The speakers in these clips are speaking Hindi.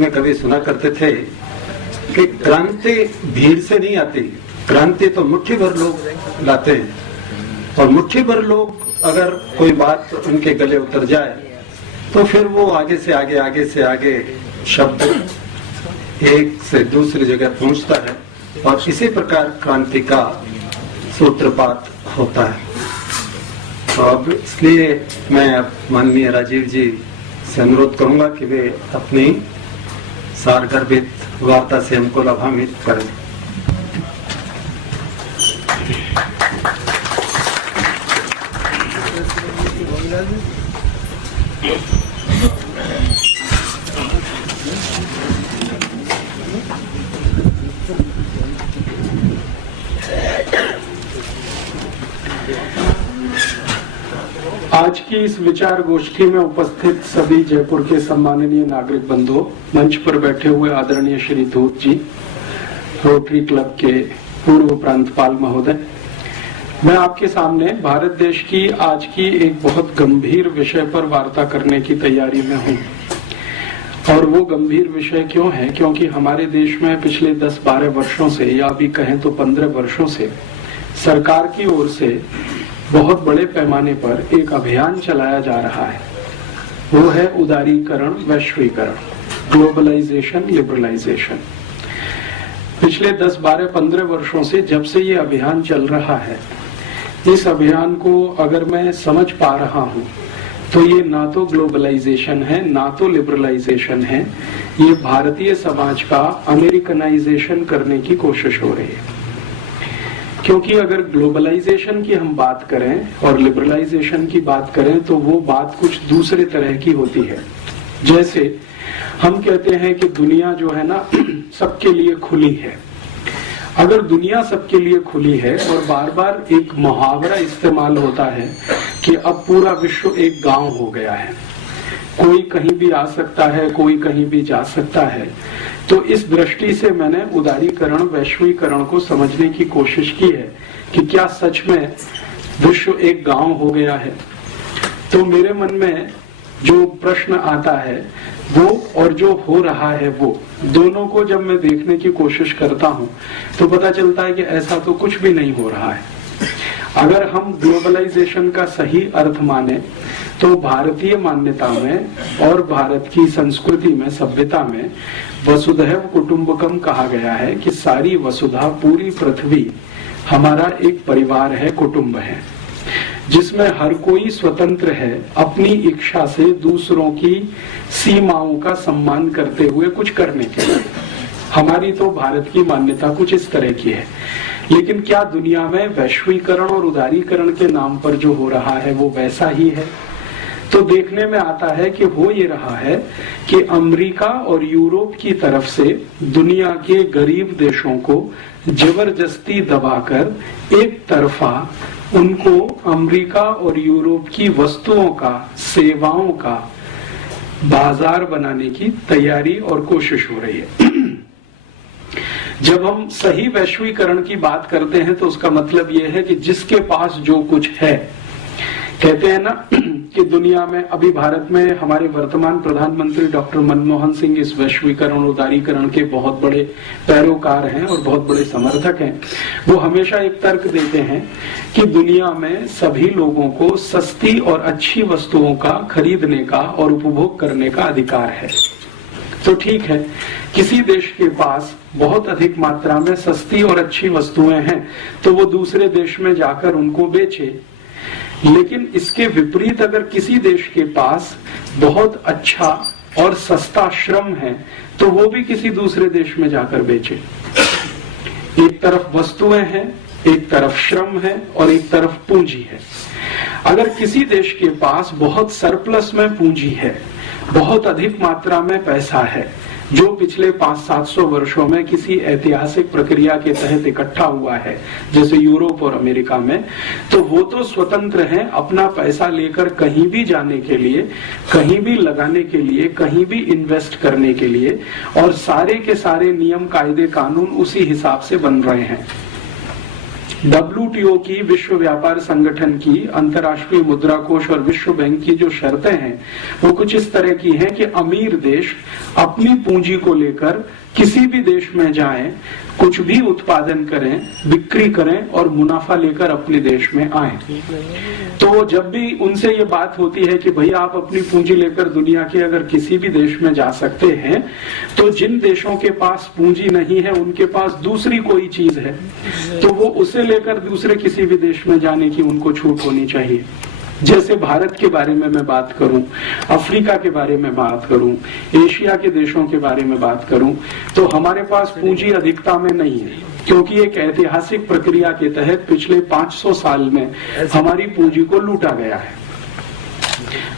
में कभी सुना करते थे कि क्रांति भीड़ से नहीं आती, क्रांति तो मुट्ठी भर लोग लाते हैं, और मुट्ठी भर लोग अगर कोई बात उनके गले उतर जाए तो फिर वो आगे से आगे शब्द एक से दूसरी जगह पहुंचता है, और इसी प्रकार क्रांति का सूत्रपात होता है। तो अब इसलिए मैं माननीय राजीव जी से अनुरोध करूंगा कि वे अपनी सारगर्भित वार्ता से हमको लाभान्वित करें। आज की इस विचार गोष्ठी में उपस्थित सभी जयपुर के सम्माननीय नागरिक बंधुओं, मंच पर बैठे हुए आदरणीय श्री धूत जी, रोटरी क्लब के पूर्व प्रांतपाल महोदय, मैं आपके सामने भारत देश की आज की एक बहुत गंभीर विषय पर वार्ता करने की तैयारी में हूँ। और वो गंभीर विषय क्यों है? क्योंकि हमारे देश में पिछले 10-12 वर्षों से, या भी कहें तो 15 वर्षों से, सरकार की ओर से बहुत बड़े पैमाने पर एक अभियान चलाया जा रहा है। वो है उदारीकरण, वैश्वीकरण, ग्लोबलाइजेशन, लिबरलाइजेशन। पिछले 10-12-15 वर्षों से जब से ये अभियान चल रहा है, इस अभियान को अगर मैं समझ पा रहा हूँ तो ये ना तो ग्लोबलाइजेशन है, ना तो लिबरलाइजेशन है, ये भारतीय समाज का अमेरिकनाइजेशन करने की कोशिश हो रही है। क्योंकि अगर ग्लोबलाइजेशन की हम बात करें और लिबरलाइजेशन की बात करें तो वो बात कुछ दूसरे तरह की होती है। जैसे हम कहते हैं कि दुनिया जो है ना सबके लिए खुली है। अगर दुनिया सबके लिए खुली है और बार बार एक मुहावरा इस्तेमाल होता है कि अब पूरा विश्व एक गांव हो गया है, कोई कहीं भी आ सकता है, कोई कहीं भी जा सकता है, तो इस दृष्टि से मैंने उदारीकरण, वैश्वीकरण को समझने की कोशिश की है कि क्या सच में विश्व एक गांव हो गया है। तो मेरे मन में जो प्रश्न आता है वो और जो हो रहा है वो दोनों को जब मैं देखने की कोशिश करता हूँ तो पता चलता है कि ऐसा तो कुछ भी नहीं हो रहा है। अगर हम ग्लोबलाइजेशन का सही अर्थ माने तो भारतीय मान्यता में और भारत की संस्कृति में, सभ्यता में वसुधैव कुटुंबकम कहा गया है कि सारी वसुधा, पूरी पृथ्वी हमारा एक परिवार है, कुटुंब है, जिसमें हर कोई स्वतंत्र है अपनी इच्छा से दूसरों की सीमाओं का सम्मान करते हुए कुछ करने के लिए। हमारी तो भारत की मान्यता कुछ इस तरह की है। लेकिन क्या दुनिया में वैश्वीकरण और उदारीकरण के नाम पर जो हो रहा है वो वैसा ही है? तो देखने में आता है कि हो ये रहा है कि अमेरिका और यूरोप की तरफ से दुनिया के गरीब देशों को जबरदस्ती दबाकर एक तरफा उनको अमेरिका और यूरोप की वस्तुओं का, सेवाओं का बाजार बनाने की तैयारी और कोशिश हो रही है। जब हम सही वैश्वीकरण की बात करते हैं तो उसका मतलब यह है कि जिसके पास जो कुछ है, कहते हैं ना कि दुनिया में अभी भारत में हमारे वर्तमान प्रधानमंत्री डॉक्टर मनमोहन सिंह इस वैश्वीकरण, उदारीकरण के बहुत बड़े पैरोकार हैं और बहुत बड़े समर्थक हैं। वो हमेशा एक तर्क देते हैं कि दुनिया में सभी लोगों को सस्ती और अच्छी वस्तुओं का खरीदने का और उपभोग करने का अधिकार है। तो ठीक है, किसी देश के पास बहुत अधिक मात्रा में सस्ती और अच्छी वस्तुएं हैं तो वो दूसरे देश में जाकर उनको बेचे। लेकिन इसके विपरीत अगर किसी देश के पास बहुत अच्छा और सस्ता श्रम है तो वो भी किसी दूसरे देश में जाकर बेचे। एक तरफ वस्तुएं हैं, एक तरफ श्रम है और एक तरफ पूंजी है। अगर किसी देश के पास बहुत सरप्लस में पूंजी है, बहुत अधिक मात्रा में पैसा है, जो पिछले 500-700 वर्षों में किसी ऐतिहासिक प्रक्रिया के तहत इकट्ठा हुआ है, जैसे यूरोप और अमेरिका में, तो वो तो स्वतंत्र हैं अपना पैसा लेकर कहीं भी जाने के लिए, कहीं भी लगाने के लिए, कहीं भी इन्वेस्ट करने के लिए, और सारे के सारे नियम, कायदे, कानून उसी हिसाब से बन रहे हैं। WTO की, विश्व व्यापार संगठन की, अंतर्राष्ट्रीय मुद्रा कोष और विश्व बैंक की जो शर्तें हैं वो कुछ इस तरह की हैं कि अमीर देश अपनी पूंजी को लेकर किसी भी देश में जाएं, कुछ भी उत्पादन करें, बिक्री करें और मुनाफा लेकर अपने देश में आएं। तो जब भी उनसे ये बात होती है कि भैया आप अपनी पूंजी लेकर दुनिया के अगर किसी भी देश में जा सकते हैं, तो जिन देशों के पास पूंजी नहीं है उनके पास दूसरी कोई चीज है, तो वो उसे लेकर दूसरे किसी भी देश में जाने की उनको छूट होनी चाहिए। जैसे भारत के बारे में मैं बात करूं, अफ्रीका के बारे में बात करूं, एशिया के देशों के बारे में बात करूं, तो हमारे पास पूंजी अधिकता में नहीं है, क्योंकि एक ऐतिहासिक प्रक्रिया के तहत पिछले 500 साल में हमारी पूंजी को लूटा गया है,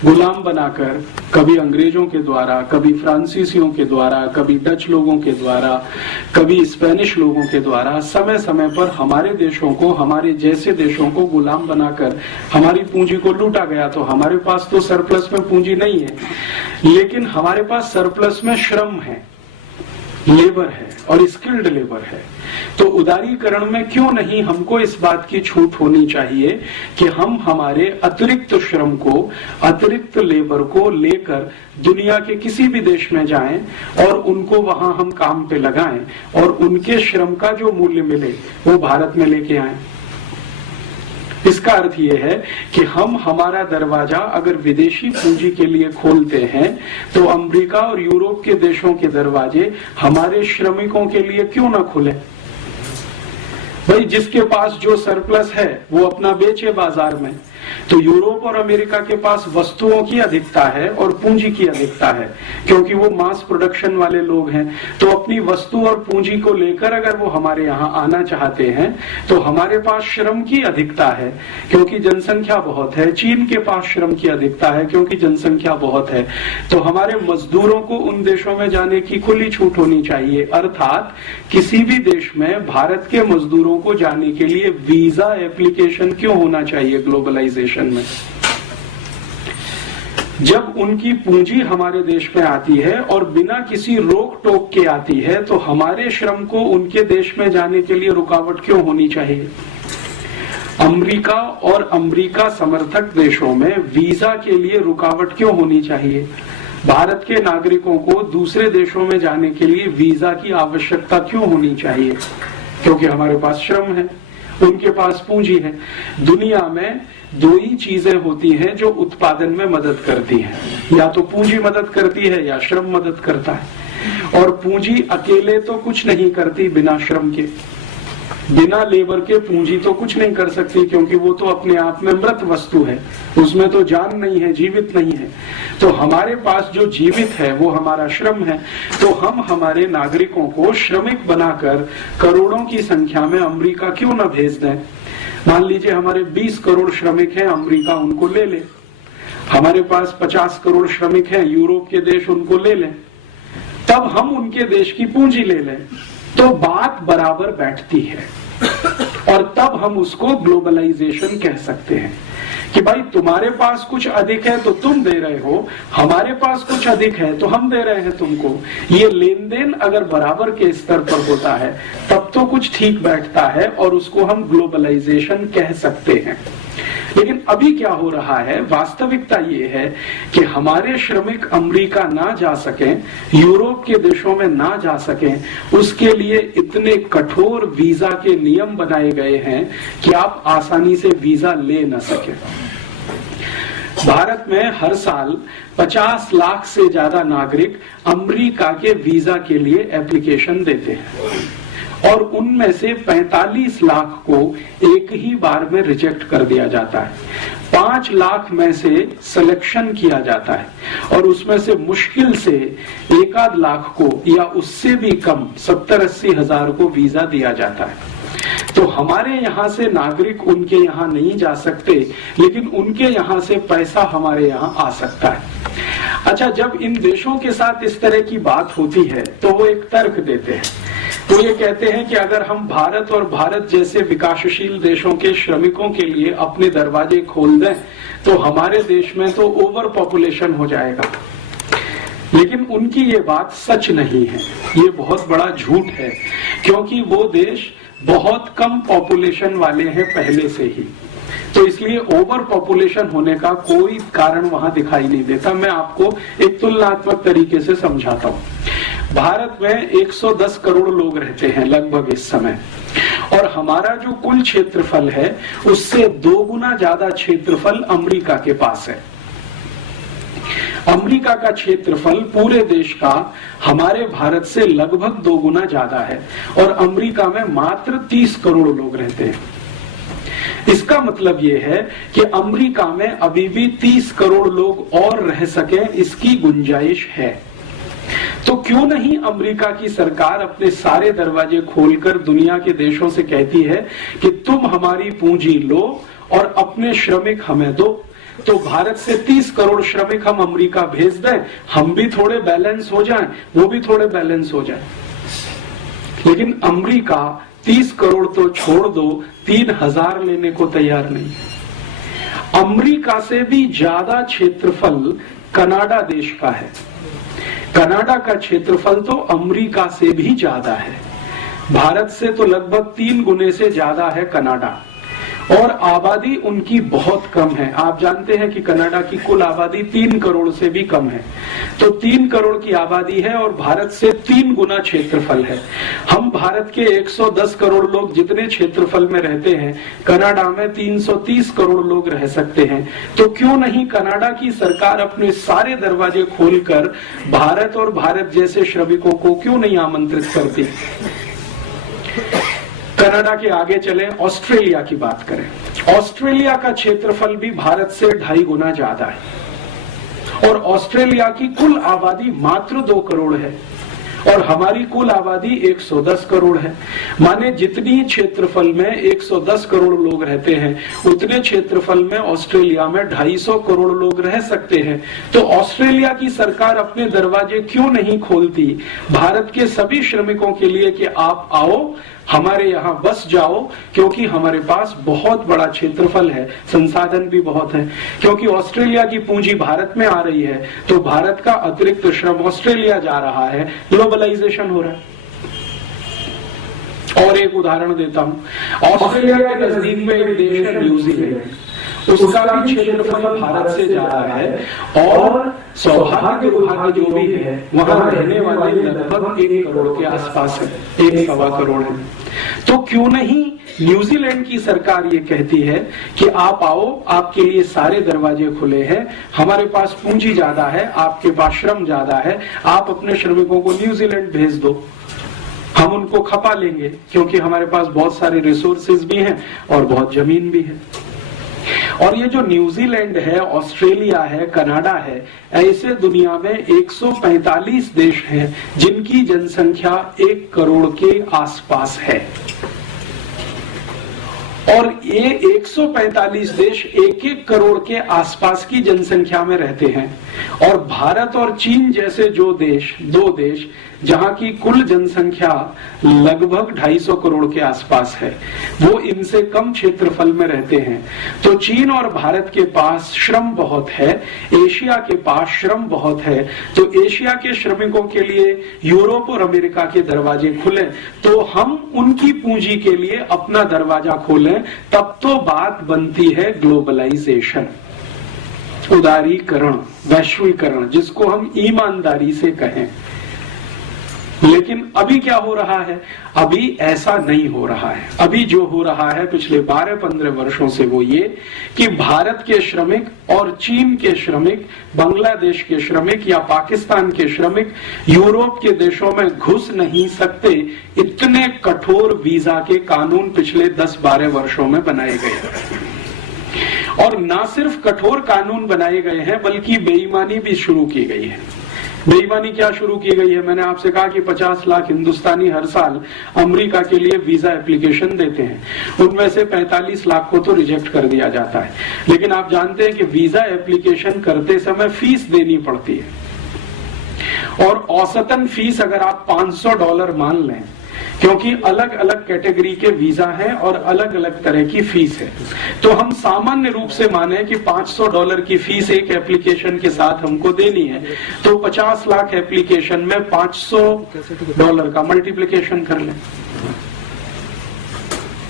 गुलाम बनाकर, कभी अंग्रेजों के द्वारा, कभी फ्रांसीसियों के द्वारा, कभी डच लोगों के द्वारा, कभी स्पेनिश लोगों के द्वारा समय समय पर हमारे देशों को, हमारे जैसे देशों को गुलाम बनाकर हमारी पूंजी को लूटा गया। तो हमारे पास तो सरप्लस में पूंजी नहीं है, लेकिन हमारे पास सरप्लस में श्रम है, लेबर है और स्किल्ड लेबर है। तो उदारीकरण में क्यों नहीं हमको इस बात की छूट होनी चाहिए कि हम हमारे अतिरिक्त श्रम को, अतिरिक्त लेबर को लेकर दुनिया के किसी भी देश में जाएं और उनको वहां हम काम पे लगाएं और उनके श्रम का जो मूल्य मिले वो भारत में लेके आएं। इसका अर्थ ये है कि हम हमारा दरवाजा अगर विदेशी पूंजी के लिए खोलते हैं तो अमेरिका और यूरोप के देशों के दरवाजे हमारे श्रमिकों के लिए क्यों ना खुले। भाई जिसके पास जो सरप्लस है वो अपना बेचे बाजार में। तो यूरोप और अमेरिका के पास वस्तुओं की अधिकता है और पूंजी की अधिकता है, क्योंकि वो मास प्रोडक्शन वाले लोग हैं। तो अपनी वस्तु और पूंजी को लेकर अगर वो हमारे यहाँ आना चाहते हैं तो हमारे पास श्रम की अधिकता है क्योंकि जनसंख्या बहुत है, चीन के पास श्रम की अधिकता है क्योंकि जनसंख्या बहुत है। तो हमारे मजदूरों को उन देशों में जाने की खुली छूट होनी चाहिए, अर्थात किसी भी देश में भारत के मजदूरों को जाने के लिए वीजा एप्लीकेशन क्यों होना चाहिए ग्लोबलाइजेशन में। जब उनकी पूंजी हमारे देश में आती है और बिना किसी रोक टोक के आती है तो हमारे श्रम को उनके देश में जाने के लिए रुकावट क्यों होनी चाहिए। अमेरिका और अमेरिका समर्थक देशों में वीजा के लिए रुकावट क्यों होनी चाहिए। भारत के नागरिकों को दूसरे देशों में जाने के लिए वीजा की आवश्यकता क्यों होनी चाहिए, क्योंकि हमारे पास श्रम है, उनके पास पूंजी है। दुनिया में दो ही चीजें होती हैं जो उत्पादन में मदद करती हैं, या तो पूंजी मदद करती है या श्रम मदद करता है। और पूंजी अकेले तो कुछ नहीं करती बिना श्रम के, बिना लेबर के पूंजी तो कुछ नहीं कर सकती, क्योंकि वो तो अपने आप में मृत वस्तु है, उसमें तो जान नहीं है, जीवित नहीं है। तो हमारे पास जो जीवित है वो हमारा श्रम है। तो हम हमारे नागरिकों को श्रमिक बनाकर करोड़ों की संख्या में अमेरिका क्यों न भेज दें। मान लीजिए हमारे 20 करोड़ श्रमिक हैं, अमेरिका उनको ले ले। हमारे पास 50 करोड़ श्रमिक हैं, यूरोप के देश उनको ले लें, तब हम उनके देश की पूंजी ले लें तो बात बराबर बैठती है और तब हम उसको ग्लोबलाइजेशन कह सकते हैं कि भाई तुम्हारे पास कुछ अधिक है तो तुम दे रहे हो, हमारे पास कुछ अधिक है तो हम दे रहे हैं तुमको। ये लेन देन अगर बराबर के स्तर पर होता है तब तो कुछ ठीक बैठता है और उसको हम ग्लोबलाइजेशन कह सकते हैं। लेकिन अभी क्या हो रहा है, वास्तविकता ये है कि हमारे श्रमिक अमेरिका ना जा सकें, यूरोप के देशों में ना जा सकें, उसके लिए इतने कठोर वीजा के नियम बनाए गए हैं कि आप आसानी से वीजा ले न सकें। भारत में हर साल 50 लाख से ज्यादा नागरिक अमेरिका के वीजा के लिए एप्लीकेशन देते हैं और उनमें से 45 लाख को एक ही बार में रिजेक्ट कर दिया जाता है। 5 लाख में से सिलेक्शन किया जाता है और उसमें से मुश्किल से 1-8 लाख को या उससे भी कम 70-80 हजार को वीजा दिया जाता है। तो हमारे यहाँ से नागरिक उनके यहाँ नहीं जा सकते, लेकिन उनके यहाँ से पैसा हमारे यहाँ आ सकता है। अच्छा, जब इन देशों के साथ इस तरह की बात होती है तो वो एक तर्क देते हैं। वो ये कहते हैं कि अगर हम भारत और भारत जैसे विकासशील देशों के श्रमिकों के लिए अपने दरवाजे खोल दें तो हमारे देश में तो ओवर पॉपुलेशन हो जाएगा। लेकिन उनकी ये बात सच नहीं है, ये बहुत बड़ा झूठ है, क्योंकि वो देश बहुत कम पॉपुलेशन वाले हैं पहले से ही, तो इसलिए ओवर पॉपुलेशन होने का कोई कारण वहां दिखाई नहीं देता। मैं आपको एक तुलनात्मक तरीके से समझाता हूं। भारत में 110 करोड़ लोग रहते हैं लगभग इस समय, और हमारा जो कुल क्षेत्रफल है उससे 2 गुना ज्यादा क्षेत्रफल अमेरिका के पास है। अमेरिका का क्षेत्रफल पूरे देश का हमारे भारत से लगभग 2 गुना ज्यादा है, और अमेरिका में मात्र 30 करोड़ लोग रहते हैं। इसका मतलब यह है कि अमेरिका में अभी भी 30 करोड़ लोग और रह सके, इसकी गुंजाइश है। तो क्यों नहीं अमेरिका की सरकार अपने सारे दरवाजे खोलकर दुनिया के देशों से कहती है कि तुम हमारी पूंजी लो और अपने श्रमिक हमें दो। तो भारत से 30 करोड़ श्रमिक हम अमेरिका भेज दें, हम भी थोड़े बैलेंस हो जाएं, वो भी थोड़े बैलेंस हो जाएं। लेकिन अमेरिका 30 करोड़ तो छोड़ दो, 3000 लेने को तैयार नहीं है। अमेरिका से भी ज्यादा क्षेत्रफल कनाडा देश का है। कनाडा का क्षेत्रफल तो अमेरिका से भी ज्यादा है। भारत से तो लगभग 3 गुने से ज्यादा है कनाडा, और आबादी उनकी बहुत कम है। आप जानते हैं कि कनाडा की कुल आबादी 3 करोड़ से भी कम है। तो 3 करोड़ की आबादी है और भारत से 3 गुना क्षेत्रफल है। हम भारत के 110 करोड़ लोग जितने क्षेत्रफल में रहते हैं, कनाडा में 330 करोड़ लोग रह सकते हैं। तो क्यों नहीं कनाडा की सरकार अपने सारे दरवाजे खोलकर भारत और भारत जैसे श्रमिकों को क्यों नहीं आमंत्रित करती। कनाडा के आगे चलें, ऑस्ट्रेलिया की बात करें। ऑस्ट्रेलिया का क्षेत्रफल भी भारत से 2.5 गुना ज्यादा है, और ऑस्ट्रेलिया की कुल आबादी मात्र 2 करोड़ है, और हमारी कुल आबादी 110 करोड़ है। माने जितनी क्षेत्रफल में 110 करोड़ लोग रहते हैं, उतने क्षेत्रफल में ऑस्ट्रेलिया में 250 करोड़ लोग रह सकते हैं। तो ऑस्ट्रेलिया की सरकार अपने दरवाजे क्यों नहीं खोलती भारत के सभी श्रमिकों के लिए कि आप आओ, हमारे यहाँ बस जाओ, क्योंकि हमारे पास बहुत बड़ा क्षेत्रफल है, संसाधन भी बहुत है। क्योंकि ऑस्ट्रेलिया की पूंजी भारत में आ रही है, तो भारत का अतिरिक्त श्रम ऑस्ट्रेलिया जा रहा है, ग्लोबलाइजेशन हो रहा है। और एक उदाहरण देता हूं, ऑस्ट्रेलिया के नजदीक में एक देश है न्यूजीलैंड, उसका भी क्षेत्रफल भारत से ज्यादा है, और सौभाग्य दुर्भाग्य जो भी है वहां रहने वाले लगभग 1 करोड़ के आसपास है, 1.25 करोड़ है। तो क्यों नहीं न्यूजीलैंड की सरकार ये कहती है कि आप आओ, आपके लिए सारे दरवाजे खुले हैं, हमारे पास पूंजी ज्यादा है, आपके पास श्रम ज्यादा है, आप अपने श्रमिकों को न्यूजीलैंड भेज दो, हम उनको खपा लेंगे, क्योंकि हमारे पास बहुत सारे रिसोर्सेज भी हैं और बहुत जमीन भी है। और ये जो न्यूजीलैंड है, ऑस्ट्रेलिया है, कनाडा है, ऐसे दुनिया में 145 देश हैं जिनकी जनसंख्या 1 करोड़ के आसपास है, और ये 145 देश 1-1 करोड़ के आसपास की जनसंख्या में रहते हैं। और भारत और चीन जैसे जो देश, 2 देश जहां की कुल जनसंख्या लगभग 250 करोड़ के आसपास है, वो इनसे कम क्षेत्रफल में रहते हैं। तो चीन और भारत के पास श्रम बहुत है, एशिया के पास श्रम बहुत है, तो एशिया के श्रमिकों के लिए यूरोप और अमेरिका के दरवाजे खुले, तो हम उनकी पूंजी के लिए अपना दरवाजा खोलें, तब तो बात बनती है ग्लोबलाइजेशन, उदारीकरण, वैश्वीकरण, जिसको हम ईमानदारी से कहें। लेकिन अभी क्या हो रहा है? अभी ऐसा नहीं हो रहा है। अभी जो हो रहा है पिछले 12-15 वर्षों से वो ये कि भारत के श्रमिक और चीन के श्रमिक, बांग्लादेश के श्रमिक या पाकिस्तान के श्रमिक यूरोप के देशों में घुस नहीं सकते। इतने कठोर वीजा के कानून पिछले 10-12 वर्षों में बनाए गए, और ना सिर्फ कठोर कानून बनाए गए हैं बल्कि बेईमानी भी शुरू की गई है। बेईमानी क्या शुरू की गई है? मैंने आपसे कहा कि 50 लाख हिंदुस्तानी हर साल अमेरिका के लिए वीजा एप्लीकेशन देते हैं, उनमें से 45 लाख को तो रिजेक्ट कर दिया जाता है। लेकिन आप जानते हैं कि वीजा एप्लीकेशन करते समय फीस देनी पड़ती है, और औसतन फीस अगर आप $500 मान लें, क्योंकि अलग अलग कैटेगरी के वीजा हैं और अलग अलग तरह की फीस है, तो हम सामान्य रूप से माने कि $500 की फीस एक एप्लीकेशन के साथ हमको देनी है, तो 50 लाख एप्लीकेशन में $500 का मल्टीप्लिकेशन कर लें।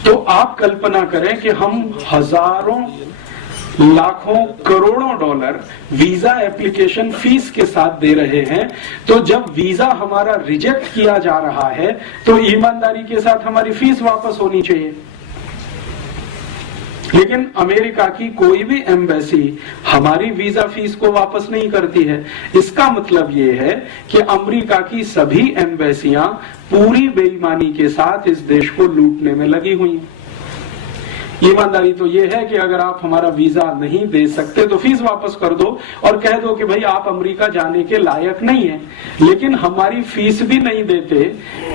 तो आप कल्पना करें कि हम हजारों लाखों करोड़ों डॉलर वीजा एप्लीकेशन फीस के साथ दे रहे हैं, तो जब वीजा हमारा रिजेक्ट किया जा रहा है तो ईमानदारी के साथ हमारी फीस वापस होनी चाहिए। लेकिन अमेरिका की कोई भी एम्बेसी हमारी वीजा फीस को वापस नहीं करती है। इसका मतलब ये है कि अमेरिका की सभी एम्बेसियां पूरी बेईमानी के साथ इस देश को लूटने में लगी हुई हैं। ईमानदारी तो ये है कि अगर आप हमारा वीजा नहीं दे सकते तो फीस वापस कर दो और कह दो कि भाई आप अमेरिका जाने के लायक नहीं हैं। लेकिन हमारी फीस भी नहीं देते,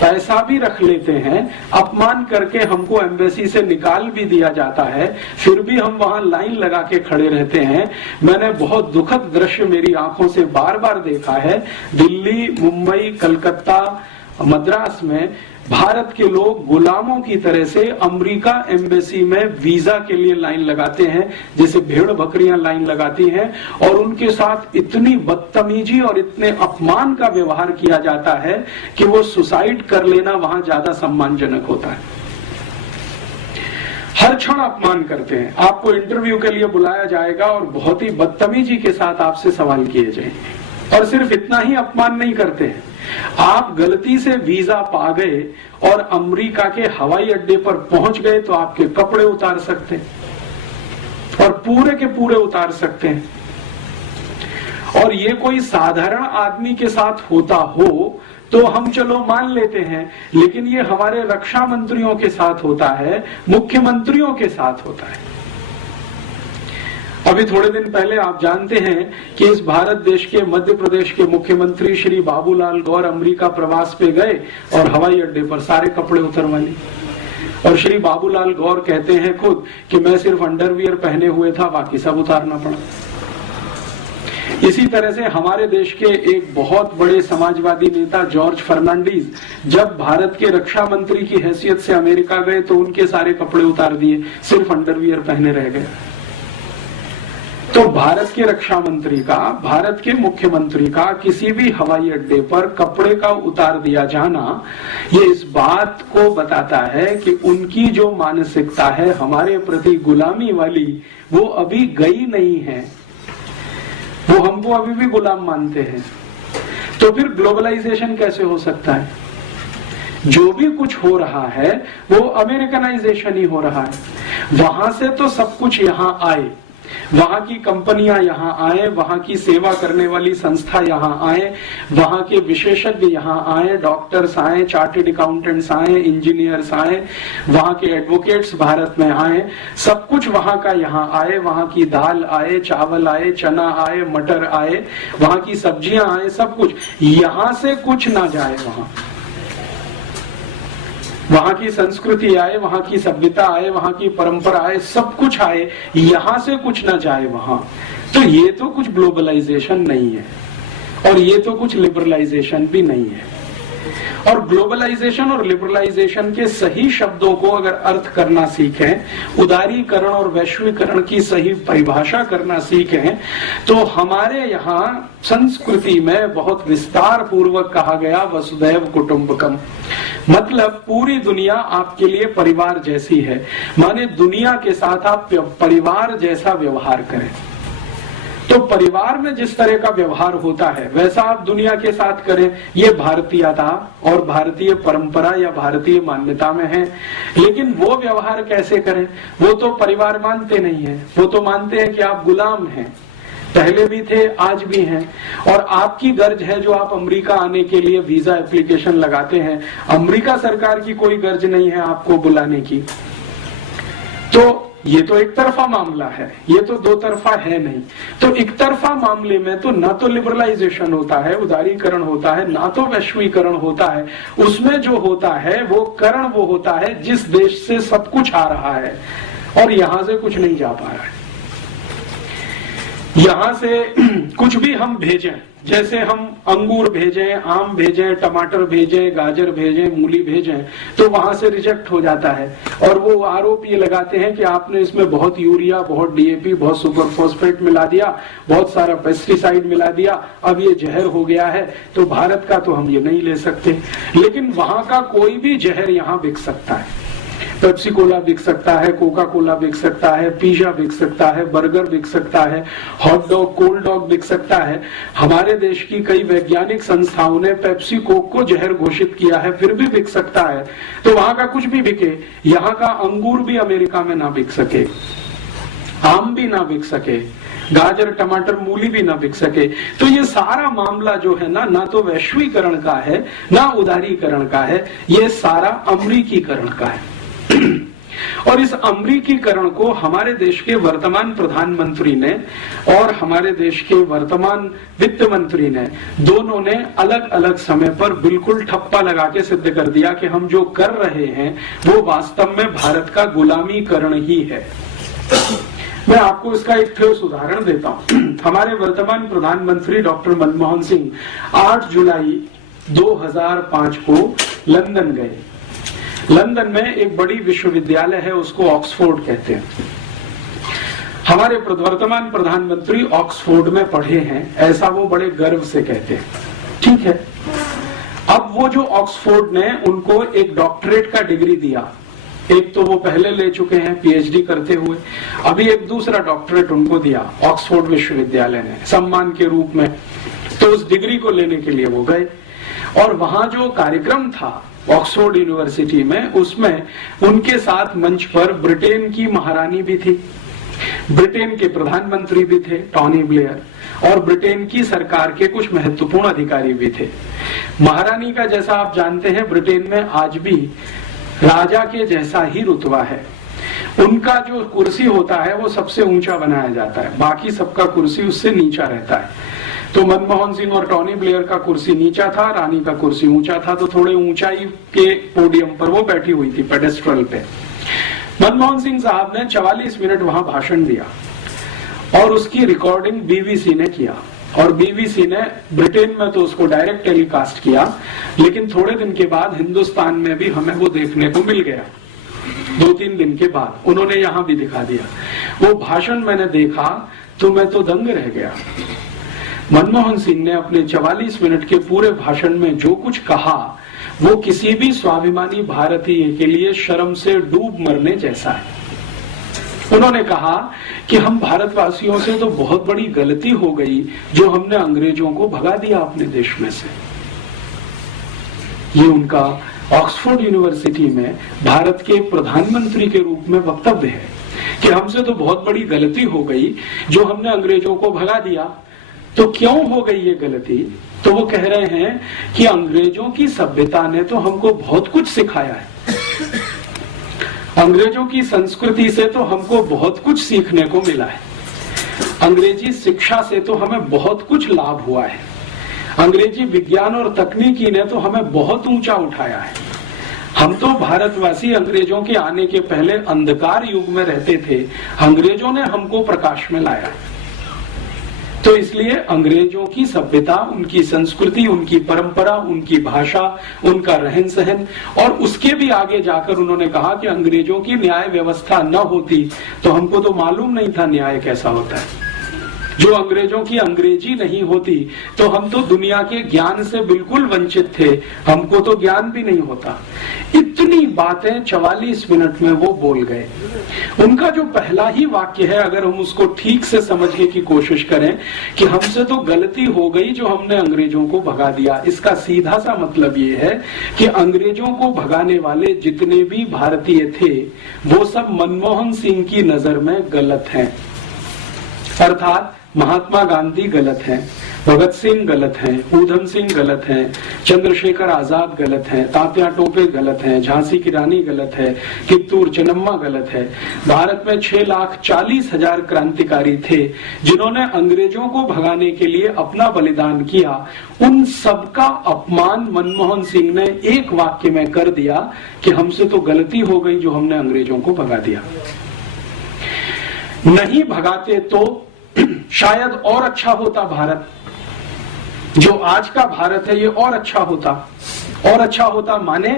पैसा भी रख लेते हैं, अपमान करके हमको एम्बेसी से निकाल भी दिया जाता है, फिर भी हम वहां लाइन लगा के खड़े रहते हैं। मैंने बहुत दुखद दृश्य मेरी आंखों से बार बार देखा है। दिल्ली, मुंबई, कलकत्ता, मद्रास में भारत के लोग गुलामों की तरह से अमेरिका एम्बेसी में वीजा के लिए लाइन लगाते हैं, जैसे भेड़ बकरियां लाइन लगाती हैं, और उनके साथ इतनी बदतमीजी और इतने अपमान का व्यवहार किया जाता है कि वो सुसाइड कर लेना वहां ज्यादा सम्मानजनक होता है। हर क्षण अपमान करते हैं। आपको इंटरव्यू के लिए बुलाया जाएगा और बहुत ही बदतमीजी के साथ आपसे सवाल किए जाएंगे। और सिर्फ इतना ही अपमान नहीं करते हैं, आप गलती से वीजा पा गए और अमेरिका के हवाई अड्डे पर पहुंच गए तो आपके कपड़े उतार सकते हैं और पूरे के पूरे उतार सकते हैं। और ये कोई साधारण आदमी के साथ होता हो तो हम चलो मान लेते हैं, लेकिन ये हमारे रक्षा मंत्रियों के साथ होता है, मुख्यमंत्रियों के साथ होता है। अभी थोड़े दिन पहले आप जानते हैं कि इस भारत देश के मध्य प्रदेश के मुख्यमंत्री श्री बाबूलाल गौर अमेरिका प्रवास पे गए और हवाई अड्डे पर सारे कपड़े उतरवा लिए। और श्री बाबूलाल गौर कहते हैं खुद कि मैं सिर्फ अंडरवियर पहने हुए था, बाकी सब उतारना पड़ा। इसी तरह से हमारे देश के एक बहुत बड़े समाजवादी नेता जॉर्ज फर्नांडीज जब भारत के रक्षा मंत्री की हैसियत से अमेरिका गए तो उनके सारे कपड़े उतार दिए, सिर्फ अंडरवियर पहने रह गए। तो भारत के रक्षा मंत्री का, भारत के मुख्यमंत्री का किसी भी हवाई अड्डे पर कपड़े का उतार दिया जाना, ये इस बात को बताता है कि उनकी जो मानसिकता है हमारे प्रति गुलामी वाली, वो अभी गई नहीं है। वो हमको अभी भी गुलाम मानते हैं। तो फिर ग्लोबलाइजेशन कैसे हो सकता है? जो भी कुछ हो रहा है वो अमेरिकनाइजेशन ही हो रहा है। वहां से तो सब कुछ यहाँ आए, वहां की कंपनियां यहाँ आए, वहां की सेवा करने वाली संस्था यहाँ आए, वहां के विशेषज्ञ यहाँ आए, डॉक्टर्स आए, चार्टेड अकाउंटेंट्स आए, इंजीनियर्स आए, वहां के एडवोकेट्स भारत में आए, सब कुछ वहां का यहाँ आए। वहां की दाल आए, चावल आए, चना आए, मटर आए, वहां की सब्जियां आए, सब कुछ यहाँ से कुछ ना जाए। वहां की संस्कृति आए, वहां की सभ्यता आए, वहां की परंपरा आए, सब कुछ आए, यहां से कुछ ना जाए वहां। तो ये तो कुछ ग्लोबलाइजेशन नहीं है और ये तो कुछ लिबरलाइजेशन भी नहीं है। और ग्लोबलाइजेशन और लिबरलाइजेशन के सही शब्दों को अगर अर्थ करना सीखें, उदारीकरण और वैश्वीकरण की सही परिभाषा करना सीखें, तो हमारे यहाँ संस्कृति में बहुत विस्तार पूर्वक कहा गया वसुधैव कुटुंबकम, मतलब पूरी दुनिया आपके लिए परिवार जैसी है। माने दुनिया के साथ आप परिवार जैसा व्यवहार करें। तो परिवार में जिस तरह का व्यवहार होता है वैसा आप दुनिया के साथ करें। ये भारतीयता और भारतीय परंपरा या भारतीय मान्यता में है। लेकिन वो व्यवहार कैसे करें? वो तो परिवार मानते नहीं है। वो तो मानते हैं कि आप गुलाम हैं, पहले भी थे, आज भी हैं, और आपकी गर्ज है जो आप अमेरिका आने के लिए वीजा एप्लीकेशन लगाते हैं। अमेरिका सरकार की कोई गर्ज नहीं है आपको बुलाने की। तो ये तो एक तरफा मामला है, ये तो दो तरफा है नहीं। तो एक तरफा मामले में तो ना तो लिबरलाइजेशन होता है, उदारीकरण होता है, ना तो वैश्वीकरण होता है। उसमें जो होता है वो करण वो होता है जिस देश से सब कुछ आ रहा है और यहां से कुछ नहीं जा पा रहा है। यहां से कुछ भी हम भेजें, जैसे हम अंगूर भेजें, आम भेजें, टमाटर भेजें, गाजर भेजें, मूली भेजें, तो वहां से रिजेक्ट हो जाता है। और वो आरोप ये लगाते हैं कि आपने इसमें बहुत यूरिया, बहुत डीएपी, बहुत सुपर फॉस्फेट मिला दिया, बहुत सारा पेस्टिसाइड मिला दिया, अब ये जहर हो गया है, तो भारत का तो हम ये नहीं ले सकते। लेकिन वहां का कोई भी जहर यहाँ बिक सकता है। पेप्सी कोला बिक सकता है, कोका कोला बिक सकता है, पिज्जा बिक सकता है, बर्गर बिक सकता है, हॉट डॉग, कोल्ड डॉग बिक सकता है। हमारे देश की कई वैज्ञानिक संस्थाओं ने पेप्सी कोक को जहर घोषित किया है, फिर भी बिक सकता है। तो वहां का कुछ भी बिके, यहाँ का अंगूर भी अमेरिका में ना बिक सके, आम भी ना बिक सके, गाजर, टमाटर, मूली भी ना बिक सके। तो ये सारा मामला जो है ना तो वैश्वीकरण का है, ना उदारीकरण का है, ये सारा अमरीकीकरण का है। और इस अमरीकीकरण को हमारे देश के वर्तमान प्रधानमंत्री ने और हमारे देश के वर्तमान वित्त मंत्री ने, दोनों ने अलग अलग समय पर बिल्कुल ठप्पा लगा के सिद्ध कर दिया कि हम जो कर रहे हैं वो वास्तव में भारत का गुलामीकरण ही है। मैं आपको इसका एक ठोस उदाहरण देता हूं। हमारे वर्तमान प्रधानमंत्री डॉक्टर मनमोहन सिंह 8 जुलाई 2005 को लंदन गए। लंदन में एक बड़ी विश्वविद्यालय है, उसको ऑक्सफोर्ड कहते हैं। हमारे वर्तमान प्रधानमंत्री ऑक्सफोर्ड में पढ़े हैं, ऐसा वो बड़े गर्व से कहते हैं। ठीक है, अब वो जो ऑक्सफोर्ड ने उनको एक डॉक्टरेट का डिग्री दिया, एक तो वो पहले ले चुके हैं पीएचडी करते हुए, अभी एक दूसरा डॉक्टरेट उनको दिया ऑक्सफोर्ड विश्वविद्यालय ने सम्मान के रूप में। तो उस डिग्री को लेने के लिए वो गए और वहां जो कार्यक्रम था ऑक्सफोर्ड यूनिवर्सिटी में, उसमें उनके साथ मंच पर ब्रिटेन की महारानी भी थी, ब्रिटेन के प्रधानमंत्री भी थे टोनी ब्लेयर, और ब्रिटेन की सरकार के कुछ महत्वपूर्ण अधिकारी भी थे। महारानी का, जैसा आप जानते हैं, ब्रिटेन में आज भी राजा के जैसा ही रुतबा है। उनका जो कुर्सी होता है वो सबसे ऊंचा बनाया जाता है, बाकी सबका कुर्सी उससे नीचा रहता है। तो मनमोहन सिंह और टोनी ब्लेयर का कुर्सी नीचा था, रानी का कुर्सी ऊंचा था, तो थोड़े ऊंचाई के पोडियम पर वो बैठी हुई थी, पेडेस्ट्रल पे। मनमोहन सिंह साहब ने 44 मिनट वहां भाषण दिया और उसकी रिकॉर्डिंग बीबीसी ने किया, और बीबीसी ने ब्रिटेन में तो उसको डायरेक्ट टेलीकास्ट किया, लेकिन थोड़े दिन के बाद हिंदुस्तान में भी हमें वो देखने को मिल गया। 2-3 दिन के बाद उन्होंने यहाँ भी दिखा दिया। वो भाषण मैंने देखा तो मैं तो दंग रह गया। मनमोहन सिंह ने अपने 44 मिनट के पूरे भाषण में जो कुछ कहा वो किसी भी स्वाभिमानी भारतीय के लिए शर्म से डूब मरने जैसा है। उन्होंने कहा कि हम भारतवासियों से तो बहुत बड़ी गलती हो गई जो हमने अंग्रेजों को भगा दिया अपने देश में से। ये उनका ऑक्सफोर्ड यूनिवर्सिटी में भारत के प्रधानमंत्री के रूप में वक्तव्य है कि हमसे तो बहुत बड़ी गलती हो गई जो हमने अंग्रेजों को भगा दिया। तो क्यों हो गई ये गलती? तो वो कह रहे हैं कि अंग्रेजों की सभ्यता ने तो हमको बहुत कुछ सिखाया है, अंग्रेजों की संस्कृति से तो हमको बहुत कुछ सीखने को मिला है, अंग्रेजी शिक्षा से तो हमें बहुत कुछ लाभ हुआ है, अंग्रेजी विज्ञान और तकनीकी ने तो हमें बहुत ऊंचा उठाया है। हम तो भारतवासी अंग्रेजों के आने के पहले अंधकार युग में रहते थे, अंग्रेजों ने हमको प्रकाश में लाया। तो इसलिए अंग्रेजों की सभ्यता, उनकी संस्कृति, उनकी परंपरा, उनकी भाषा, उनका रहन सहन, और उसके भी आगे जाकर उन्होंने कहा कि अंग्रेजों की न्याय व्यवस्था न होती तो हमको तो मालूम नहीं था न्याय कैसा होता है। जो अंग्रेजों की अंग्रेजी नहीं होती तो हम तो दुनिया के ज्ञान से बिल्कुल वंचित थे, हमको तो ज्ञान भी नहीं होता। इतनी बातें 44 मिनट में वो बोल गए। उनका जो पहला ही वाक्य है, अगर हम उसको ठीक से समझने की कोशिश करें कि हमसे तो गलती हो गई जो हमने अंग्रेजों को भगा दिया, इसका सीधा सा मतलब ये है कि अंग्रेजों को भगाने वाले जितने भी भारतीय थे वो सब मनमोहन सिंह की नजर में गलत हैं। अर्थात महात्मा गांधी गलत हैं, भगत सिंह गलत हैं, ऊधम सिंह गलत हैं, चंद्रशेखर आजाद गलत हैं, तात्या टोपे गलत हैं, झांसी की रानी गलत है, कित्तूर चेन्नम्मा गलत है। भारत में 6,40,000 क्रांतिकारी थे जिन्होंने अंग्रेजों को भगाने के लिए अपना बलिदान किया। उन सबका अपमान मनमोहन सिंह ने एक वाक्य में कर दिया कि हमसे तो गलती हो गई जो हमने अंग्रेजों को भगा दिया। नहीं भगाते तो शायद और अच्छा होता भारत, जो आज का भारत है ये और अच्छा होता। और अच्छा होता माने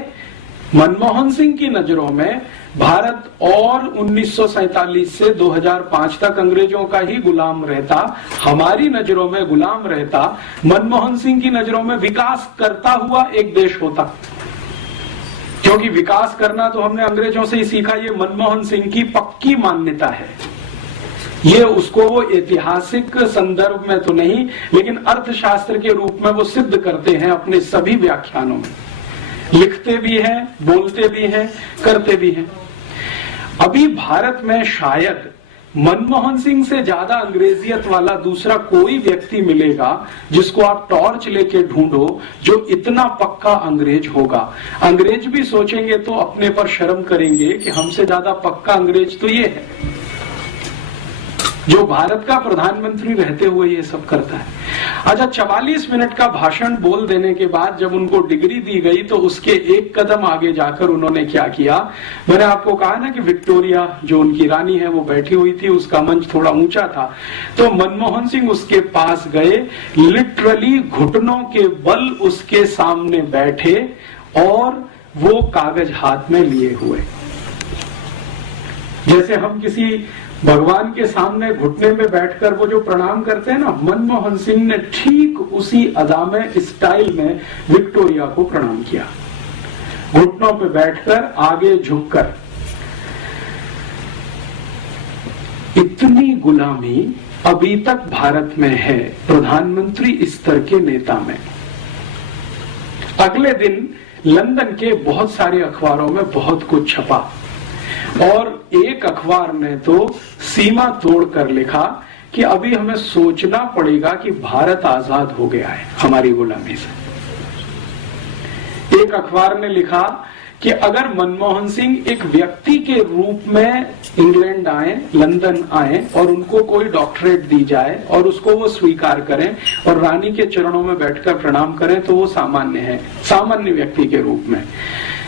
मनमोहन सिंह की नजरों में भारत और 1947 से 2005 तक अंग्रेजों का ही गुलाम रहता, हमारी नजरों में गुलाम रहता, मनमोहन सिंह की नजरों में विकास करता हुआ एक देश होता। क्योंकि विकास करना तो हमने अंग्रेजों से ही सीखा, ये मनमोहन सिंह की पक्की मान्यता है। ये उसको वो ऐतिहासिक संदर्भ में तो नहीं, लेकिन अर्थशास्त्र के रूप में वो सिद्ध करते हैं अपने सभी व्याख्यानों में, लिखते भी हैं, बोलते भी हैं, करते भी हैं। अभी भारत में शायद मनमोहन सिंह से ज्यादा अंग्रेजियत वाला दूसरा कोई व्यक्ति मिलेगा जिसको आप टॉर्च लेके ढूंढो जो इतना पक्का अंग्रेज होगा। अंग्रेज भी सोचेंगे तो अपने पर शर्म करेंगे कि हमसे ज्यादा पक्का अंग्रेज तो ये है, जो भारत का प्रधानमंत्री रहते हुए ये सब करता है। अच्छा, 44 मिनट का भाषण बोल देने के बाद जब उनको डिग्री दी गई तो उसके एक कदम आगे जाकर उन्होंने क्या किया, मैंने आपको कहा ना कि विक्टोरिया जो उनकी रानी है वो बैठी हुई थी, उसका मंच थोड़ा ऊंचा था, तो मनमोहन सिंह उसके पास गए, लिटरली घुटनों के बल उसके सामने बैठे और वो कागज हाथ में लिए हुए, जैसे हम किसी भगवान के सामने घुटने में बैठकर वो जो प्रणाम करते हैं ना, मनमोहन सिंह ने ठीक उसी अदा में, स्टाइल में विक्टोरिया को प्रणाम किया, घुटनों पे बैठकर, आगे झुककर। इतनी गुलामी अभी तक भारत में है प्रधानमंत्री स्तर के नेता में। अगले दिन लंदन के बहुत सारे अखबारों में बहुत कुछ छपा और एक अखबार ने तो सीमा तोड़कर लिखा कि अभी हमें सोचना पड़ेगा कि भारत आजाद हो गया है हमारी गुलामी से। एक अखबार ने लिखा कि अगर मनमोहन सिंह एक व्यक्ति के रूप में इंग्लैंड आए, लंदन आए और उनको कोई डॉक्टरेट दी जाए और उसको वो स्वीकार करें और रानी के चरणों में बैठकर प्रणाम करें तो वो सामान्य है, सामान्य व्यक्ति के रूप में।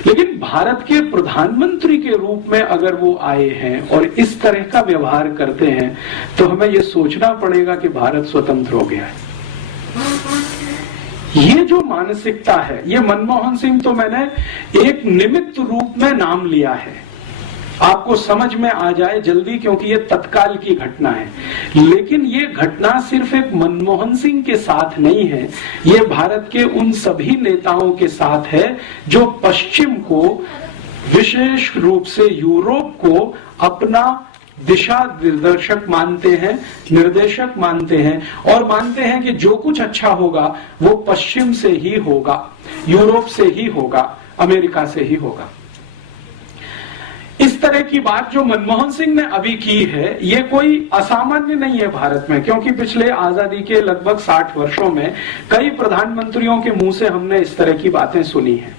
लेकिन भारत के प्रधानमंत्री के रूप में अगर वो आए हैं और इस तरह का व्यवहार करते हैं तो हमें ये सोचना पड़ेगा कि भारत स्वतंत्र हो गया है। ये जो मानसिकता है, ये मनमोहन सिंह तो मैंने एक निमित्त रूप में नाम लिया है, आपको समझ में आ जाए जल्दी, क्योंकि ये तत्काल की घटना है। लेकिन ये घटना सिर्फ एक मनमोहन सिंह के साथ नहीं है, ये भारत के उन सभी नेताओं के साथ है जो पश्चिम को, विशेष रूप से यूरोप को अपना दिशा निर्देशक मानते हैं, निर्देशक मानते हैं और मानते हैं कि जो कुछ अच्छा होगा वो पश्चिम से ही होगा, यूरोप से ही होगा, अमेरिका से ही होगा। इस तरह की बात जो मनमोहन सिंह ने अभी की है, ये कोई असामान्य नहीं है भारत में, क्योंकि पिछले आजादी के लगभग 60 वर्षों में कई प्रधानमंत्रियों के मुंह से हमने इस तरह की बातें सुनी हैं।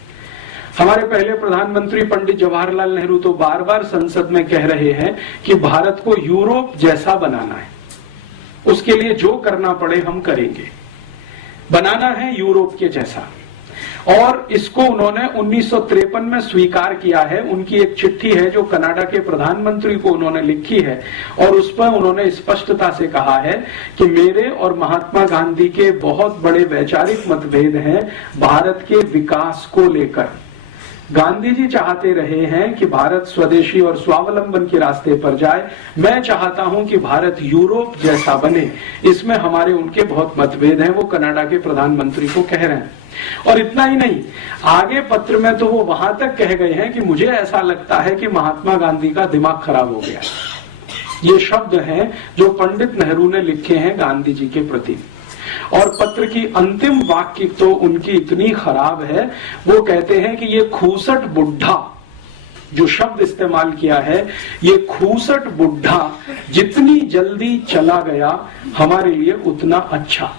हमारे पहले प्रधानमंत्री पंडित जवाहरलाल नेहरू तो बार बार संसद में कह रहे हैं कि भारत को यूरोप जैसा बनाना है, उसके लिए जो करना पड़े हम करेंगे, बनाना है यूरोप के जैसा। और इसको उन्होंने 1953 में स्वीकार किया है। उनकी एक चिट्ठी है जो कनाडा के प्रधानमंत्री को उन्होंने लिखी है और उस पर उन्होंने स्पष्टता से कहा है कि मेरे और महात्मा गांधी के बहुत बड़े वैचारिक मतभेद हैं भारत के विकास को लेकर। गांधी जी चाहते रहे हैं कि भारत स्वदेशी और स्वावलंबन के रास्ते पर जाए, मैं चाहता हूं कि भारत यूरोप जैसा बने, इसमें हमारे उनके बहुत मतभेद हैं, वो कनाडा के प्रधानमंत्री को कह रहे हैं। और इतना ही नहीं, आगे पत्र में तो वो वहां तक कह गए हैं कि मुझे ऐसा लगता है कि महात्मा गांधी का दिमाग खराब हो गया। ये शब्द हैं जो पंडित नेहरू ने लिखे हैं गांधी जी के प्रति। और पत्र की अंतिम वाक्य तो उनकी इतनी खराब है, वो कहते हैं कि ये खूसट बुढ़ा, जो शब्द इस्तेमाल किया है, ये खूसट बुढ़ा जितनी जल्दी चला गया हमारे लिए उतना अच्छा।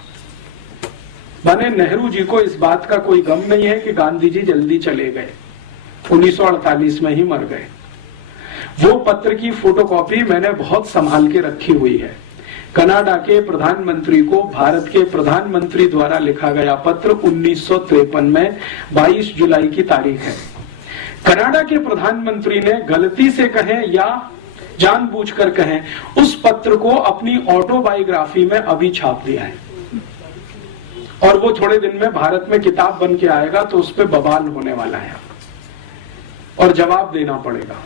माने नेहरू जी को इस बात का कोई गम नहीं है कि गांधी जी जल्दी चले गए, 1948 में ही मर गए। वो पत्र की फोटोकॉपी मैंने बहुत संभाल के रखी हुई है। कनाडा के प्रधानमंत्री को भारत के प्रधानमंत्री द्वारा लिखा गया पत्र 1953 में 22 जुलाई की तारीख है। कनाडा के प्रधानमंत्री ने गलती से कहें या जानबूझकर कहें, उस पत्र को अपनी ऑटोबायोग्राफी में अभी छाप दिया है और वो थोड़े दिन में भारत में किताब बन के आएगा तो उस पर बवाल होने वाला है और जवाब देना पड़ेगा।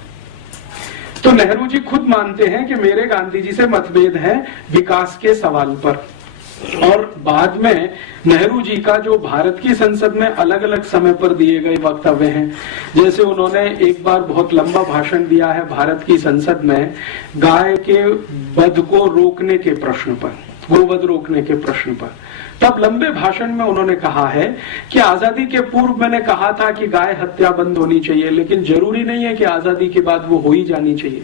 तो नेहरू जी खुद मानते हैं कि मेरे गांधी जी से मतभेद हैं विकास के सवाल पर। और बाद में नेहरू जी का जो भारत की संसद में अलग अलग समय पर दिए गए वक्तव्य हैं, जैसे उन्होंने एक बार बहुत लंबा भाषण दिया है भारत की संसद में गाय के वध को रोकने के प्रश्न पर, गोवध रोकने के प्रश्न पर। तब लंबे भाषण में उन्होंने कहा है कि आजादी के पूर्व मैंने कहा था कि गाय हत्या बंद होनी चाहिए, लेकिन जरूरी नहीं है कि आजादी के बाद वो हो ही जानी चाहिए।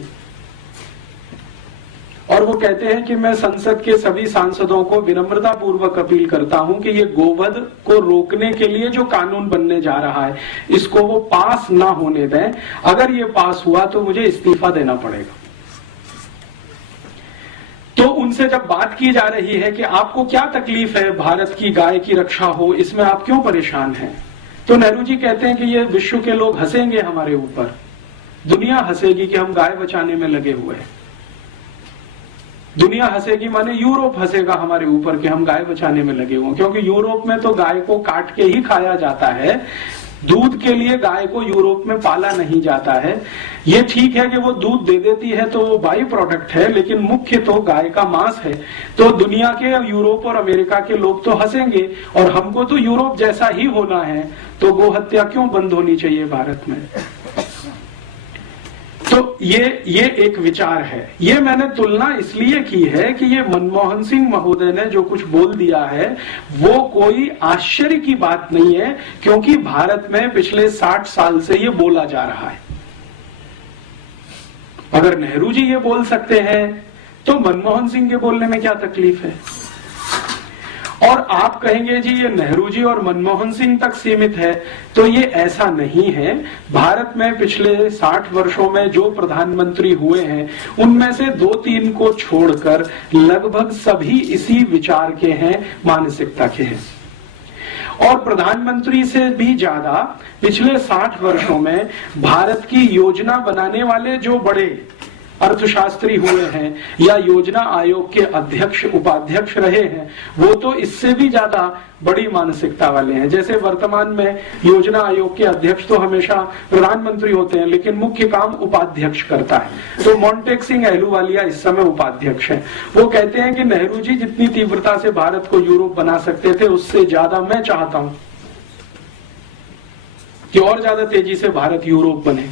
और वो कहते हैं कि मैं संसद के सभी सांसदों को विनम्रता पूर्वक अपील करता हूं कि ये गोवध को रोकने के लिए जो कानून बनने जा रहा है इसको वो पास ना होने दें। अगर ये पास हुआ तो मुझे इस्तीफा देना पड़ेगा। तो उनसे जब बात की जा रही है कि आपको क्या तकलीफ है भारत की गाय की रक्षा हो, इसमें आप क्यों परेशान हैं, तो नेहरू जी कहते हैं कि ये विश्व के लोग हंसेंगे हमारे ऊपर, दुनिया हंसेगी कि हम गाय बचाने में लगे हुए हैं। दुनिया हंसेगी माने यूरोप हंसेगा हमारे ऊपर कि हम गाय बचाने में लगे हुए, क्योंकि यूरोप में तो गाय को काट के ही खाया जाता है। दूध के लिए गाय को यूरोप में पाला नहीं जाता है। ये ठीक है कि वो दूध दे देती है तो वो बाई प्रोडक्ट है, लेकिन मुख्य तो गाय का मांस है। तो दुनिया के यूरोप और अमेरिका के लोग तो हंसेंगे, और हमको तो यूरोप जैसा ही होना है, तो गो हत्या क्यों बंद होनी चाहिए भारत में। तो ये एक विचार है। ये मैंने तुलना इसलिए की है कि ये मनमोहन सिंह महोदय ने जो कुछ बोल दिया है वो कोई आश्चर्य की बात नहीं है, क्योंकि भारत में पिछले 60 साल से ये बोला जा रहा है। अगर नेहरू जी ये बोल सकते हैं तो मनमोहन सिंह के बोलने में क्या तकलीफ है। और आप कहेंगे जी ये नेहरू जी और मनमोहन सिंह तक सीमित है, तो ये ऐसा नहीं है। भारत में पिछले 60 वर्षों में जो प्रधानमंत्री हुए हैं उनमें से 2-3 को छोड़कर लगभग सभी इसी विचार के हैं, मानसिकता के हैं। और प्रधानमंत्री से भी ज्यादा पिछले 60 वर्षों में भारत की योजना बनाने वाले जो बड़े अर्थशास्त्री हुए हैं या योजना आयोग के अध्यक्ष उपाध्यक्ष रहे हैं, वो तो इससे भी ज्यादा बड़ी मानसिकता वाले हैं। जैसे वर्तमान में योजना आयोग के अध्यक्ष तो हमेशा प्रधानमंत्री होते हैं, लेकिन मुख्य काम उपाध्यक्ष करता है। तो मोंटेक सिंह अहलूवालिया इस समय उपाध्यक्ष हैं। वो कहते हैं कि नेहरू जी जितनी तीव्रता से भारत को यूरोप बना सकते थे, उससे ज्यादा मैं चाहता हूं कि और ज्यादा तेजी से भारत यूरोप बने।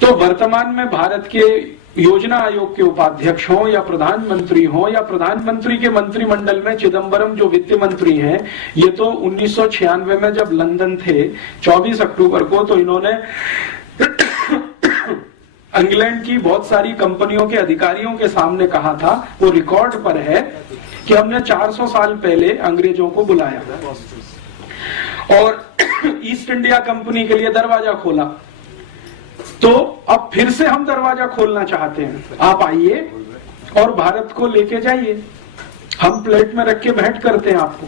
तो वर्तमान में भारत के योजना आयोग के उपाध्यक्ष हों या प्रधानमंत्री हों या प्रधानमंत्री के मंत्रिमंडल में चिदम्बरम जो वित्त मंत्री हैं, ये तो 1996 में जब लंदन थे 24 अक्टूबर को, तो इन्होंने इंग्लैंड की बहुत सारी कंपनियों के अधिकारियों के सामने कहा था, वो रिकॉर्ड पर है, कि हमने 400 साल पहले अंग्रेजों को बुलाया और ईस्ट इंडिया कंपनी के लिए दरवाजा खोला। तो अब फिर से हम दरवाजा खोलना चाहते हैं, आप आइए और भारत को लेके जाइए, हम प्लेट में रख के भेंट करते हैं आपको।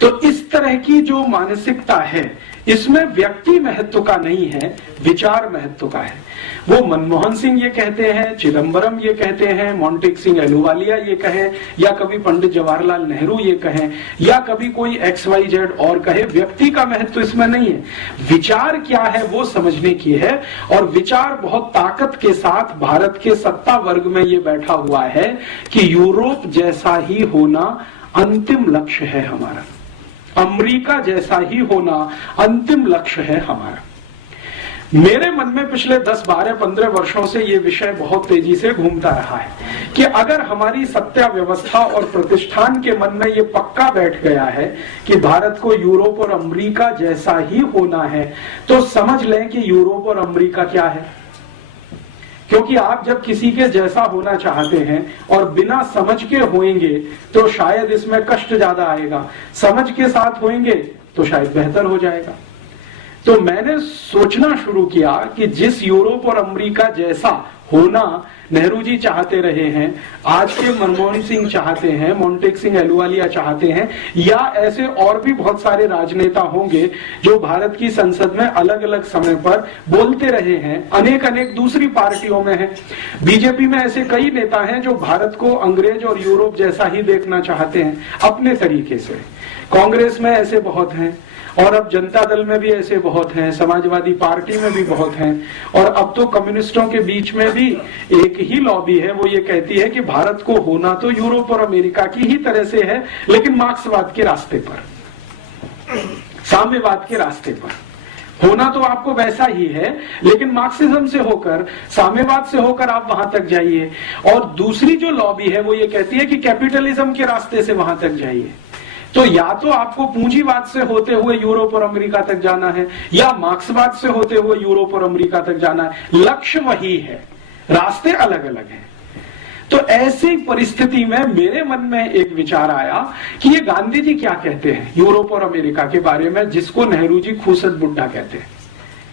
तो इस तरह की जो मानसिकता है, इसमें व्यक्ति महत्व का नहीं है, विचार महत्व का है। वो मनमोहन सिंह ये कहते हैं, चिदम्बरम ये कहते हैं, मोंटेक सिंह अहलूवालिया ये कहें, या कभी पंडित जवाहरलाल नेहरू ये कहें, या कभी कोई XYZ और कहे, व्यक्ति का महत्व इसमें नहीं है। विचार क्या है वो समझने की है। और विचार बहुत ताकत के साथ भारत के सत्ता वर्ग में ये बैठा हुआ है कि यूरोप जैसा ही होना अंतिम लक्ष्य है हमारा, अमेरिका जैसा ही होना अंतिम लक्ष्य है हमारा। मेरे मन में पिछले 10, 12, 15 वर्षों से ये विषय बहुत तेजी से घूमता रहा है कि अगर हमारी सत्ता व्यवस्था और प्रतिष्ठान के मन में ये पक्का बैठ गया है कि भारत को यूरोप और अमेरिका जैसा ही होना है, तो समझ लें कि यूरोप और अमेरिका क्या है। क्योंकि आप जब किसी के जैसा होना चाहते हैं और बिना समझ के होएंगे तो शायद इसमें कष्ट ज्यादा आएगा, समझ के साथ होएंगे तो शायद बेहतर हो जाएगा। तो मैंने सोचना शुरू किया कि जिस यूरोप और अमेरिका जैसा होना नेहरू जी चाहते रहे हैं, आज के मनमोहन सिंह चाहते हैं, मोंटेक सिंह अहलूवालिया चाहते हैं, या ऐसे और भी बहुत सारे राजनेता होंगे जो भारत की संसद में अलग अलग समय पर बोलते रहे हैं, अनेक दूसरी पार्टियों में हैं। बीजेपी में ऐसे कई नेता हैं जो भारत को अंग्रेज और यूरोप जैसा ही देखना चाहते हैं अपने तरीके से। कांग्रेस में ऐसे बहुत हैं, और अब जनता दल में भी ऐसे बहुत हैं, समाजवादी पार्टी में भी बहुत हैं, और अब तो कम्युनिस्टों के बीच में भी एक ही लॉबी है, वो ये कहती है कि भारत को होना तो यूरोप और अमेरिका की ही तरह से है, लेकिन मार्क्सवाद के रास्ते पर, साम्यवाद के रास्ते पर। होना तो आपको वैसा ही है, लेकिन मार्क्सिज्म से होकर, साम्यवाद से होकर आप वहां तक जाइए। और दूसरी जो लॉबी है वो ये कहती है कि कैपिटलिज्म के रास्ते से वहां तक जाइए। तो या तो आपको पूंजीवाद से होते हुए यूरोप और अमेरिका तक जाना है, या मार्क्सवाद से होते हुए यूरोप और अमेरिका तक जाना है। लक्ष्य वही है, रास्ते अलग अलग हैं। तो ऐसी परिस्थिति में मेरे मन में एक विचार आया कि ये गांधी जी क्या कहते हैं यूरोप और अमेरिका के बारे में, जिसको नेहरू जी खूसट बुड्ढा कहते हैं।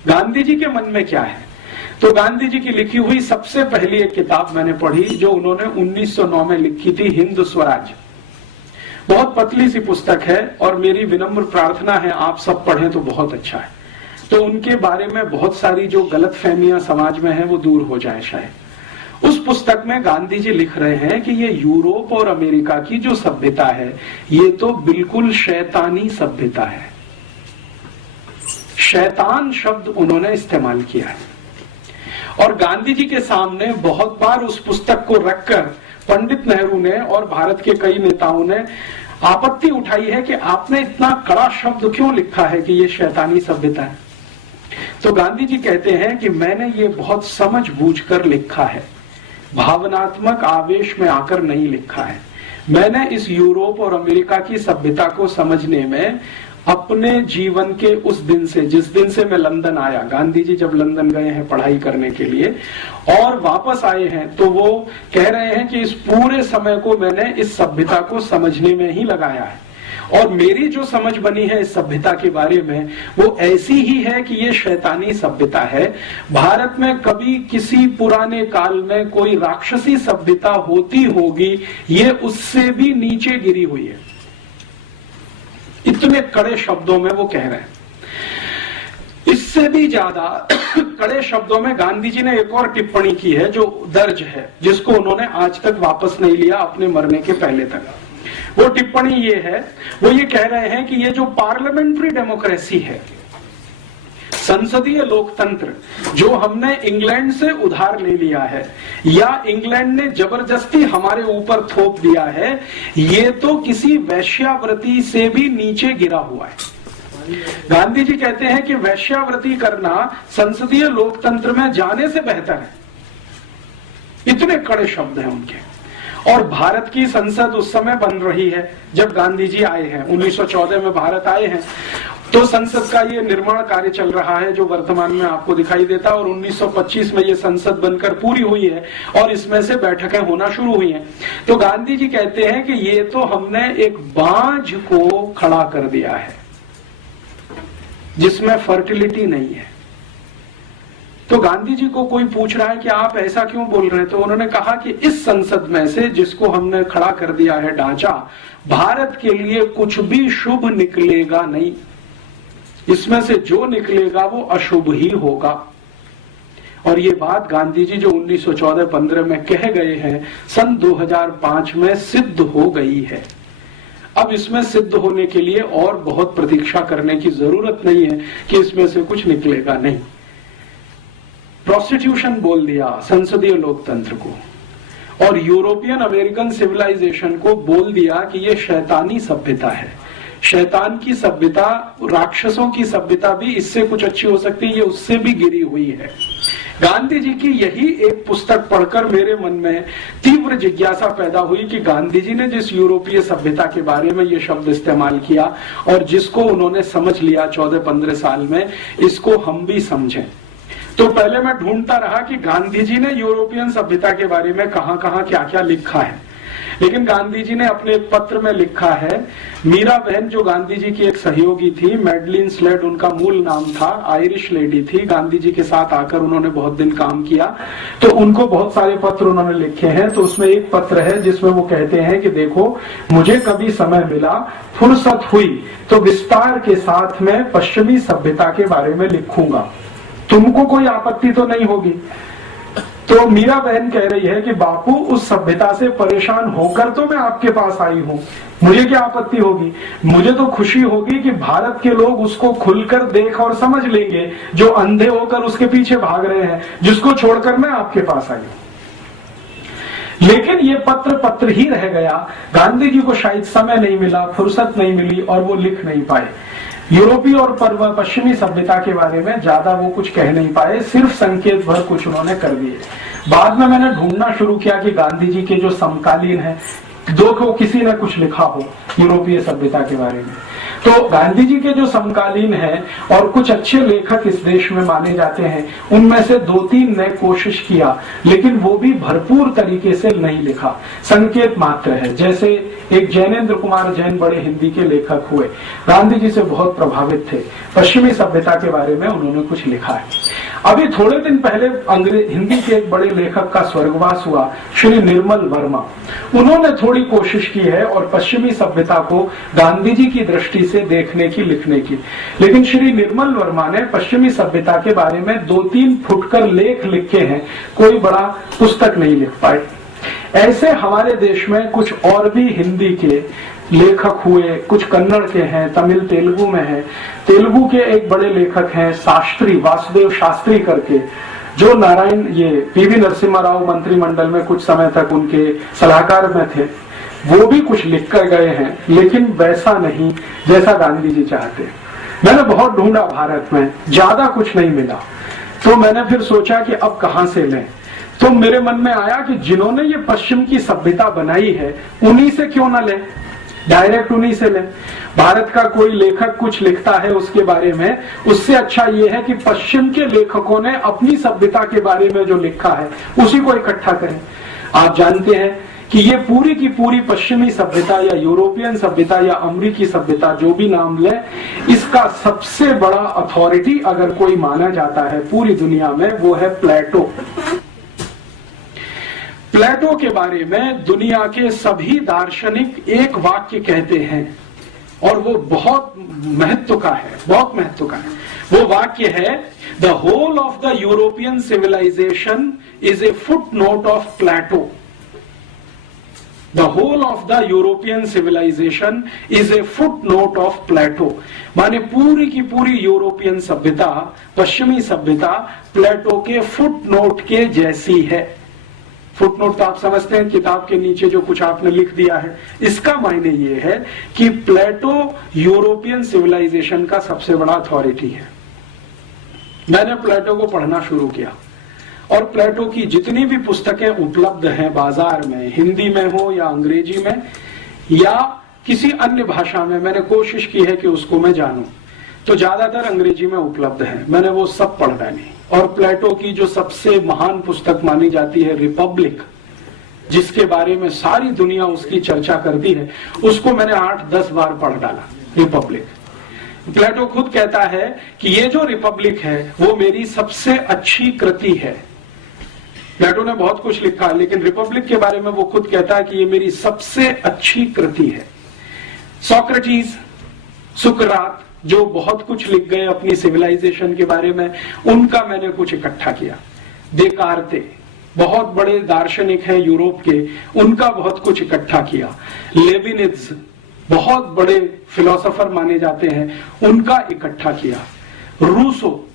गांधी जी के मन में क्या है? तो गांधी जी की लिखी हुई सबसे पहली एक किताब मैंने पढ़ी, जो उन्होंने 1909 में लिखी थी, हिंद स्वराज। बहुत पतली सी पुस्तक है, और मेरी विनम्र प्रार्थना है आप सब पढ़ें तो बहुत अच्छा है। तो उनके बारे में बहुत सारी जो गलतफहमियां समाज में है वो दूर हो जाए शायद। उस पुस्तक में गांधी जी लिख रहे हैं कि ये यूरोप और अमेरिका की जो सभ्यता है, ये तो बिल्कुल शैतानी सभ्यता है। शैतान शब्द उन्होंने इस्तेमाल किया है। और गांधी जी के सामने बहुत बार उस पुस्तक को रखकर पंडित नेहरू ने और भारत के कई नेताओं ने आपत्ति उठाई है कि आपने इतना कड़ा शब्द क्यों लिखा है कि ये शैतानी सभ्यता है। तो गांधी जी कहते हैं कि मैंने ये बहुत समझ बूझ कर लिखा है, भावनात्मक आवेश में आकर नहीं लिखा है। मैंने इस यूरोप और अमेरिका की सभ्यता को समझने में अपने जीवन के उस दिन से, जिस दिन से मैं लंदन आया, गांधी जी जब लंदन गए हैं पढ़ाई करने के लिए और वापस आए हैं, तो वो कह रहे हैं कि इस पूरे समय को मैंने इस सभ्यता को समझने में ही लगाया है। और मेरी जो समझ बनी है इस सभ्यता के बारे में वो ऐसी ही है कि ये शैतानी सभ्यता है। भारत में कभी किसी पुराने काल में कोई राक्षसी सभ्यता होती होगी, ये उससे भी नीचे गिरी हुई है। इतने कड़े शब्दों में वो कह रहे हैं। इससे भी ज्यादा कड़े शब्दों में गांधी जी ने एक और टिप्पणी की है जो दर्ज है, जिसको उन्होंने आज तक वापस नहीं लिया अपने मरने के पहले तक। वो टिप्पणी ये है, वो ये कह रहे हैं कि ये जो पार्लियामेंट्री डेमोक्रेसी है, संसदीय लोकतंत्र, जो हमने इंग्लैंड से उधार ले लिया है या इंग्लैंड ने जबरदस्ती हमारे ऊपर थोप दिया है, ये तो किसी वैश्यावृत्ति से भी नीचे गिरा हुआ है। गांधी जी कहते हैं कि वैश्यावृत्ति करना संसदीय लोकतंत्र में जाने से बेहतर है। इतने कड़े शब्द हैं उनके। और भारत की संसद उस समय बन रही है जब गांधी जी आए हैं, 1914 में भारत आए हैं। तो संसद का ये निर्माण कार्य चल रहा है जो वर्तमान में आपको दिखाई देता है, और 1925 में ये संसद बनकर पूरी हुई है और इसमें से बैठकें होना शुरू हुई हैं। तो गांधी जी कहते हैं कि ये तो हमने एक बांझ को खड़ा कर दिया है जिसमें फर्टिलिटी नहीं है। तो गांधी जी को कोई पूछ रहा है कि आप ऐसा क्यों बोल रहे हैं, तो उन्होंने कहा कि इस संसद में से जिसको हमने खड़ा कर दिया है ढांचा, भारत के लिए कुछ भी शुभ निकलेगा नहीं। इसमें से जो निकलेगा वो अशुभ ही होगा। और ये बात गांधी जी जो 1914-15 में कह गए हैं, सन 2005 में सिद्ध हो गई है। अब इसमें सिद्ध होने के लिए और बहुत प्रतीक्षा करने की जरूरत नहीं है कि इसमें से कुछ निकलेगा नहीं। प्रोस्टिट्यूशन बोल दिया संसदीय लोकतंत्र को, और यूरोपियन अमेरिकन सिविलाइजेशन को बोल दिया कि ये शैतानी सभ्यता है। शैतान की सभ्यता, राक्षसों की सभ्यता भी इससे कुछ अच्छी हो सकती है, ये उससे भी गिरी हुई है। गांधी जी की यही एक पुस्तक पढ़कर मेरे मन में तीव्र जिज्ञासा पैदा हुई कि गांधी जी ने जिस यूरोपीय सभ्यता के बारे में ये शब्द इस्तेमाल किया और जिसको उन्होंने समझ लिया 14-15 साल में, इसको हम भी समझें। तो पहले मैं ढूंढता रहा कि गांधी जी ने यूरोपियन सभ्यता के बारे में कहां कहां क्या क्या लिखा है, लेकिन गांधी जी ने अपने एक पत्र में लिखा है। मीरा बहन जो गांधी जी की एक सहयोगी थी, मैडलिन स्लेड उनका मूल नाम था, आयरिश लेडी थी, गांधी जी के साथ आकर उन्होंने बहुत दिन काम किया, तो उनको बहुत सारे पत्र उन्होंने लिखे हैं। तो उसमें एक पत्र है जिसमें वो कहते हैं कि देखो, मुझे कभी समय मिला, फुर्सत हुई तो विस्तार के साथ में पश्चिमी सभ्यता के बारे में लिखूंगा, तुमको कोई आपत्ति तो नहीं होगी। तो मीरा बहन कह रही है कि बापू उस सभ्यता से परेशान होकर तो मैं आपके पास आई हूं, मुझे क्या आपत्ति होगी, मुझे तो खुशी होगी कि भारत के लोग उसको खुलकर देख और समझ लेंगे जो अंधे होकर उसके पीछे भाग रहे हैं, जिसको छोड़कर मैं आपके पास आई हूं। लेकिन ये पत्र ही रह गया। गांधी जी को शायद समय नहीं मिला, फुर्सत नहीं मिली और वो लिख नहीं पाए। यूरोपीय और पश्चिमी सभ्यता के बारे में ज्यादा वो कुछ कह नहीं पाए, सिर्फ संकेत भर कुछ उन्होंने कर दिए। बाद में मैंने ढूंढना शुरू किया कि गांधी जी के जो समकालीन है, दो को किसी ने कुछ लिखा हो यूरोपीय सभ्यता के बारे में। तो गांधी जी के जो समकालीन है और कुछ अच्छे लेखक इस देश में माने जाते हैं, उनमें से 2-3 ने कोशिश किया, लेकिन वो भी भरपूर तरीके से नहीं लिखा, संकेत मात्र है। जैसे एक जैनेन्द्र कुमार जैन बड़े हिंदी के लेखक हुए, गांधी जी से बहुत प्रभावित थे, पश्चिमी सभ्यता के बारे में उन्होंने कुछ लिखा है। अभी थोड़े दिन पहले हिंदी के एक बड़े लेखक का स्वर्गवास हुआ, श्री निर्मल वर्मा। उन्होंने थोड़ी कोशिश की है और पश्चिमी सभ्यता को गांधी जी की दृष्टि से देखने की, लिखने की, लेकिन श्री निर्मल वर्मा ने पश्चिमी सभ्यता के बारे में 2-3 फुटकर लेख लिखे हैं, कोई बड़ा पुस्तक नहीं लिख पाए। ऐसे हमारे देश में कुछ और भी हिंदी के लेखक हुए, कुछ कन्नड़ के हैं, तमिल तेलुगु में हैं। तेलुगु के एक बड़े लेखक हैं शास्त्री, वासुदेव शास्त्री करके, जो नारायण ये पीवी नरसिम्हा राव मंत्रिमंडल में कुछ समय तक उनके सलाहकार में थे। वो भी कुछ लिख कर गए हैं, लेकिन वैसा नहीं जैसा गांधी जी चाहते। मैंने बहुत ढूंढा भारत में, ज्यादा कुछ नहीं मिला। तो मैंने फिर सोचा कि अब कहां से लें। तो मेरे मन में आया कि जिन्होंने ये पश्चिम की सभ्यता बनाई है, उन्हीं से क्यों ना लें, डायरेक्ट उन्हीं से लें। भारत का कोई लेखक कुछ लिखता है उसके बारे में, उससे अच्छा ये है कि पश्चिम के लेखकों ने अपनी सभ्यता के बारे में जो लिखा है उसी को इकट्ठा करें। आप जानते हैं कि ये पूरी की पूरी पश्चिमी सभ्यता या यूरोपियन सभ्यता या अमेरिकी सभ्यता, जो भी नाम ले, इसका सबसे बड़ा अथॉरिटी अगर कोई माना जाता है पूरी दुनिया में, वो है प्लेटो। प्लेटो के बारे में दुनिया के सभी दार्शनिक एक वाक्य कहते हैं और वो बहुत महत्व का है, बहुत महत्व का है। वो वाक्य है, the whole of the European civilisation is a footnote of Plato. The whole of the European civilisation is a footnote of Plato. माने पूरी की पूरी यूरोपियन सभ्यता, पश्चिमी सभ्यता प्लेटो के फुट नोट के जैसी है। फुटनोट तो आप समझते हैं, किताब के नीचे जो कुछ आपने लिख दिया है। इसका मायने ये है कि प्लेटो यूरोपियन सिविलाइजेशन का सबसे बड़ा अथॉरिटी है। मैंने प्लेटो को पढ़ना शुरू किया और प्लेटो की जितनी भी पुस्तकें उपलब्ध हैं बाजार में, हिंदी में हो या अंग्रेजी में या किसी अन्य भाषा में, मैंने कोशिश की है कि उसको मैं जानूं। तो ज्यादातर अंग्रेजी में उपलब्ध है, मैंने वो सब पढ़ डाली। और प्लेटो की जो सबसे महान पुस्तक मानी जाती है रिपब्लिक, जिसके बारे में सारी दुनिया उसकी चर्चा करती है, उसको मैंने 8-10 बार पढ़ डाला। रिपब्लिक, प्लेटो खुद कहता है कि ये जो रिपब्लिक है वो मेरी सबसे अच्छी कृति है। प्लेटो ने बहुत कुछ लिखा, लेकिन रिपब्लिक के बारे में वो खुद कहता है कि ये मेरी सबसे अच्छी कृति है। सोक्रेटिस, सुकरात, जो बहुत कुछ लिख गए अपनी सिविलाइजेशन के बारे में, उनका मैंने कुछ इकट्ठा किया। देकार्ते, बहुत बड़े दार्शनिक हैं यूरोप के, उनका बहुत कुछ इकट्ठा किया। लेविनिज, बहुत बड़े फिलोसोफर माने जाते हैं, उनका इकट्ठा किया। रूसो,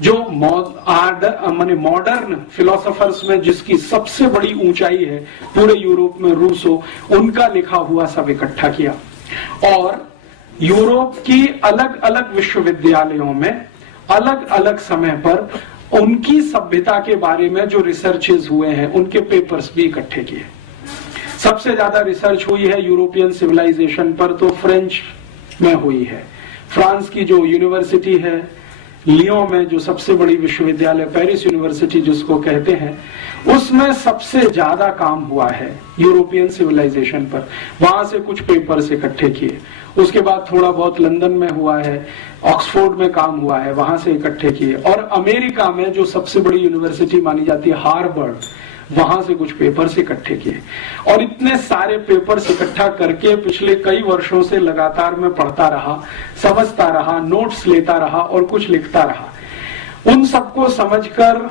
जो मॉडर्न फिलोसोफर्स में जिसकी सबसे बड़ी ऊंचाई है पूरे यूरोप में, रूसो, उनका लिखा हुआ सब इकट्ठा किया। और यूरोप की अलग अलग विश्वविद्यालयों में अलग अलग समय पर उनकी सभ्यता के बारे में जो रिसर्चेस हुए हैं, उनके पेपर्स भी इकट्ठे किए। सबसे ज्यादा रिसर्च हुई है यूरोपियन सिविलाइजेशन पर, तो फ्रेंच में हुई है। फ्रांस की जो यूनिवर्सिटी है लियों में, जो सबसे बड़ी विश्वविद्यालय, पेरिस यूनिवर्सिटी जिसको कहते हैं, उसमें सबसे ज्यादा काम हुआ है यूरोपियन सिविलाइजेशन पर। वहां से कुछ पेपर्स इकट्ठे किए। उसके बाद थोड़ा बहुत लंदन में हुआ है, ऑक्सफोर्ड में काम हुआ है, वहां से इकट्ठे किए। और अमेरिका में जो सबसे बड़ी यूनिवर्सिटी मानी जाती है हार्वर्ड, वहां से कुछ पेपर्स इकट्ठे किए। और इतने सारे पेपर्स इकट्ठा करके पिछले कई वर्षों से लगातार मैं पढ़ता रहा, समझता रहा, नोट्स लेता रहा और कुछ लिखता रहा। उन सबको समझकर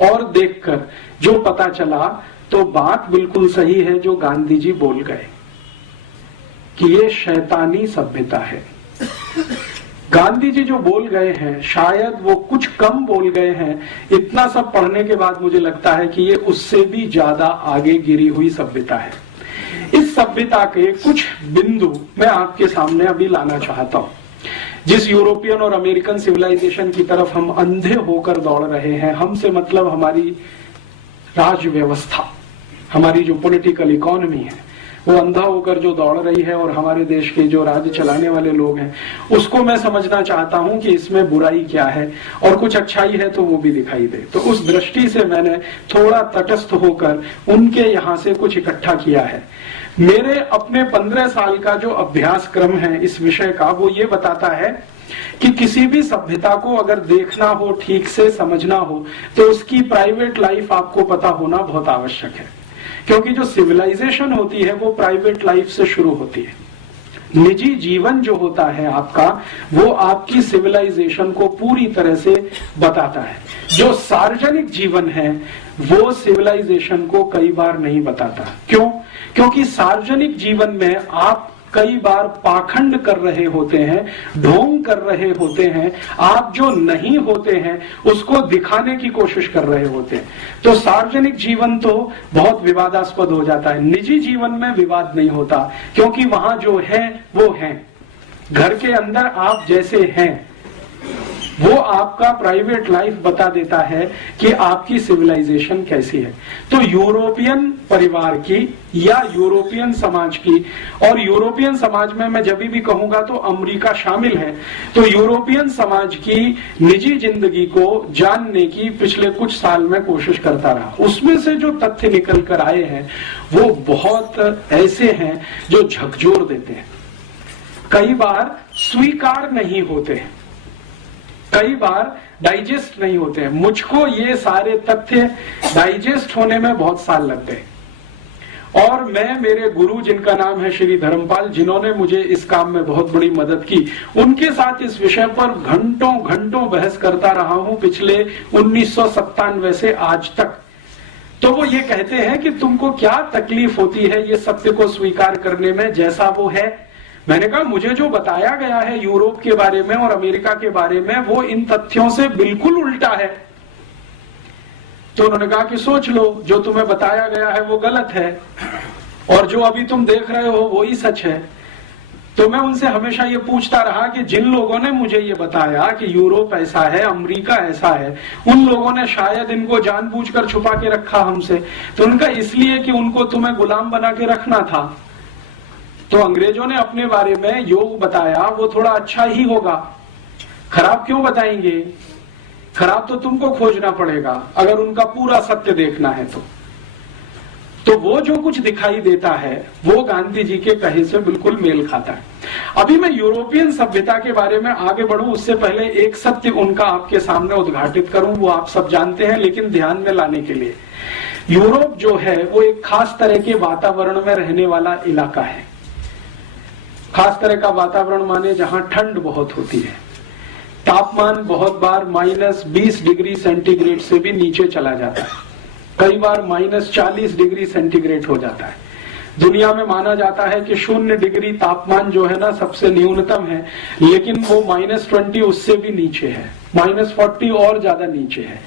और देखकर जो पता चला तो बात बिल्कुल सही है जो गांधी जी बोल गए कि ये शैतानी सभ्यता है। गांधी जी जो बोल गए हैं शायद वो कुछ कम बोल गए हैं, इतना सब पढ़ने के बाद मुझे लगता है कि ये उससे भी ज्यादा आगे गिरी हुई सभ्यता है। इस सभ्यता के कुछ बिंदु मैं आपके सामने अभी लाना चाहता हूं। जिस यूरोपियन और अमेरिकन सिविलाइजेशन की तरफ हम अंधे होकर दौड़ रहे हैं, हमसे मतलब हमारी राज व्यवस्था, हमारी जो पॉलिटिकल इकोनॉमी है वो अंधा होकर जो दौड़ रही है, और हमारे देश के जो राज्य चलाने वाले लोग हैं उसको मैं समझना चाहता हूं कि इसमें बुराई क्या है और कुछ अच्छाई है तो वो भी दिखाई दे। तो उस दृष्टि से मैंने थोड़ा तटस्थ होकर उनके यहाँ से कुछ इकट्ठा किया है। मेरे अपने 15 साल का जो अभ्यास क्रम है इस विषय का, वो ये बताता है कि किसी भी सभ्यता को अगर देखना हो, ठीक से समझना हो, तो उसकी प्राइवेट लाइफ आपको पता होना बहुत आवश्यक है। क्योंकि जो सिविलाइजेशन होती है वो प्राइवेट लाइफ से शुरू होती है। निजी जीवन जो होता है आपका, वो आपकी सिविलाइजेशन को पूरी तरह से बताता है। जो सार्वजनिक जीवन है वो सिविलाइजेशन को कई बार नहीं बताता। क्यों? क्योंकि सार्वजनिक जीवन में आप कई बार पाखंड कर रहे होते हैं, ढोंग कर रहे होते हैं, आप जो नहीं होते हैं उसको दिखाने की कोशिश कर रहे होते हैं। तो सार्वजनिक जीवन तो बहुत विवादास्पद हो जाता है। निजी जीवन में विवाद नहीं होता, क्योंकि वहां जो है वो है। घर के अंदर आप जैसे हैं वो आपका प्राइवेट लाइफ बता देता है कि आपकी सिविलाइजेशन कैसी है। तो यूरोपियन परिवार की या यूरोपियन समाज की, और यूरोपियन समाज में मैं जब भी कहूंगा तो अमेरिका शामिल है, तो यूरोपियन समाज की निजी जिंदगी को जानने की पिछले कुछ साल में कोशिश करता रहा। उसमें से जो तथ्य निकल कर आए हैं वो बहुत ऐसे हैं जो झकझोर देते हैं, कई बार स्वीकार नहीं होते हैं, कई बार डाइजेस्ट नहीं होते हैं। मुझको ये सारे तथ्य डाइजेस्ट होने में बहुत साल लग गए, और मैं, मेरे गुरु जिनका नाम है श्री धर्मपाल, जिन्होंने मुझे इस काम में बहुत बड़ी मदद की, उनके साथ इस विषय पर घंटों घंटों बहस करता रहा हूं पिछले 1997 से आज तक। तो वो ये कहते हैं कि तुमको क्या तकलीफ होती है ये सत्य को स्वीकार करने में जैसा वो है। मैंने कहा मुझे जो बताया गया है यूरोप के बारे में और अमेरिका के बारे में वो इन तथ्यों से बिल्कुल उल्टा है। तो उन्होंने कहा कि सोच लो, जो तुम्हें बताया गया है वो गलत है और जो अभी तुम देख रहे हो वो ही सच है। तो मैं उनसे हमेशा ये पूछता रहा कि जिन लोगों ने मुझे ये बताया कि यूरोप ऐसा है, अमेरिका ऐसा है, उन लोगों ने शायद इनको जानबूझकर छुपा के रखा हमसे। तो उनका इसलिए कि उनको तुम्हें गुलाम बना के रखना था। तो अंग्रेजों ने अपने बारे में योग बताया, वो थोड़ा अच्छा ही होगा, खराब क्यों बताएंगे? खराब तो तुमको खोजना पड़ेगा अगर उनका पूरा सत्य देखना है तो वो जो कुछ दिखाई देता है वो गांधी जी के कहे से बिल्कुल मेल खाता है। अभी मैं यूरोपियन सभ्यता के बारे में आगे बढ़ूं उससे पहले एक सत्य उनका आपके सामने उद्घाटित करूं। वो आप सब जानते हैं, लेकिन ध्यान में लाने के लिए, यूरोप जो है वो एक खास तरह के वातावरण में रहने वाला इलाका है। खास तरह का वातावरण माने जहां ठंड बहुत होती है, तापमान बहुत बार -20 डिग्री सेंटीग्रेड से भी नीचे चला जाता है, कई बार -40 डिग्री सेंटीग्रेड हो जाता है। दुनिया में माना जाता है कि 0 डिग्री तापमान जो है ना सबसे न्यूनतम है, लेकिन वो -20 उससे भी नीचे है, -40 और ज्यादा नीचे है।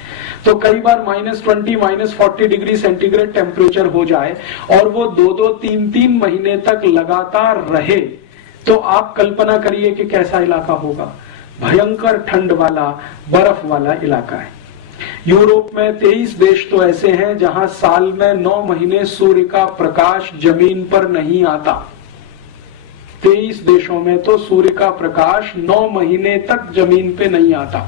तो कई बार -20 -40 डिग्री सेंटीग्रेड टेम्परेचर हो जाए और वो 2-2 3-3 महीने तक लगातार रहे, तो आप कल्पना करिए कि कैसा इलाका होगा। भयंकर ठंड वाला, बर्फ वाला इलाका है। यूरोप में 23 देश तो ऐसे हैं जहां साल में 9 महीने सूर्य का प्रकाश जमीन पर नहीं आता। 23 देशों में तो सूर्य का प्रकाश 9 महीने तक जमीन पे नहीं आता।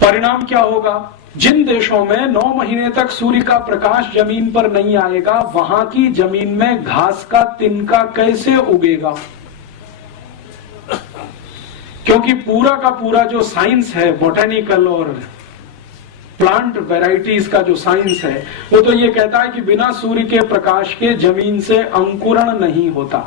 परिणाम क्या होगा? जिन देशों में 9 महीने तक सूर्य का प्रकाश जमीन पर नहीं आएगा, वहां की जमीन में घास का तिनका कैसे उगेगा? क्योंकि पूरा का पूरा जो साइंस है, बोटेनिकल और प्लांट वैरायटीज का जो साइंस है, वो तो ये कहता है कि बिना सूर्य के प्रकाश के जमीन से अंकुरण नहीं होता,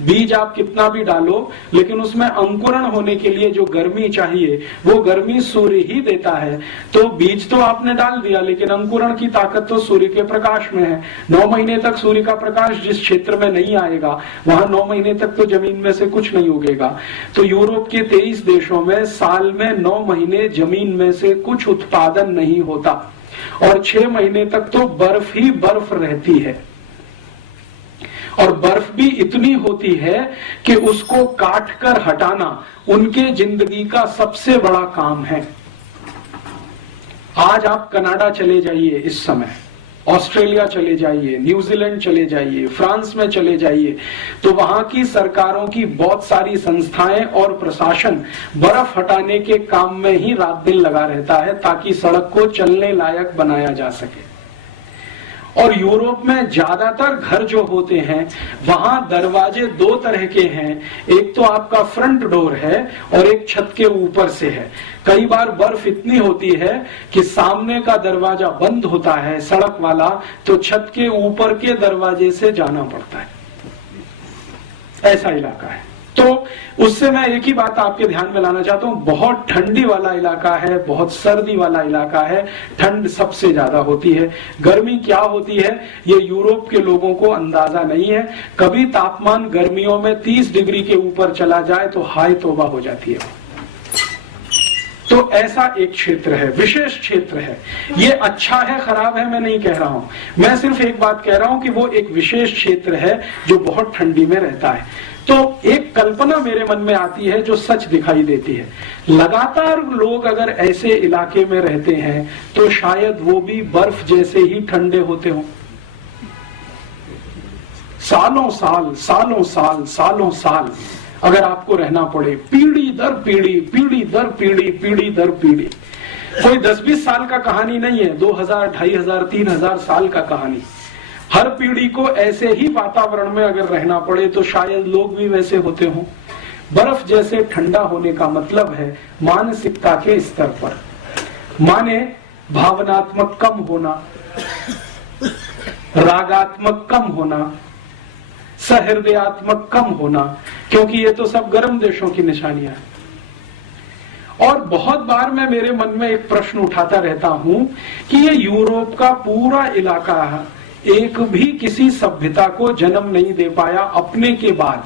बीज आप कितना भी डालो, लेकिन उसमें अंकुरण होने के लिए जो गर्मी चाहिए वो गर्मी सूर्य ही देता है। तो बीज तो आपने डाल दिया, लेकिन अंकुरण की ताकत तो सूर्य के प्रकाश में है। 9 महीने तक सूर्य का प्रकाश जिस क्षेत्र में नहीं आएगा, वहां 9 महीने तक तो जमीन में से कुछ नहीं उगेगा। तो यूरोप के 23 देशों में साल में 9 महीने जमीन में से कुछ उत्पादन नहीं होता, और 6 महीने तक तो बर्फ ही बर्फ रहती है। और बर्फ भी इतनी होती है कि उसको काट कर हटाना उनके जिंदगी का सबसे बड़ा काम है। आज आप कनाडा चले जाइए, इस समय ऑस्ट्रेलिया चले जाइए, न्यूजीलैंड चले जाइए, फ्रांस में चले जाइए, तो वहां की सरकारों की बहुत सारी संस्थाएं और प्रशासन बर्फ हटाने के काम में ही रात दिन लगा रहता है, ताकि सड़क को चलने लायक बनाया जा सके। और यूरोप में ज्यादातर घर जो होते हैं वहां दरवाजे 2 तरह के हैं, एक तो आपका फ्रंट डोर है और एक छत के ऊपर से है। कई बार बर्फ इतनी होती है कि सामने का दरवाजा बंद होता है सड़क वाला, तो छत के ऊपर के दरवाजे से जाना पड़ता है। ऐसा इलाका है। तो उससे मैं एक ही बात आपके ध्यान में लाना चाहता हूं, बहुत ठंडी वाला इलाका है, बहुत सर्दी वाला इलाका है, ठंड सबसे ज्यादा होती है। गर्मी क्या होती है ये यूरोप के लोगों को अंदाजा नहीं है। कभी तापमान गर्मियों में 30 डिग्री के ऊपर चला जाए तो हाय तौबा हो जाती है। तो ऐसा एक क्षेत्र है, विशेष क्षेत्र है। ये अच्छा है खराब है मैं नहीं कह रहा हूं, मैं सिर्फ एक बात कह रहा हूं कि वो एक विशेष क्षेत्र है जो बहुत ठंडी में रहता है। तो एक कल्पना मेरे मन में आती है जो सच दिखाई देती है। लगातार लोग अगर ऐसे इलाके में रहते हैं तो शायद वो भी बर्फ जैसे ही ठंडे होते हों। सालों साल सालों साल सालों साल अगर आपको रहना पड़े, पीढ़ी दर पीढ़ी, पीढ़ी दर पीढ़ी, पीढ़ी दर पीढ़ी, कोई 10-20 साल का कहानी नहीं है, 2000, 2500, 3000 साल का कहानी। हर पीढ़ी को ऐसे ही वातावरण में अगर रहना पड़े तो शायद लोग भी वैसे होते हों। बर्फ जैसे ठंडा होने का मतलब है मानसिकता के स्तर पर, माने भावनात्मक कम होना, रागात्मक कम होना, सहृदयात्मक कम होना, क्योंकि ये तो सब गर्म देशों की निशानियां हैं। और बहुत बार मैं मेरे मन में एक प्रश्न उठाता रहता हूं कि ये यूरोप का पूरा इलाका एक भी किसी सभ्यता को जन्म नहीं दे पाया अपने के बाद,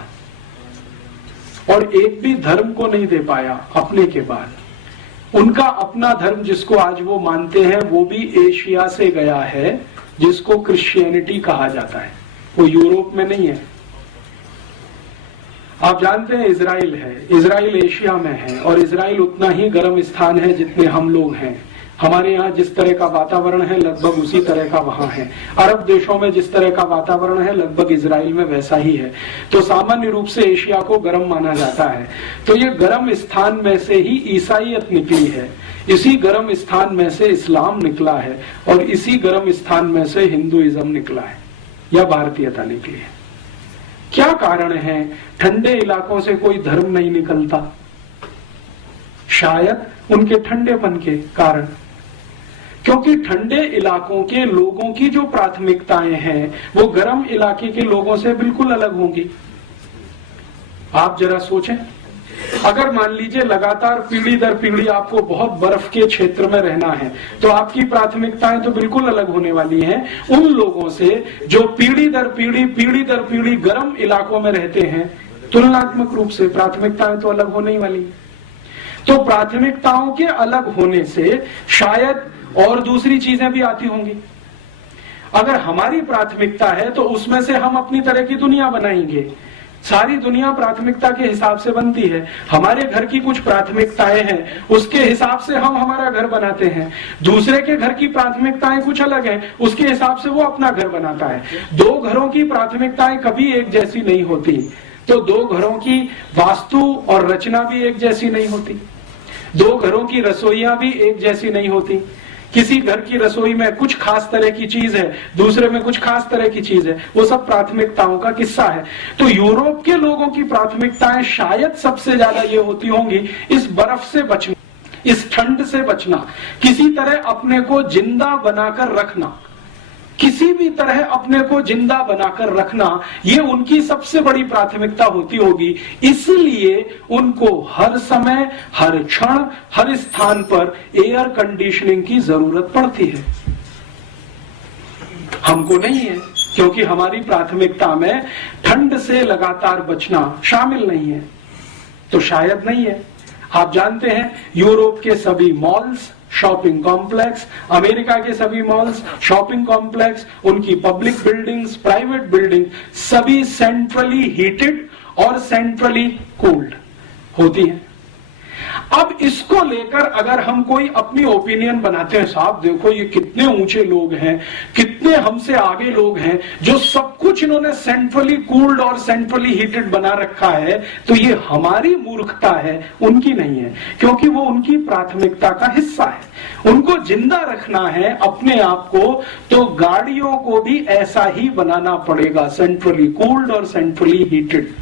और एक भी धर्म को नहीं दे पाया अपने के बाद। उनका अपना धर्म जिसको आज वो मानते हैं वो भी एशिया से गया है, जिसको क्रिश्चियनिटी कहा जाता है, वो यूरोप में नहीं है। आप जानते हैं इजराइल है, इजराइल एशिया में है, और इजराइल उतना ही गर्म स्थान है जितने हम लोग हैं। हमारे यहाँ जिस तरह का वातावरण है लगभग उसी तरह का वहां है। अरब देशों में जिस तरह का वातावरण है लगभग इजराइल में वैसा ही है। तो सामान्य रूप से एशिया को गर्म माना जाता है। तो ये गर्म स्थान में से ही ईसाईयत निकली है, इसी गर्म स्थान में से इस्लाम निकला है, और इसी गर्म स्थान में से हिंदुइज्म निकला है या भारतीयता निकली है। क्या कारण है ठंडे इलाकों से कोई धर्म नहीं निकलता? शायद उनके ठंडेपन के कारण, क्योंकि ठंडे इलाकों के लोगों की जो प्राथमिकताएं हैं वो गर्म इलाके के लोगों से बिल्कुल अलग होंगी। आप जरा सोचें, अगर मान लीजिए लगातार पीढ़ी दर पीढ़ी आपको बहुत बर्फ के क्षेत्र में रहना है तो आपकी प्राथमिकताएं तो बिल्कुल अलग होने वाली हैं उन लोगों से जो पीढ़ी दर पीढ़ी गर्म इलाकों में रहते हैं। तुलनात्मक रूप से प्राथमिकताएं तो अलग होने ही वाली है। तो प्राथमिकताओं के अलग होने से शायद और दूसरी चीजें भी आती होंगी। अगर हमारी प्राथमिकता है तो उसमें से हम अपनी तरह की दुनिया बनाएंगे। सारी दुनिया प्राथमिकता के हिसाब से बनती है। हमारे घर की कुछ प्राथमिकताएं हैं, उसके हिसाब से हम हमारा घर बनाते हैं। दूसरे के घर की प्राथमिकताएं कुछ अलग हैं, उसके हिसाब से वो अपना घर बनाता है। दो घरों की प्राथमिकताएं कभी एक जैसी नहीं होती, तो दो घरों की वास्तु और रचना भी एक जैसी नहीं होती। दो घरों की रसोइयां भी एक जैसी नहीं होती। किसी घर की रसोई में कुछ खास तरह की चीज है, दूसरे में कुछ खास तरह की चीज है। वो सब प्राथमिकताओं का किस्सा है। तो यूरोप के लोगों की प्राथमिकताएं शायद सबसे ज्यादा ये होती होंगी, इस बर्फ से बचना, इस ठंड से बचना, किसी तरह अपने को जिंदा बनाकर रखना। किसी भी तरह अपने को जिंदा बनाकर रखना, ये उनकी सबसे बड़ी प्राथमिकता होती होगी। इसलिए उनको हर समय, हर क्षण, हर स्थान पर एयर कंडीशनिंग की जरूरत पड़ती है। हमको नहीं है, क्योंकि हमारी प्राथमिकता में ठंड से लगातार बचना शामिल नहीं है, तो शायद नहीं है। आप जानते हैं यूरोप के सभी मॉल्स, शॉपिंग कॉम्प्लेक्स, अमेरिका के सभी मॉल्स, शॉपिंग कॉम्प्लेक्स, उनकी पब्लिक बिल्डिंग्स, प्राइवेट बिल्डिंग, सभी सेंट्रली हीटेड और सेंट्रली कूल्ड होती हैं। अब इसको लेकर अगर हम कोई अपनी ओपिनियन बनाते हैं, साहब देखो ये कितने ऊंचे लोग हैं, कितने हमसे आगे लोग हैं, जो सब कुछ इन्होंने सेंट्रली कूल्ड और सेंट्रली हीटेड बना रखा है, तो ये हमारी मूर्खता है, उनकी नहीं है, क्योंकि वो उनकी प्राथमिकता का हिस्सा है। उनको जिंदा रखना है अपने आप को, तो गाड़ियों को भी ऐसा ही बनाना पड़ेगा, सेंट्रली कूल्ड और सेंट्रली हीटेड।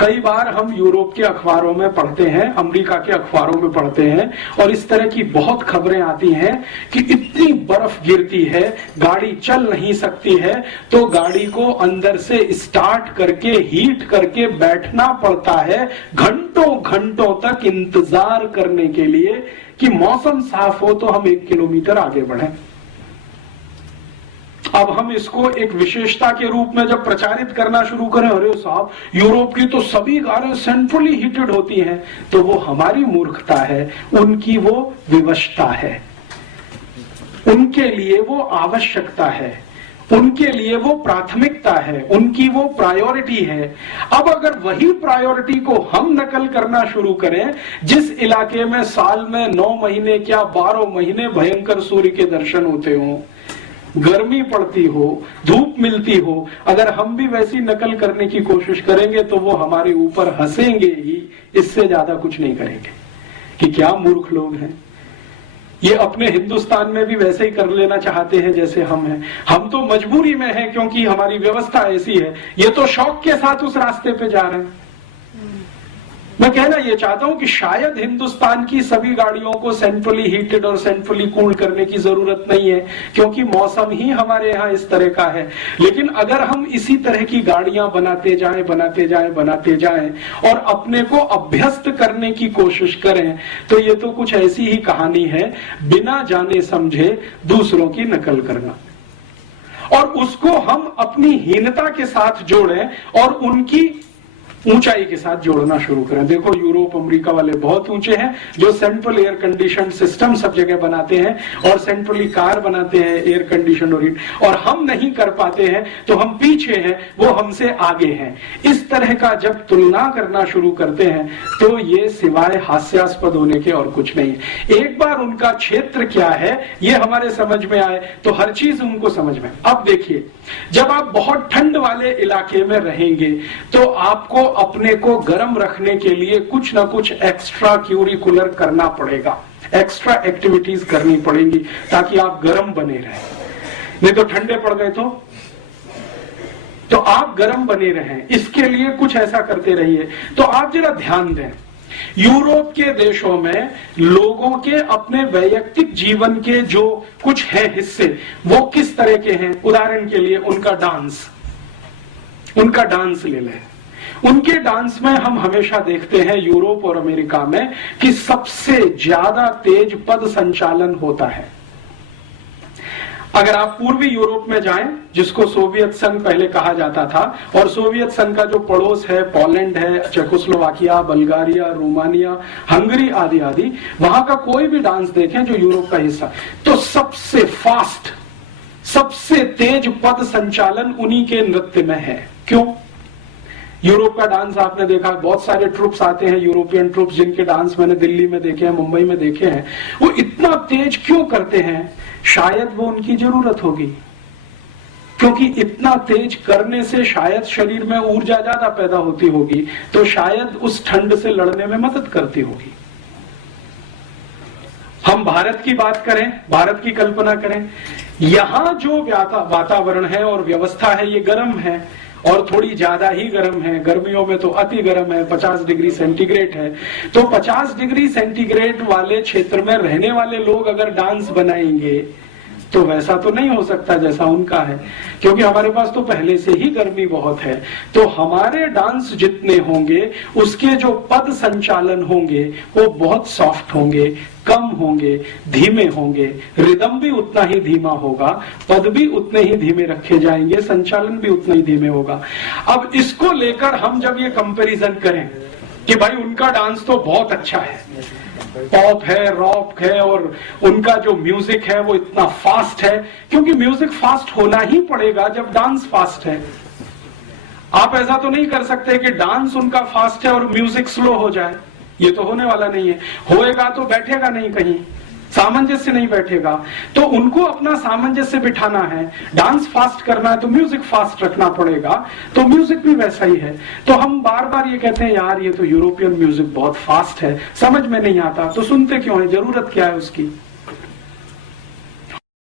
कई बार हम यूरोप के अखबारों में पढ़ते हैं, अमेरिका के अखबारों में पढ़ते हैं, और इस तरह की बहुत खबरें आती हैं कि इतनी बर्फ गिरती है, गाड़ी चल नहीं सकती है, तो गाड़ी को अंदर से स्टार्ट करके हीट करके बैठना पड़ता है घंटों घंटों तक इंतजार करने के लिए कि मौसम साफ हो तो हम 1 किलोमीटर आगे बढ़ें। अब हम इसको एक विशेषता के रूप में जब प्रचारित करना शुरू करें, अरे साहब यूरोप की तो सभी कारें सेंट्रली हीटेड होती हैं, तो वो हमारी मूर्खता है, उनकी वो विवशता है, उनके लिए वो आवश्यकता है, उनके लिए वो प्राथमिकता है, उनकी वो प्रायोरिटी है। अब अगर वही प्रायोरिटी को हम नकल करना शुरू करें, जिस इलाके में साल में 9 महीने क्या 12 महीने भयंकर सूर्य के दर्शन होते हों, गर्मी पड़ती हो, धूप मिलती हो, अगर हम भी वैसी नकल करने की कोशिश करेंगे तो वो हमारे ऊपर हंसेंगे ही, इससे ज्यादा कुछ नहीं करेंगे कि क्या मूर्ख लोग हैं। ये अपने हिंदुस्तान में भी वैसे ही कर लेना चाहते हैं जैसे हम हैं। हम तो मजबूरी में हैं क्योंकि हमारी व्यवस्था ऐसी है, ये तो शौक के साथ उस रास्ते पे जा रहे हैं। मैं कहना यह चाहता हूं कि शायद हिंदुस्तान की सभी गाड़ियों को सेंट्रली हीटेड और सेंट्रली कूल्ड करने की जरूरत नहीं है, क्योंकि मौसम ही हमारे यहाँ इस तरह का है। लेकिन अगर हम इसी तरह की गाड़ियां बनाते जाएं और अपने को अभ्यस्त करने की कोशिश करें, तो ये तो कुछ ऐसी ही कहानी है, बिना जाने समझे दूसरों की नकल करना, और उसको हम अपनी हीनता के साथ जोड़ें और उनकी ऊंचाई के साथ जोड़ना शुरू करें। देखो यूरोप अमेरिका वाले बहुत ऊंचे हैं, जो सेंट्रल एयर कंडीशन सिस्टम सब जगह बनाते हैं और सेंट्रली कार बनाते हैं एयर कंडीशन और हीट, और हम नहीं कर पाते हैं, तो हम पीछे हैं, वो हमसे आगे हैं। इस तरह का जब तुलना करना शुरू करते हैं तो ये सिवाय हास्यास्पद होने के और कुछ नहीं है। एक बार उनका क्षेत्र क्या है ये हमारे समझ में आए तो हर चीज उनको समझ में। अब देखिए, जब आप बहुत ठंड वाले इलाके में रहेंगे तो आपको अपने को गर्म रखने के लिए कुछ ना कुछ एक्स्ट्रा क्यूरिकुलर करना पड़ेगा, एक्स्ट्रा एक्टिविटीज करनी पड़ेंगी ताकि आप गर्म बने रहें। नहीं तो ठंडे पड़ गए तो आप गर्म बने रहें, इसके लिए कुछ ऐसा करते रहिए। तो आप जरा ध्यान दें, यूरोप के देशों में लोगों के अपने वैयक्तिक जीवन के जो कुछ है हिस्से, वो किस तरह के हैं। उदाहरण के लिए उनका डांस ले लें। उनके डांस में हम हमेशा देखते हैं यूरोप और अमेरिका में कि सबसे ज्यादा तेज पद संचालन होता है। अगर आप पूर्वी यूरोप में जाएं, जिसको सोवियत संघ पहले कहा जाता था, और सोवियत संघ का जो पड़ोस है, पोलैंड है, चेकोस्लोवाकिया, बल्गारिया, रोमानिया, हंगरी आदि आदि, वहां का कोई भी डांस देखें जो यूरोप का हिस्सा, तो सबसे फास्ट, सबसे तेज पद संचालन उन्हीं के नृत्य में है। क्यों? यूरोप का डांस आपने देखा, बहुत सारे ट्रुप्स आते हैं, यूरोपियन ट्रुप्स, जिनके डांस मैंने दिल्ली में देखे हैं, मुंबई में देखे हैं। वो इतना तेज क्यों करते हैं? शायद वो उनकी जरूरत होगी, क्योंकि इतना तेज करने से शायद शरीर में ऊर्जा ज्यादा पैदा होती होगी, तो शायद उस ठंड से लड़ने में मदद करती होगी। हम भारत की बात करें, भारत की कल्पना करें, यहां जो वातावरण है और व्यवस्था है ये गर्म है, और थोड़ी ज्यादा ही गर्म है। गर्मियों में तो अति गर्म है, 50 डिग्री सेंटीग्रेड है। तो 50 डिग्री सेंटीग्रेड वाले क्षेत्र में रहने वाले लोग अगर डांस बनाएंगे तो वैसा तो नहीं हो सकता जैसा उनका है, क्योंकि हमारे पास तो पहले से ही गर्मी बहुत है। तो हमारे डांस जितने होंगे उसके जो पद संचालन होंगे वो बहुत सॉफ्ट होंगे, कम होंगे, धीमे होंगे, रिदम भी उतना ही धीमा होगा, पद भी उतने ही धीमे रखे जाएंगे, संचालन भी उतना ही धीमे होगा। अब इसको लेकर हम जब ये कंपैरिजन करें कि भाई उनका डांस तो बहुत अच्छा है, पॉप है, रॉक है, और उनका जो म्यूजिक है वो इतना फास्ट है, क्योंकि म्यूजिक फास्ट होना ही पड़ेगा जब डांस फास्ट है। आप ऐसा तो नहीं कर सकते कि डांस उनका फास्ट है और म्यूजिक स्लो हो जाए, ये तो होने वाला नहीं है। होएगा तो बैठेगा नहीं, कहीं सामंजस्य नहीं बैठेगा। तो उनको अपना सामंजस्य बिठाना है, डांस फास्ट करना है तो म्यूजिक फास्ट रखना पड़ेगा, तो म्यूजिक भी वैसा ही है। तो हम बार बार ये कहते हैं यार ये तो यूरोपियन म्यूजिक बहुत फास्ट है, समझ में नहीं आता, तो सुनते क्यों है, जरूरत क्या है उसकी।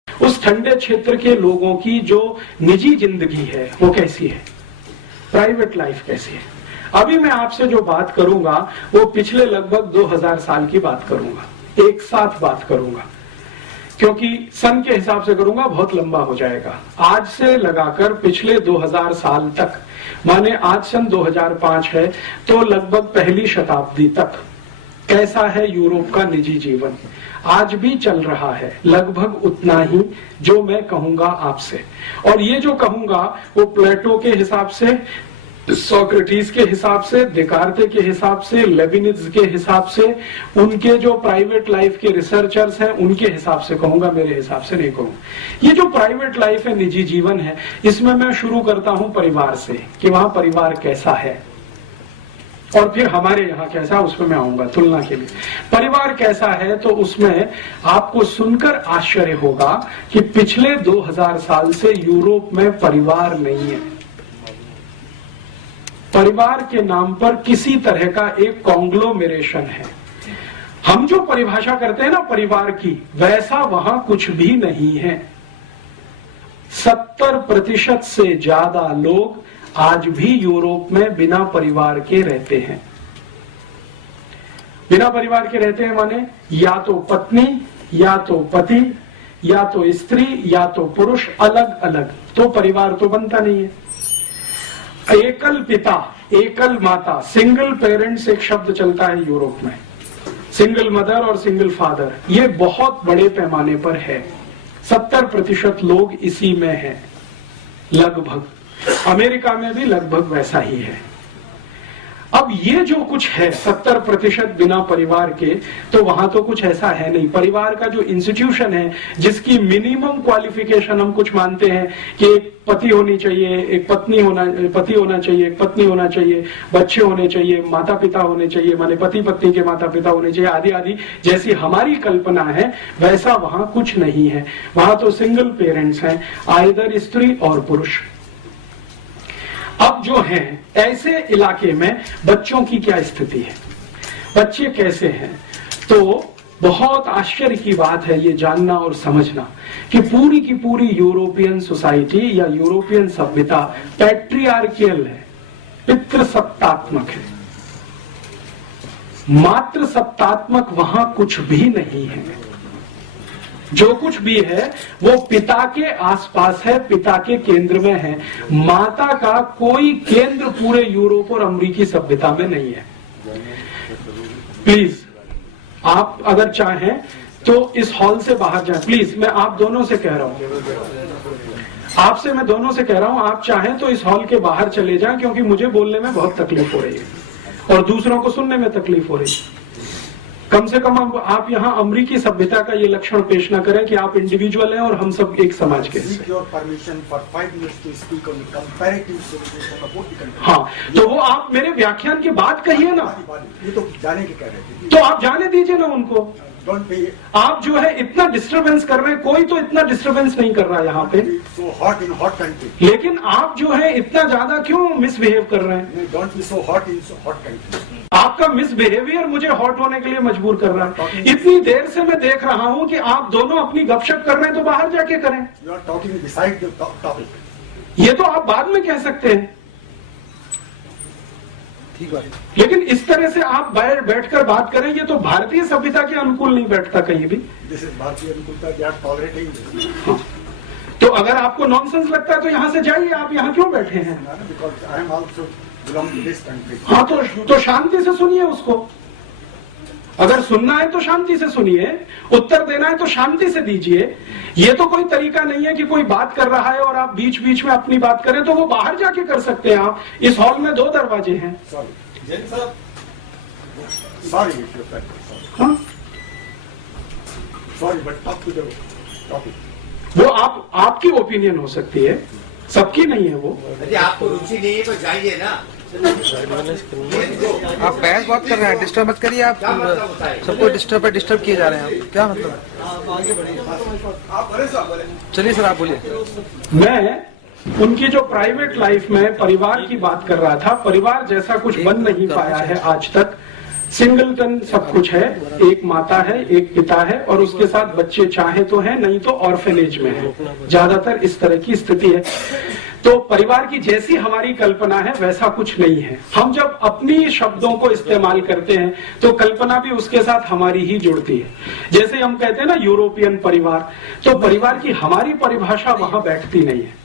उस ठंडे क्षेत्र के लोगों की जो निजी जिंदगी है वो कैसी है, प्राइवेट लाइफ कैसी है। अभी मैं आपसे जो बात करूंगा वो पिछले लगभग 2000 साल की बात करूंगा, एक साथ बात करूंगा, क्योंकि सन के हिसाब से करूंगा बहुत लंबा हो जाएगा। आज से लगाकर पिछले 2000 साल तक, माने आज सन 2005 है तो लगभग पहली शताब्दी तक कैसा है यूरोप का निजी जीवन, आज भी चल रहा है लगभग उतना ही जो मैं कहूंगा आपसे। और ये जो कहूंगा वो प्लेटो के हिसाब से, सोक्रेटिस के हिसाब से, देकार्ते के हिसाब से, लेविनिज के हिसाब से, उनके जो प्राइवेट लाइफ के रिसर्चर्स हैं उनके हिसाब से कहूंगा, मेरे हिसाब से नहीं कहूंगा। ये जो प्राइवेट लाइफ है, निजी जीवन है, इसमें मैं शुरू करता हूं परिवार से कि वहां परिवार कैसा है, और फिर हमारे यहाँ कैसा, उसमें मैं आऊंगा तुलना के लिए। परिवार कैसा है तो उसमें आपको सुनकर आश्चर्य होगा कि पिछले 2000 साल से यूरोप में परिवार नहीं है। परिवार के नाम पर किसी तरह का एक कॉन्ग्लोमेरेशन है। हम जो परिभाषा करते हैं ना परिवार की, वैसा वहां कुछ भी नहीं है। 70% से ज्यादा लोग आज भी यूरोप में बिना परिवार के रहते हैं। बिना परिवार के रहते हैं माने या तो पत्नी, या तो पति, या तो स्त्री, या तो पुरुष, अलग अलग, तो परिवार तो बनता नहीं है। एकल पिता, एकल माता, सिंगल पेरेंट्स एक शब्द चलता है यूरोप में, सिंगल मदर और सिंगल फादर, ये बहुत बड़े पैमाने पर है। 70% लोग इसी में हैं लगभग। अमेरिका में भी लगभग वैसा ही है। अब ये जो कुछ है 70% बिना परिवार के, तो वहां तो कुछ ऐसा है नहीं। परिवार का जो इंस्टीट्यूशन है, जिसकी मिनिमम क्वालिफिकेशन हम कुछ मानते हैं कि एक पति होनी चाहिए, एक पत्नी होना, पति होना चाहिए, एक पत्नी होना चाहिए, बच्चे होने चाहिए, माता पिता होने चाहिए, माने पति पत्नी के माता पिता होने चाहिए, आदि आदि, जैसी हमारी कल्पना है वैसा वहां कुछ नहीं है। वहां तो सिंगल पेरेंट्स हैं, आइदर स्त्री और पुरुष। अब जो हैं ऐसे इलाके में बच्चों की क्या स्थिति है, बच्चे कैसे हैं, तो बहुत आश्चर्य की बात है ये जानना और समझना कि पूरी की पूरी यूरोपियन सोसाइटी या यूरोपियन सभ्यता पैट्रियार्कियल है, पितृसत्तात्मक है। मातृ सत्तात्मक वहां कुछ भी नहीं है। जो कुछ भी है वो पिता के आसपास है, पिता के केंद्र में है। माता का कोई केंद्र पूरे यूरोप और अमेरिकी सभ्यता में नहीं है। प्लीज आप अगर चाहें तो इस हॉल से बाहर जाएं, प्लीज। मैं आप दोनों से कह रहा हूं, आपसे मैं दोनों से कह रहा हूं, आप चाहें तो इस हॉल के बाहर चले जाएं, क्योंकि मुझे बोलने में बहुत तकलीफ हो रही है और दूसरों को सुनने में तकलीफ हो रही है। कम से कम आप यहाँ अमेरिकी सभ्यता का ये लक्षण पेश न करें कि आप इंडिविजुअल हैं और हम सब एक समाज के हैं। हाँ, तो वो आप मेरे व्याख्यान की बात कहिए ना, ये तो जाने के कह रहे थे, तो आप जाने दीजिए ना उनको। आप जो है इतना डिस्टरबेंस कर रहे हैं, कोई तो इतना डिस्टरबेंस नहीं कर रहा है यहाँ पे। so hot in hot country. लेकिन आप जो है इतना ज्यादा क्यों मिसबिहेव कर रहे हैं? Don't be so hot in so hot country. आपका मिसबिहेवियर मुझे हॉट होने के लिए मजबूर कर रहा है। इतनी देर से मैं देख रहा हूँ कि आप दोनों अपनी गपशप कर रहे हैं, तो बाहर जाके करें। You are talking beside the topic. ये तो आप बाद में कह सकते हैं। ठीक है। लेकिन इस तरह से आप बैठकर बात करें, ये तो भारतीय सभ्यता के अनुकूल नहीं बैठता कहीं भी। दिस इज भारतीय अनुकूलता, दे आर टॉलरेटिंग दिस। हाँ। तो अगर आपको नॉनसेंस लगता है तो यहाँ से जाइए, आप यहाँ क्यों बैठे हैं? Because I am also belong to this country. हाँ, तो शांति से सुनिए उसको। अगर सुनना है तो शांति से सुनिए, उत्तर देना है तो शांति से दीजिए। ये तो कोई तरीका नहीं है कि कोई बात कर रहा है और आप बीच बीच में अपनी बात करें, तो वो बाहर जाके कर सकते हैं। आप इस हॉल में 2 दरवाजे हैं। हाँ, sorry but talk to the topic. वो आपकी ओपिनियन हो सकती है, सबकी नहीं है वो। यदि आपको रुचि नहीं है तो जाइए ना। आप बहस बहुत कर रहे हैं, डिस्टर्ब मत करिए। आप सबको डिस्टर्ब किए जा रहे हैं, क्या मतलब? चलिए सर, आप बोलिए। मैं उनकी जो प्राइवेट लाइफ में परिवार की बात कर रहा था। परिवार जैसा कुछ बन नहीं पाया है आज तक। सिंगलटन सब कुछ है, एक माता है, एक पिता है और उसके साथ बच्चे चाहे तो हैं, नहीं तो ऑर्फेनेज में है। ज्यादातर इस तरह की स्थिति है। तो परिवार की जैसी हमारी कल्पना है वैसा कुछ नहीं है। हम जब अपनी शब्दों को इस्तेमाल करते हैं तो कल्पना भी उसके साथ हमारी ही जुड़ती है। जैसे हम कहते हैं ना यूरोपियन परिवार, तो परिवार की हमारी परिभाषा वहां बैठती नहीं है।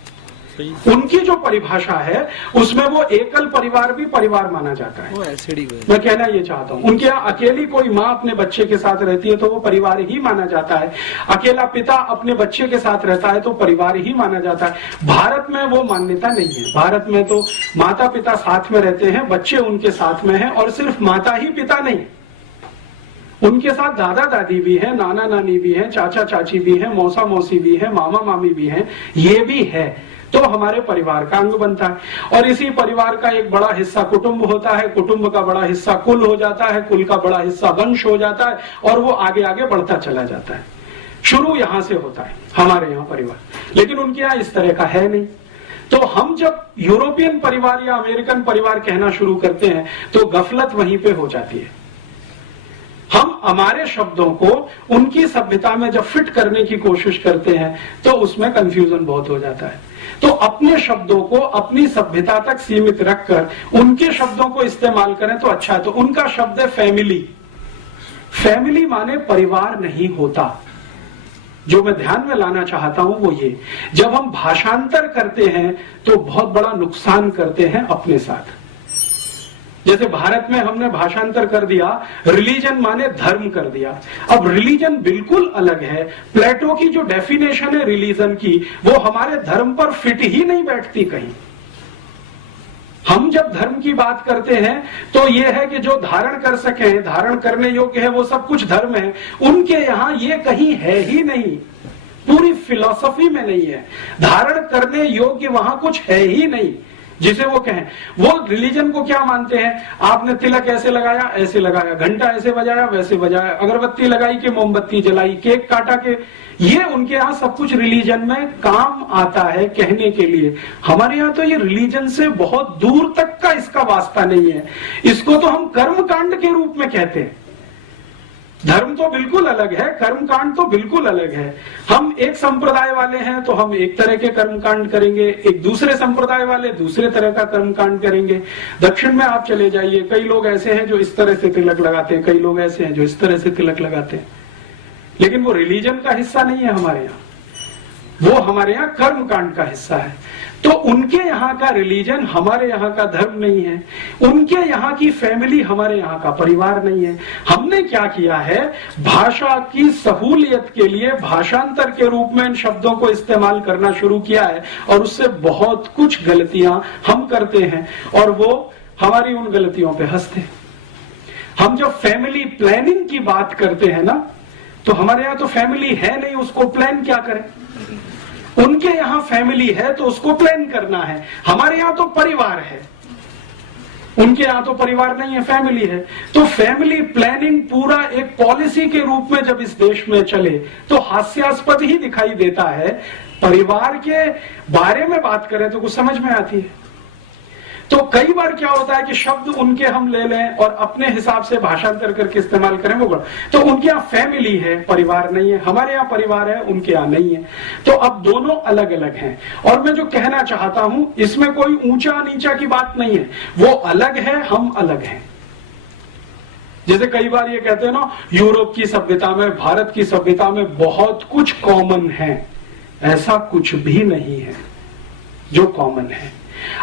उनकी जो परिभाषा है उसमें वो एकल परिवार भी परिवार माना जाता है। मैं कहना ये चाहता हूँ, उनके यहाँ अकेली कोई माँ अपने बच्चे के साथ रहती है तो वो परिवार ही माना जाता है। अकेला पिता अपने बच्चे के साथ रहता है तो परिवार ही माना जाता है। भारत में वो मान्यता नहीं है। भारत में तो माता पिता साथ में रहते हैं, बच्चे उनके साथ में हैं, और सिर्फ माता ही पिता नहीं, उनके साथ दादा दादी भी है, नाना नानी भी है, चाचा चाची भी है, मौसा मौसी भी है, मामा मामी भी है। ये भी है तो हमारे परिवार का अंग बनता है। और इसी परिवार का एक बड़ा हिस्सा कुटुंब होता है, कुटुंब का बड़ा हिस्सा कुल हो जाता है, कुल का बड़ा हिस्सा वंश हो जाता है, और वो आगे आगे बढ़ता चला जाता है। शुरू यहां से होता है हमारे यहाँ परिवार, लेकिन उनके यहाँ इस तरह का है नहीं। तो हम जब यूरोपियन परिवार या अमेरिकन परिवार कहना शुरू करते हैं तो गफलत वहीं पे हो जाती है। हम हमारे शब्दों को उनकी सभ्यता में जब फिट करने की कोशिश करते हैं तो उसमें कंफ्यूजन बहुत हो जाता है। तो अपने शब्दों को अपनी सभ्यता तक सीमित रखकर उनके शब्दों को इस्तेमाल करें तो अच्छा है। तो उनका शब्द है फैमिली। फैमिली माने परिवार नहीं होता। जो मैं ध्यान में लाना चाहता हूं वो ये, जब हम भाषांतर करते हैं तो बहुत बड़ा नुकसान करते हैं अपने साथ। जैसे भारत में हमने भाषांतर कर दिया, रिलीजन माने धर्म कर दिया। अब रिलीजन बिल्कुल अलग है। प्लेटो की जो डेफिनेशन है रिलीजन की, वो हमारे धर्म पर फिट ही नहीं बैठती कहीं। हम जब धर्म की बात करते हैं तो ये है कि जो धारण कर सके, धारण करने योग्य है, वो सब कुछ धर्म है। उनके यहाँ ये कहीं है ही नहीं, पूरी फिलॉसफी में नहीं है। धारण करने योग्य वहां कुछ है ही नहीं जिसे वो कहें। वो रिलीजन को क्या मानते हैं? आपने तिलक ऐसे लगाया, ऐसे लगाया, घंटा ऐसे बजाया, वैसे बजाया, अगरबत्ती लगाई कि मोमबत्ती जलाई, केक काटा के, ये उनके यहाँ सब कुछ रिलीजन में काम आता है कहने के लिए। हमारे यहाँ तो ये रिलीजन से बहुत दूर तक का इसका वास्ता नहीं है। इसको तो हम कर्म कांड के रूप में कहते हैं। धर्म तो बिल्कुल अलग है, कर्मकांड तो बिल्कुल अलग है। हम एक संप्रदाय वाले हैं तो हम एक तरह के कर्मकांड करेंगे, एक दूसरे संप्रदाय वाले दूसरे तरह का कर्मकांड करेंगे। दक्षिण में आप चले जाइए, कई लोग ऐसे हैं जो इस तरह से तिलक लगाते हैं, कई लोग ऐसे हैं जो इस तरह से तिलक लगाते हैं, लेकिन वो रिलीजन का हिस्सा नहीं है हमारे यहाँ, वो हमारे यहाँ कर्मकांड का हिस्सा है। तो उनके यहाँ का रिलीजन हमारे यहाँ का धर्म नहीं है, उनके यहाँ की फैमिली हमारे यहाँ का परिवार नहीं है। हमने क्या किया है, भाषा की सहूलियत के लिए भाषांतर के रूप में इन शब्दों को इस्तेमाल करना शुरू किया है, और उससे बहुत कुछ गलतियां हम करते हैं और वो हमारी उन गलतियों पे हंसते हैं। हम जब फैमिली प्लानिंग की बात करते हैं ना, तो हमारे यहाँ तो फैमिली है नहीं, उसको प्लान क्या करें। उनके यहाँ फैमिली है तो उसको प्लान करना है। हमारे यहाँ तो परिवार है, उनके यहाँ तो परिवार नहीं है, फैमिली है। तो फैमिली प्लानिंग पूरा एक पॉलिसी के रूप में जब इस देश में चले तो हास्यास्पद ही दिखाई देता है। परिवार के बारे में बात करें तो कुछ समझ में आती है। तो कई बार क्या होता है कि शब्द उनके हम ले लें और अपने हिसाब से भाषांतर करके इस्तेमाल करें, वो तो उनके यहाँ फैमिली है, परिवार नहीं है, हमारे यहाँ परिवार है, उनके यहाँ नहीं है। तो अब दोनों अलग अलग हैं। और मैं जो कहना चाहता हूं, इसमें कोई ऊंचा नीचा की बात नहीं है, वो अलग है, हम अलग हैं। जैसे कई बार ये कहते हैं ना, यूरोप की सभ्यता में, भारत की सभ्यता में बहुत कुछ कॉमन है। ऐसा कुछ भी नहीं है जो कॉमन है।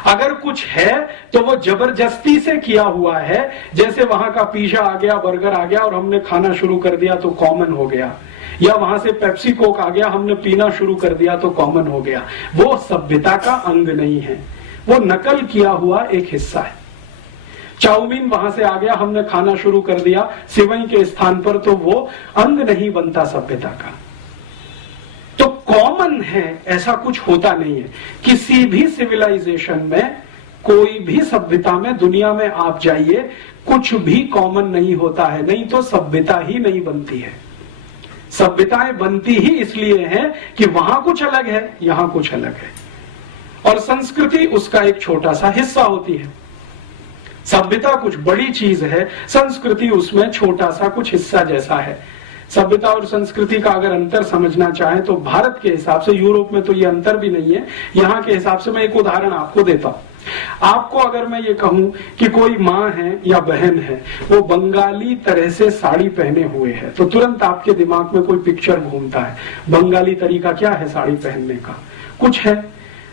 अगर कुछ है तो वो जबरदस्ती से किया हुआ है। जैसे वहां का पिज्जा आ गया, बर्गर आ गया और हमने खाना शुरू कर दिया तो कॉमन हो गया, या वहां से पेप्सी कोक आ गया, हमने पीना शुरू कर दिया तो कॉमन हो गया। वो सभ्यता का अंग नहीं है, वो नकल किया हुआ एक हिस्सा है। चाउमीन वहां से आ गया, हमने खाना शुरू कर दिया सिवई के स्थान पर, तो वो अंग नहीं बनता सभ्यता का। तो कॉमन है ऐसा कुछ होता नहीं है। किसी भी सिविलाइजेशन में, कोई भी सभ्यता में, दुनिया में आप जाइए, कुछ भी कॉमन नहीं होता है, नहीं तो सभ्यता ही नहीं बनती है। सभ्यताएं बनती ही इसलिए हैं कि वहां कुछ अलग है, यहां कुछ अलग है, और संस्कृति उसका एक छोटा सा हिस्सा होती है। सभ्यता कुछ बड़ी चीज है, संस्कृति उसमें छोटा सा कुछ हिस्सा जैसा है। सभ्यता और संस्कृति का अगर अंतर समझना चाहें तो भारत के हिसाब से, यूरोप में तो ये अंतर भी नहीं है, यहां के हिसाब से मैं एक उदाहरण आपको देता हूं। आपको अगर मैं ये कहूं कि कोई माँ है या बहन है, वो बंगाली तरह से साड़ी पहने हुए है, तो तुरंत आपके दिमाग में कोई पिक्चर घूमता है। बंगाली तरीका क्या है साड़ी पहनने का? कुछ है।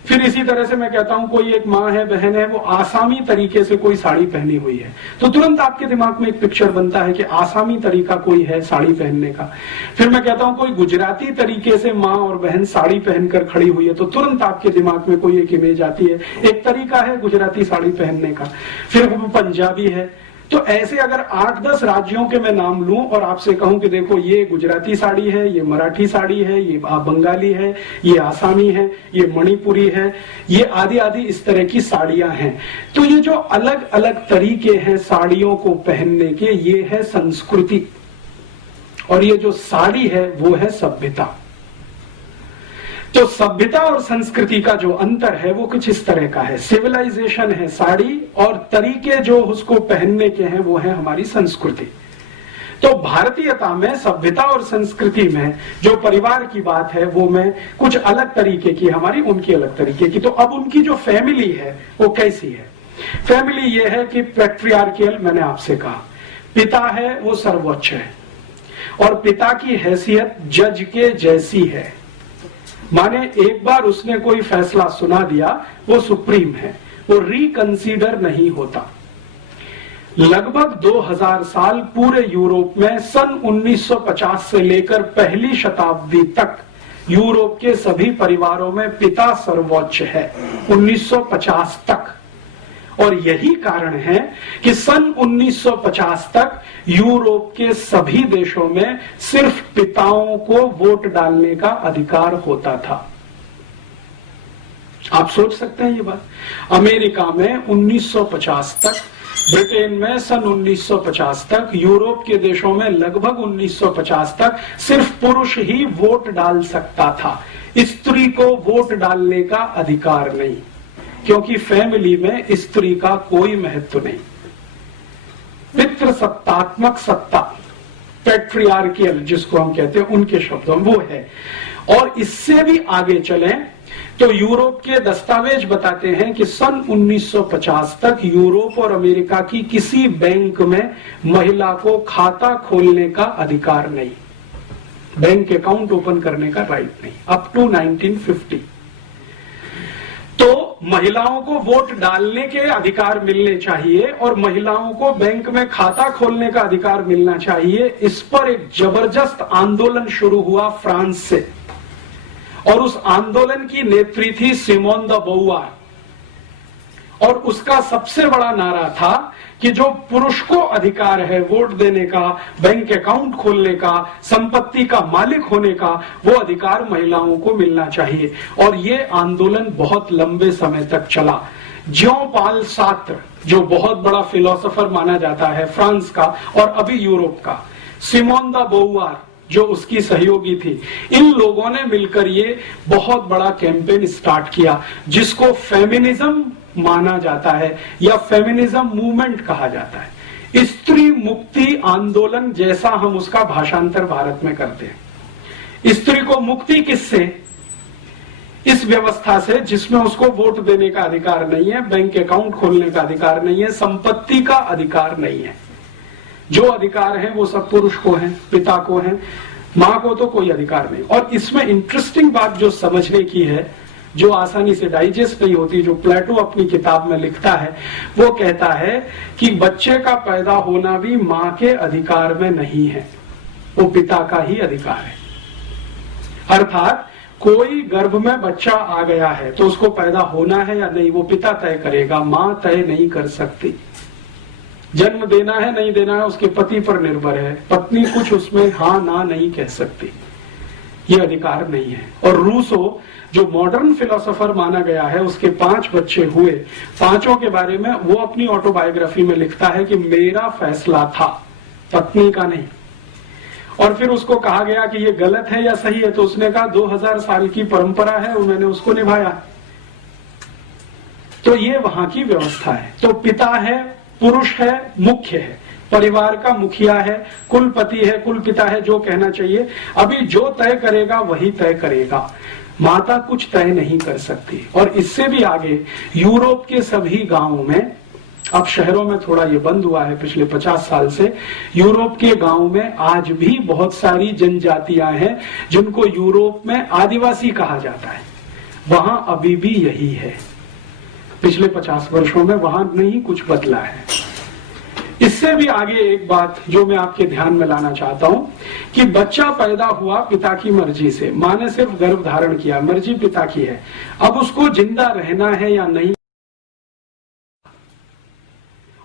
फिर इसी तरह से मैं कहता हूं कोई एक माँ है, बहन है, वो आसामी तरीके से कोई साड़ी पहनी हुई है, तो तुरंत आपके दिमाग में एक पिक्चर बनता है कि आसामी तरीका कोई है साड़ी पहनने का। फिर मैं कहता हूं कोई गुजराती तरीके से माँ और बहन साड़ी पहनकर खड़ी हुई है, तो तुरंत आपके दिमाग में कोई एक इमेज आती है, एक तरीका है गुजराती साड़ी पहनने का। फिर वो पंजाबी है। तो ऐसे अगर 8-10 राज्यों के मैं नाम लूं और आपसे कहूं कि देखो ये गुजराती साड़ी है, ये मराठी साड़ी है, ये बंगाली है, ये आसामी है, ये मणिपुरी है, ये आदि आदि इस तरह की साड़ियां हैं, तो ये जो अलग अलग तरीके हैं साड़ियों को पहनने के, ये है संस्कृति, और ये जो साड़ी है वो है सभ्यता। तो सभ्यता और संस्कृति का जो अंतर है वो कुछ इस तरह का है। सिविलाइजेशन है साड़ी, और तरीके जो उसको पहनने के हैं वो है हमारी संस्कृति। तो भारतीयता में, सभ्यता और संस्कृति में जो परिवार की बात है वो में कुछ अलग तरीके की, हमारी उनकी अलग तरीके की। तो अब उनकी जो फैमिली है वो कैसी है? फैमिली ये है कि पैट्रियार्कियल, मैंने आपसे कहा, पिता है वो सर्वोच्च है, और पिता की हैसियत जज के जैसी है। माने एक बार उसने कोई फैसला सुना दिया, वो सुप्रीम है, वो रिकंसीडर नहीं होता। लगभग 2000 साल पूरे यूरोप में सन 1950 से लेकर पहली शताब्दी तक यूरोप के सभी परिवारों में पिता सर्वोच्च है, 1950 तक। और यही कारण है कि सन 1950 तक यूरोप के सभी देशों में सिर्फ पिताओं को वोट डालने का अधिकार होता था। आप सोच सकते हैं ये बात? अमेरिका में 1950 तक, ब्रिटेन में सन 1950 तक, यूरोप के देशों में लगभग 1950 तक सिर्फ पुरुष ही वोट डाल सकता था, स्त्री को वोट डालने का अधिकार नहीं, क्योंकि फैमिली में स्त्री का कोई महत्व नहीं। पितृसत्तात्मक सत्ता, पैट्रियार्कियल जिसको हम कहते हैं, उनके शब्दों में वो है। और इससे भी आगे चलें तो यूरोप के दस्तावेज बताते हैं कि सन 1950 तक यूरोप और अमेरिका की किसी बैंक में महिला को खाता खोलने का अधिकार नहीं, बैंक अकाउंट ओपन करने का राइट नहीं, अप टू 1950। तो महिलाओं को वोट डालने के अधिकार मिलने चाहिए और महिलाओं को बैंक में खाता खोलने का अधिकार मिलना चाहिए। इस पर एक जबरदस्त आंदोलन शुरू हुआ फ्रांस से, और उस आंदोलन की नेत्री थी सिमोन द बोवार, और उसका सबसे बड़ा नारा था कि जो पुरुष को अधिकार है वोट देने का, बैंक अकाउंट खोलने का, संपत्ति का मालिक होने का, वो अधिकार महिलाओं को मिलना चाहिए। और ये आंदोलन बहुत लंबे समय तक चला। ज्यों पाल सार्त्र, जो बहुत बड़ा फिलोसोफर माना जाता है फ्रांस का और अभी यूरोप का, सिमोन द बोवार जो उसकी सहयोगी थी, इन लोगों ने मिलकर ये बहुत बड़ा कैंपेन स्टार्ट किया, जिसको फेमिनिज्म माना जाता है या फेमिनिज्म मूवमेंट कहा जाता है। स्त्री मुक्ति आंदोलन जैसा हम उसका भाषांतर भारत में करते हैं। स्त्री को मुक्ति किससे? इस व्यवस्था से जिसमें उसको वोट देने का अधिकार नहीं है, बैंक अकाउंट खोलने का अधिकार नहीं है, संपत्ति का अधिकार नहीं है। जो अधिकार है वो सब पुरुष को है, पिता को है, मां को तो कोई अधिकार नहीं। और इसमें इंटरेस्टिंग बात जो समझने की है, जो आसानी से डाइजेस्ट नहीं होती, जो प्लेटो अपनी किताब में लिखता है, वो कहता है कि बच्चे का पैदा होना भी मां के अधिकार में नहीं है, वो पिता का ही अधिकार है। अर्थात कोई गर्भ में बच्चा आ गया है तो उसको पैदा होना है या नहीं वो पिता तय करेगा, मां तय नहीं कर सकती। जन्म देना है नहीं देना है उसके पति पर निर्भर है, पत्नी कुछ उसमें हाँ ना नहीं कह सकती, ये अधिकार नहीं है। और रूसो जो मॉडर्न फिलोसोफर माना गया है, उसके 5 बच्चे हुए, पांचों के बारे में वो अपनी ऑटोबायोग्राफी में लिखता है कि मेरा फैसला था, पत्नी का नहीं। और फिर उसको कहा गया कि ये गलत है या सही है, तो उसने कहा 2000 साल की परंपरा है और मैंने उसको निभाया। तो ये वहां की व्यवस्था है। तो पिता है, पुरुष है, मुख्य है, परिवार का मुखिया है, कुलपति है, कुल पिता है, जो कहना चाहिए। अभी जो तय करेगा वही तय करेगा, माता कुछ तय नहीं कर सकती। और इससे भी आगे यूरोप के सभी गांवों में, अब शहरों में थोड़ा ये बंद हुआ है पिछले 50 साल से, यूरोप के गांव में आज भी बहुत सारी जनजातियां हैं जिनको यूरोप में आदिवासी कहा जाता है। वहां अभी भी यही है, पिछले 50 वर्षों में वहां नहीं कुछ बदला है। इससे भी आगे एक बात जो मैं आपके ध्यान में लाना चाहता हूं कि बच्चा पैदा हुआ पिता की मर्जी से, मां ने सिर्फ गर्भ धारण किया, मर्जी पिता की है। अब उसको जिंदा रहना है या नहीं,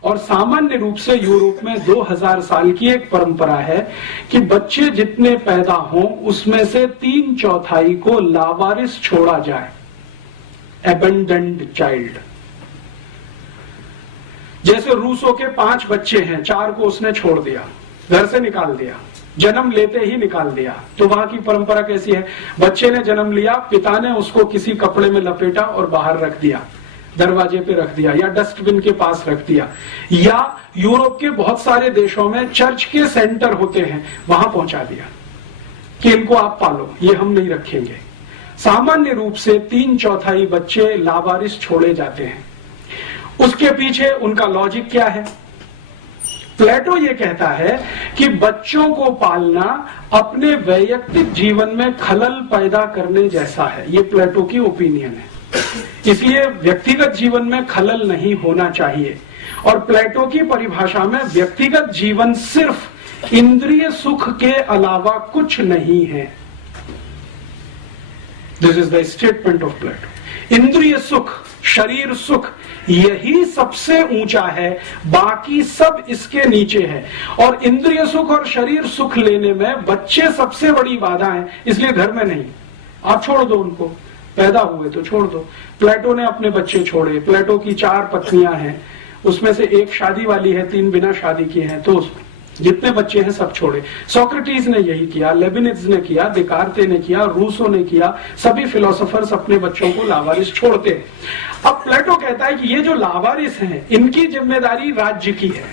और सामान्य रूप से यूरोप में 2000 साल की एक परंपरा है कि बच्चे जितने पैदा हों उसमें से 3/4 को लावारिस छोड़ा जाए, एबेंडेंड चाइल्ड। जैसे रूसो के 5 बच्चे हैं, 4 को उसने छोड़ दिया, घर से निकाल दिया, जन्म लेते ही निकाल दिया। तो वहां की परंपरा कैसी है? बच्चे ने जन्म लिया, पिता ने उसको किसी कपड़े में लपेटा और बाहर रख दिया, दरवाजे पे रख दिया या डस्टबिन के पास रख दिया। या यूरोप के बहुत सारे देशों में चर्च के सेंटर होते हैं, वहां पहुंचा दिया कि इनको आप पालो, ये हम नहीं रखेंगे। सामान्य रूप से 3/4 बच्चे लावारिस छोड़े जाते हैं। उसके पीछे उनका लॉजिक क्या है? प्लेटो ये कहता है कि बच्चों को पालना अपने वैयक्तिक जीवन में खलल पैदा करने जैसा है। ये प्लेटो की ओपिनियन है, इसलिए व्यक्तिगत जीवन में खलल नहीं होना चाहिए। और प्लेटो की परिभाषा में व्यक्तिगत जीवन सिर्फ इंद्रिय सुख के अलावा कुछ नहीं है। This is the statement of Plato. इंद्रिय सुख, शरीर सुख, यही सबसे ऊंचा है, बाकी सब इसके नीचे है। और इंद्रिय सुख और शरीर सुख लेने में बच्चे सबसे बड़ी बाधा है, इसलिए घर में नहीं, आप छोड़ दो उनको, पैदा हुए तो छोड़ दो। प्लेटो ने अपने बच्चे छोड़े। प्लेटो की 4 पत्नियां हैं, उसमें से 1 शादी वाली है, 3 बिना शादी की हैं, तो जितने बच्चे हैं सब छोड़े। सोक्रेटिस ने यही किया, लेबिनिज ने किया, देकार्ते ने किया, रूसो ने किया। सभी फिलोसोफर्स अपने बच्चों को लावारिस छोड़ते हैं। अब प्लेटो कहता है कि ये जो लावारिस हैं, इनकी जिम्मेदारी राज्य की है,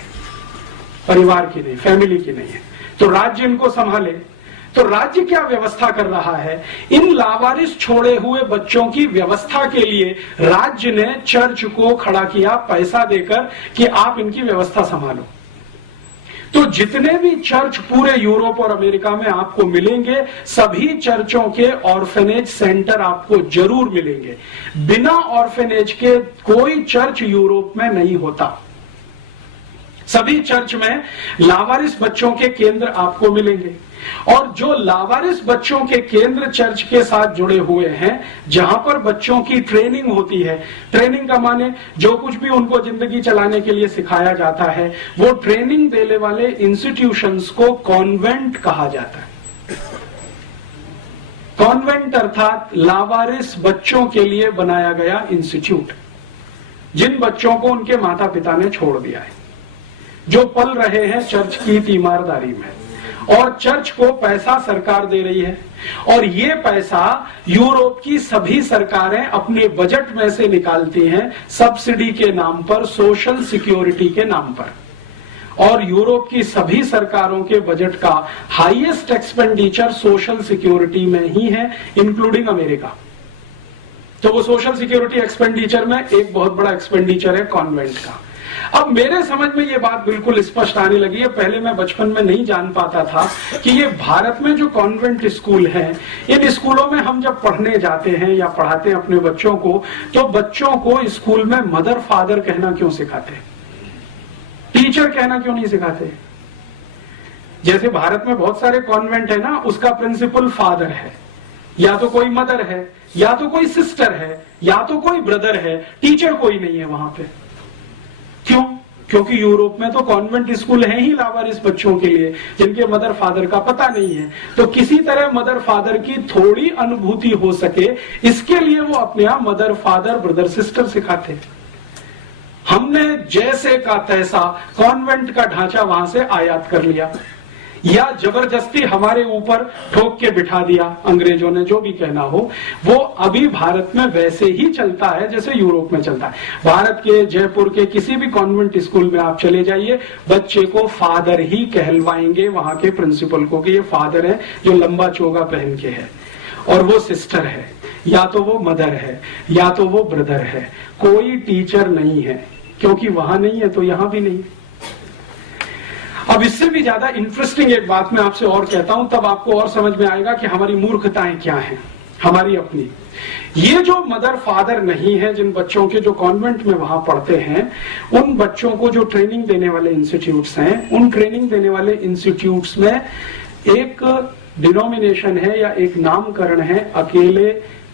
परिवार की नहीं, फैमिली की नहीं है। तो राज्य इनको संभाले। तो राज्य क्या व्यवस्था कर रहा है? इन लावारिस छोड़े हुए बच्चों की व्यवस्था के लिए राज्य ने चर्च को खड़ा किया पैसा देकर कि आप इनकी व्यवस्था संभालो। तो जितने भी चर्च पूरे यूरोप और अमेरिका में आपको मिलेंगे, सभी चर्चों के ऑर्फेनेज सेंटर आपको जरूर मिलेंगे। बिना ऑर्फेनेज के कोई चर्च यूरोप में नहीं होता। सभी चर्च में लावारिस बच्चों के केंद्र आपको मिलेंगे। और जो लावारिस बच्चों के केंद्र चर्च के साथ जुड़े हुए हैं, जहां पर बच्चों की ट्रेनिंग होती है, ट्रेनिंग का माने जो कुछ भी उनको जिंदगी चलाने के लिए सिखाया जाता है, वो ट्रेनिंग देने वाले इंस्टीट्यूशंस को कॉन्वेंट कहा जाता है। कॉन्वेंट अर्थात लावारिस बच्चों के लिए बनाया गया इंस्टीट्यूट, जिन बच्चों को उनके माता पिता ने छोड़ दिया है, जो पल रहे हैं चर्च की तीमारदारी में। और चर्च को पैसा सरकार दे रही है, और ये पैसा यूरोप की सभी सरकारें अपने बजट में से निकालती हैं सब्सिडी के नाम पर, सोशल सिक्योरिटी के नाम पर। और यूरोप की सभी सरकारों के बजट का हाईएस्ट एक्सपेंडिचर सोशल सिक्योरिटी में ही है, इंक्लूडिंग अमेरिका। तो वो सोशल सिक्योरिटी एक्सपेंडिचर में एक बहुत बड़ा एक्सपेंडिचर है कॉन्वेंट का। अब मेरे समझ में ये बात बिल्कुल स्पष्ट आने लगी है। पहले मैं बचपन में नहीं जान पाता था कि ये भारत में जो कॉन्वेंट स्कूल हैं, इन स्कूलों में हम जब पढ़ने जाते हैं या पढ़ाते हैं अपने बच्चों को, तो बच्चों को स्कूल में मदर फादर कहना क्यों सिखाते, टीचर कहना क्यों नहीं सिखाते? जैसे भारत में बहुत सारे कॉन्वेंट है ना, उसका प्रिंसिपल फादर है, या तो कोई मदर है, या तो कोई सिस्टर है, या तो कोई ब्रदर है, टीचर कोई नहीं है वहां पे। क्यों? क्योंकि यूरोप में तो कॉन्वेंट स्कूल है ही लावारिस बच्चों के लिए, जिनके मदर फादर का पता नहीं है। तो किसी तरह मदर फादर की थोड़ी अनुभूति हो सके, इसके लिए वो अपने यहां मदर फादर ब्रदर सिस्टर सिखाते। हमने जैसे का तैसा कॉन्वेंट का ढांचा वहां से आयात कर लिया, या जबरदस्ती हमारे ऊपर ठोक के बिठा दिया अंग्रेजों ने, जो भी कहना हो। वो अभी भारत में वैसे ही चलता है जैसे यूरोप में चलता है। भारत के जयपुर के किसी भी कॉन्वेंट स्कूल में आप चले जाइए, बच्चे को फादर ही कहलवाएंगे वहां के प्रिंसिपल को, कि ये फादर है जो लंबा चोगा पहन के है, और वो सिस्टर है, या तो वो मदर है, या तो वो ब्रदर है। कोई टीचर नहीं है, क्योंकि वहां नहीं है तो यहां भी नहीं। अब इससे भी ज्यादा इंटरेस्टिंग एक बात मैं आपसे और कहता हूं, तब आपको और समझ में आएगा कि हमारी मूर्खताएं क्या हैं, हमारी अपनी। ये जो मदर फादर नहीं है, जिन बच्चों के जो कॉन्वेंट में वहां पढ़ते हैं, उन बच्चों को जो ट्रेनिंग देने वाले इंस्टीट्यूट्स हैं, उन ट्रेनिंग देने वाले इंस्टीट्यूट्स में एक डिनोमिनेशन है या एक नामकरण है अकेले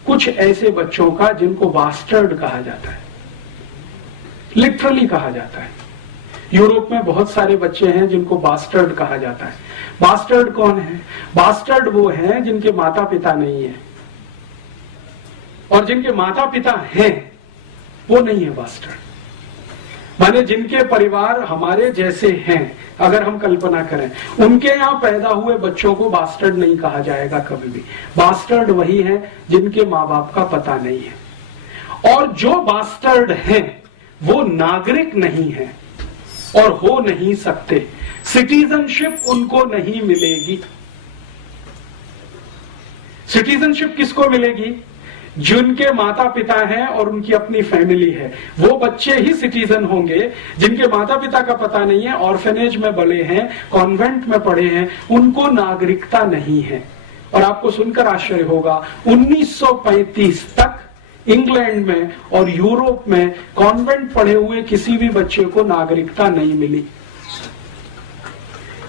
कुछ ऐसे बच्चों का जिनको बास्टर्ड कहा जाता है, लिटरली कहा जाता है। यूरोप में बहुत सारे बच्चे हैं जिनको बास्टर्ड कहा जाता है। बास्टर्ड कौन है? बास्टर्ड वो हैं जिनके माता पिता नहीं है, और जिनके माता पिता हैं वो नहीं है बास्टर्ड। माने जिनके परिवार हमारे जैसे हैं, अगर हम कल्पना करें, उनके यहां पैदा हुए बच्चों को बास्टर्ड नहीं कहा जाएगा कभी भी। बास्टर्ड वही है जिनके माँ बाप का पता नहीं है, और जो बास्टर्ड हैं वो नागरिक नहीं है और हो नहीं सकते, सिटीजनशिप उनको नहीं मिलेगी। सिटीजनशिप किसको मिलेगी? जिनके माता पिता हैं और उनकी अपनी फैमिली है, वो बच्चे ही सिटीजन होंगे। जिनके माता पिता का पता नहीं है, ऑर्फेनेज में बड़े हैं, कॉन्वेंट में पढ़े हैं, उनको नागरिकता नहीं है। और आपको सुनकर आश्चर्य होगा, 1935 तक इंग्लैंड में और यूरोप में कॉन्वेंट पढ़े हुए किसी भी बच्चे को नागरिकता नहीं मिली।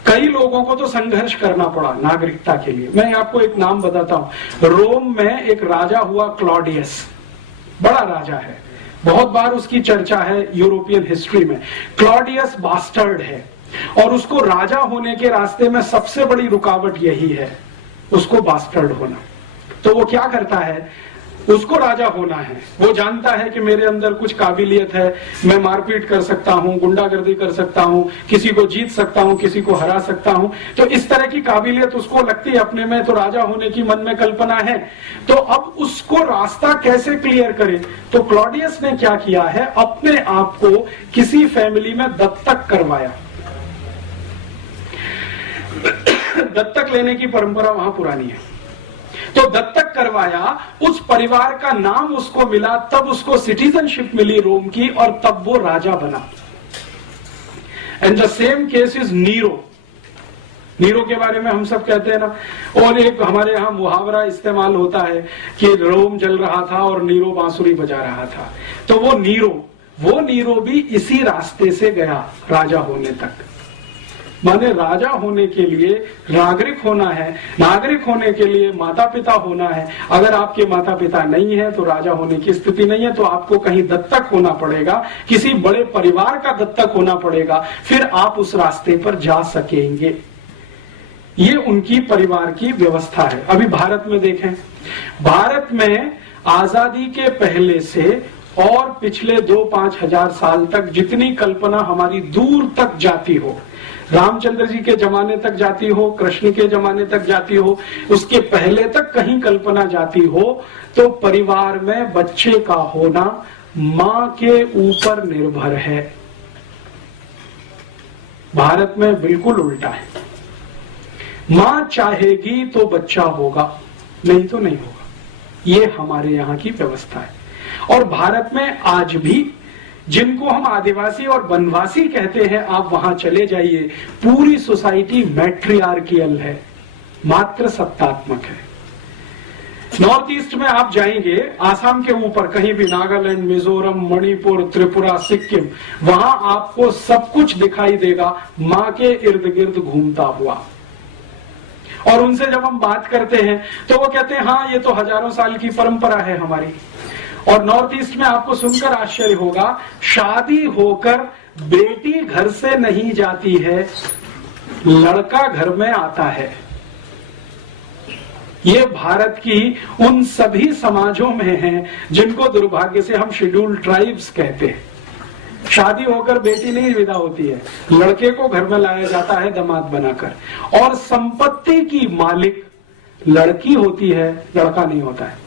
कई लोगों को तो संघर्ष करना पड़ा नागरिकता के लिए। मैं आपको एक नाम बताता हूं। रोम में एक राजा हुआ क्लॉडियस, बड़ा राजा है, बहुत बार उसकी चर्चा है यूरोपियन हिस्ट्री में। क्लॉडियस बास्टर्ड है, और उसको राजा होने के रास्ते में सबसे बड़ी रुकावट यही है, उसको बास्टर्ड होना। तो वो क्या करता है, उसको राजा होना है, वो जानता है कि मेरे अंदर कुछ काबिलियत है, मैं मारपीट कर सकता हूं, गुंडागर्दी कर सकता हूं, किसी को जीत सकता हूं, किसी को हरा सकता हूं। तो इस तरह की काबिलियत उसको लगती है अपने में, तो राजा होने की मन में कल्पना है। तो अब उसको रास्ता कैसे क्लियर करे? तो क्लॉडियस ने क्या किया है, अपने आप को किसी फैमिली में दत्तक करवाया। दत्तक लेने की परंपरा वहां पुरानी है, तो दत्तक करवाया, उस परिवार का नाम उसको मिला, तब उसको सिटीजनशिप मिली रोम की, और तब वो राजा बना। And the same case is Nero. Nero के बारे में हम सब कहते हैं ना, और एक हमारे यहाँ मुहावरा इस्तेमाल होता है कि रोम जल रहा था और नीरो बांसुरी बजा रहा था। तो वो नीरो भी इसी रास्ते से गया राजा होने तक। माने राजा होने के लिए नागरिक होना है, नागरिक होने के लिए माता पिता होना है। अगर आपके माता पिता नहीं है तो राजा होने की स्थिति नहीं है, तो आपको कहीं दत्तक होना पड़ेगा, किसी बड़े परिवार का दत्तक होना पड़ेगा, फिर आप उस रास्ते पर जा सकेंगे। ये उनकी परिवार की व्यवस्था है। अभी भारत में देखें, भारत में आजादी के पहले से और पिछले 2-5 हजार साल तक जितनी कल्पना हमारी दूर तक जाती हो, रामचंद्र जी के जमाने तक जाती हो, कृष्ण के जमाने तक जाती हो, उसके पहले तक कहीं कल्पना जाती हो, तो परिवार में बच्चे का होना मां के ऊपर निर्भर है। भारत में बिल्कुल उल्टा है। मां चाहेगी तो बच्चा होगा, नहीं तो नहीं होगा। ये हमारे यहाँ की व्यवस्था है। और भारत में आज भी जिनको हम आदिवासी और वनवासी कहते हैं, आप वहां चले जाइए, पूरी सोसाइटी मैट्रियार्कियल है, मात्र सत्तात्मक है। नॉर्थ ईस्ट में आप जाएंगे, आसाम के ऊपर कहीं भी, नागालैंड, मिजोरम, मणिपुर, त्रिपुरा, सिक्किम, वहां आपको सब कुछ दिखाई देगा मां के इर्द गिर्द घूमता हुआ। और उनसे जब हम बात करते हैं तो वो कहते हैं हाँ, ये तो हजारों साल की परंपरा है हमारी। और नॉर्थ ईस्ट में आपको सुनकर आश्चर्य होगा, शादी होकर बेटी घर से नहीं जाती है, लड़का घर में आता है। ये भारत की उन सभी समाजों में है जिनको दुर्भाग्य से हम शेड्यूल्ड ट्राइब्स कहते हैं। शादी होकर बेटी नहीं विदा होती है, लड़के को घर में लाया जाता है दामाद बनाकर, और संपत्ति की मालिक लड़की होती है, लड़का नहीं होता है।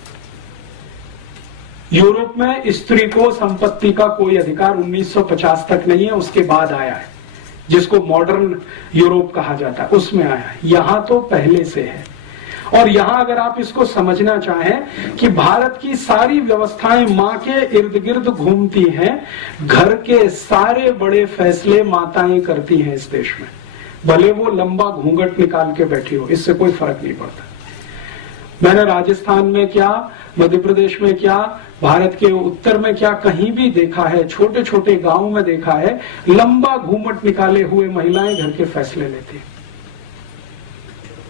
यूरोप में स्त्री को संपत्ति का कोई अधिकार 1950 तक नहीं है, उसके बाद आया है, जिसको मॉडर्न यूरोप कहा जाता है, उसमें आया है। यहां तो पहले से है। और यहां अगर आप इसको समझना चाहें कि भारत की सारी व्यवस्थाएं मां के इर्द गिर्द घूमती हैं, घर के सारे बड़े फैसले माताएं करती हैं इस देश में, भले वो लंबा घूंघट निकाल के बैठी हो, इससे कोई फर्क नहीं पड़ता। मैंने राजस्थान में क्या, मध्य प्रदेश में क्या, भारत के उत्तर में क्या, कहीं भी देखा है, छोटे छोटे गांव में देखा है, लंबा घूमट निकाले हुए महिलाएं घर के फैसले लेती हैं।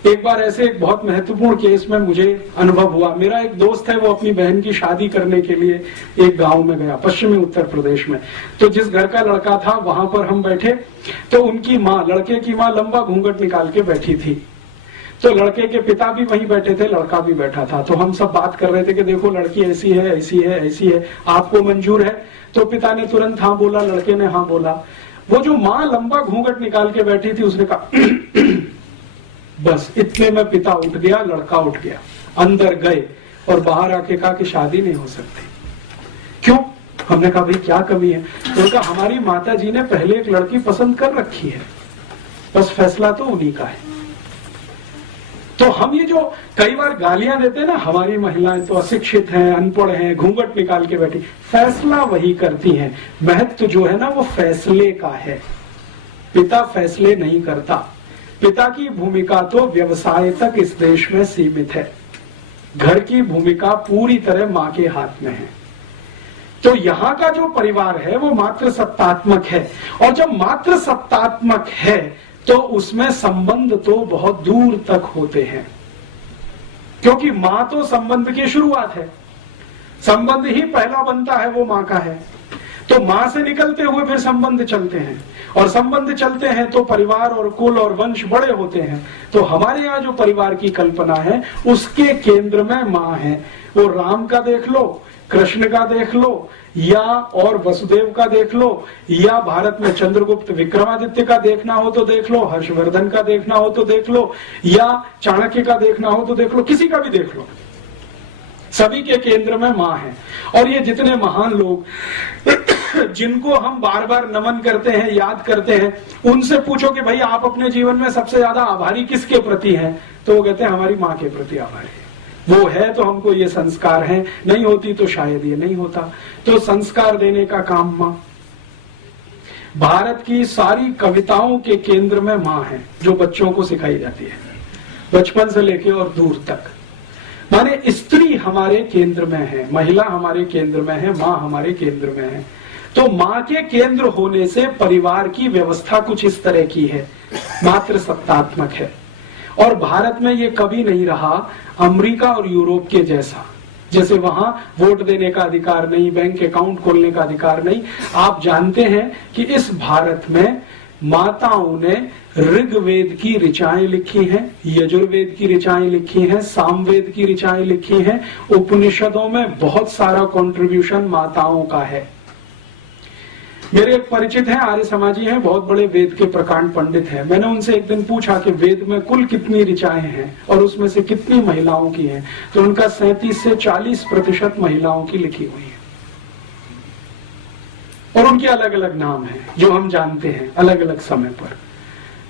एक बार ऐसे एक बहुत महत्वपूर्ण केस में मुझे अनुभव हुआ। मेरा एक दोस्त है, वो अपनी बहन की शादी करने के लिए एक गांव में गया, पश्चिमी उत्तर प्रदेश में। तो जिस घर का लड़का था वहां पर हम बैठे, तो उनकी माँ, लड़के की माँ, लंबा घूंघट निकाल के बैठी थी। तो लड़के के पिता भी वहीं बैठे थे, लड़का भी बैठा था। तो हम सब बात कर रहे थे कि देखो लड़की ऐसी है, ऐसी है, ऐसी है, आपको मंजूर है? तो पिता ने तुरंत हाँ बोला, लड़के ने हाँ बोला। वो जो माँ लंबा घूंघट निकाल के बैठी थी, उसने कहा बस इतने में पिता उठ गया, लड़का उठ गया, अंदर गए और बाहर आके कहा कि शादी नहीं हो सकती। क्यों? हमने कहा भाई क्या कमी है? तो कहा हमारी माता जी ने पहले एक लड़की पसंद कर रखी है, बस फैसला तो उन्हीं का है। तो हम ये जो कई बार गालियां देते हैं ना, हमारी महिलाएं तो अशिक्षित हैं, अनपढ़ हैं, घूंघट निकाल के बैठी, फैसला वही करती हैं। महत्व जो है ना वो फैसले का है, पिता फैसले नहीं करता। पिता की भूमिका तो व्यवसाय तक इस देश में सीमित है, घर की भूमिका पूरी तरह मां के हाथ में है। तो यहाँ का जो परिवार है वो मात्र सत्तात्मक है, और जब मात्र सत्तात्मक है तो उसमें संबंध तो बहुत दूर तक होते हैं, क्योंकि मां तो संबंध की शुरुआत है, संबंध ही पहला बनता है वो मां का है। तो मां से निकलते हुए फिर संबंध चलते हैं, और संबंध चलते हैं तो परिवार और कुल और वंश बड़े होते हैं। तो हमारे यहाँ जो परिवार की कल्पना है उसके केंद्र में मां है। वो राम का देख लो, कृष्ण का देख लो, या और वसुदेव का देख लो, या भारत में चंद्रगुप्त विक्रमादित्य का देखना हो तो देख लो, हर्षवर्धन का देखना हो तो देख लो, या चाणक्य का देखना हो तो देख लो, किसी का भी देख लो, सभी के केंद्र में मां है। और ये जितने महान लोग जिनको हम बार बार नमन करते हैं, याद करते हैं, उनसे पूछो कि भाई आप अपने जीवन में सबसे ज्यादा आभारी किसके प्रति हैं, तो वो कहते हैं हमारी मां के प्रति आभारी है। वो है तो हमको ये संस्कार है, नहीं होती तो शायद ये नहीं होता। तो संस्कार देने का काम मां। भारत की सारी कविताओं के केंद्र में मां है, जो बच्चों को सिखाई जाती है बचपन से लेके और दूर तक। माने स्त्री हमारे केंद्र में है, महिला हमारे केंद्र में है, मां हमारे केंद्र में है। तो मां के केंद्र होने से परिवार की व्यवस्था कुछ इस तरह की है, मात्र सत्तात्मक है। और भारत में ये कभी नहीं रहा अमेरिका और यूरोप के जैसा, जैसे वहां वोट देने का अधिकार नहीं, बैंक अकाउंट खोलने का अधिकार नहीं। आप जानते हैं कि इस भारत में माताओं ने ऋग्वेद की ऋचाएं लिखी हैं, यजुर्वेद की ऋचाएं लिखी हैं, सामवेद की ऋचाएं लिखी हैं। उपनिषदों में बहुत सारा कंट्रीब्यूशन माताओं का है। मेरे एक परिचित हैं, आर्य समाजी हैं, बहुत बड़े वेद के प्रकांड पंडित हैं। मैंने उनसे एक दिन पूछा कि वेद में कुल कितनी ऋचाएं हैं और उसमें से कितनी महिलाओं की हैं, तो उनका 37 से 40% महिलाओं की लिखी हुई है। और उनके अलग अलग नाम हैं जो हम जानते हैं अलग अलग समय पर।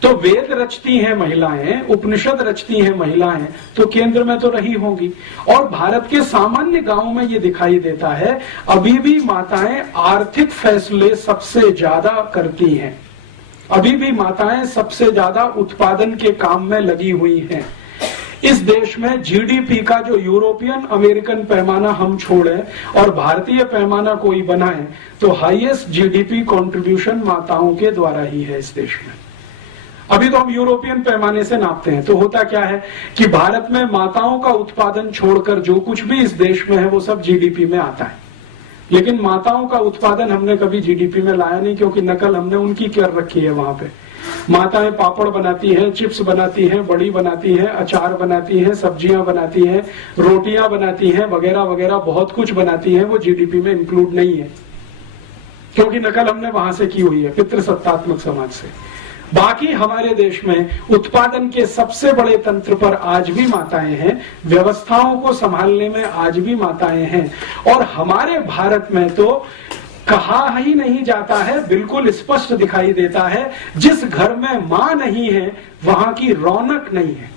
तो वेद रचती हैं महिलाएं, उपनिषद रचती हैं महिलाएं, तो केंद्र में तो रही होंगी। और भारत के सामान्य गांव में ये दिखाई देता है अभी भी माताएं आर्थिक फैसले सबसे ज्यादा करती हैं, अभी भी माताएं सबसे ज्यादा उत्पादन के काम में लगी हुई हैं। इस देश में जीडीपी का जो यूरोपियन अमेरिकन पैमाना हम छोड़े और भारतीय पैमाना कोई बनाए तो हाईएस्ट जीडीपी कंट्रीब्यूशन माताओं के द्वारा ही है इस देश में। अभी तो हम यूरोपियन पैमाने से नापते हैं, तो होता क्या है कि भारत में माताओं का उत्पादन छोड़कर जो कुछ भी इस देश में है वो सब जीडीपी में आता है। लेकिन माताओं का उत्पादन हमने कभी जीडीपी में लाया नहीं, क्योंकि नकल हमने उनकी कर रखी है। वहां पे माताएं पापड़ बनाती हैं, चिप्स बनाती हैं, बड़ी बनाती हैं, अचार बनाती हैं, सब्जियां बनाती हैं, रोटियां बनाती हैं, वगैरह वगैरह बहुत कुछ बनाती हैं। वो जीडीपी में इंक्लूड नहीं है, क्योंकि नकल हमने वहां से की हुई है, पितृसत्तात्मक समाज से। बाकी हमारे देश में उत्पादन के सबसे बड़े तंत्र पर आज भी माताएं हैं, व्यवस्थाओं को संभालने में आज भी माताएं हैं। और हमारे भारत में तो कहा ही नहीं जाता है, बिल्कुल स्पष्ट दिखाई देता है, जिस घर में मां नहीं है वहां की रौनक नहीं है,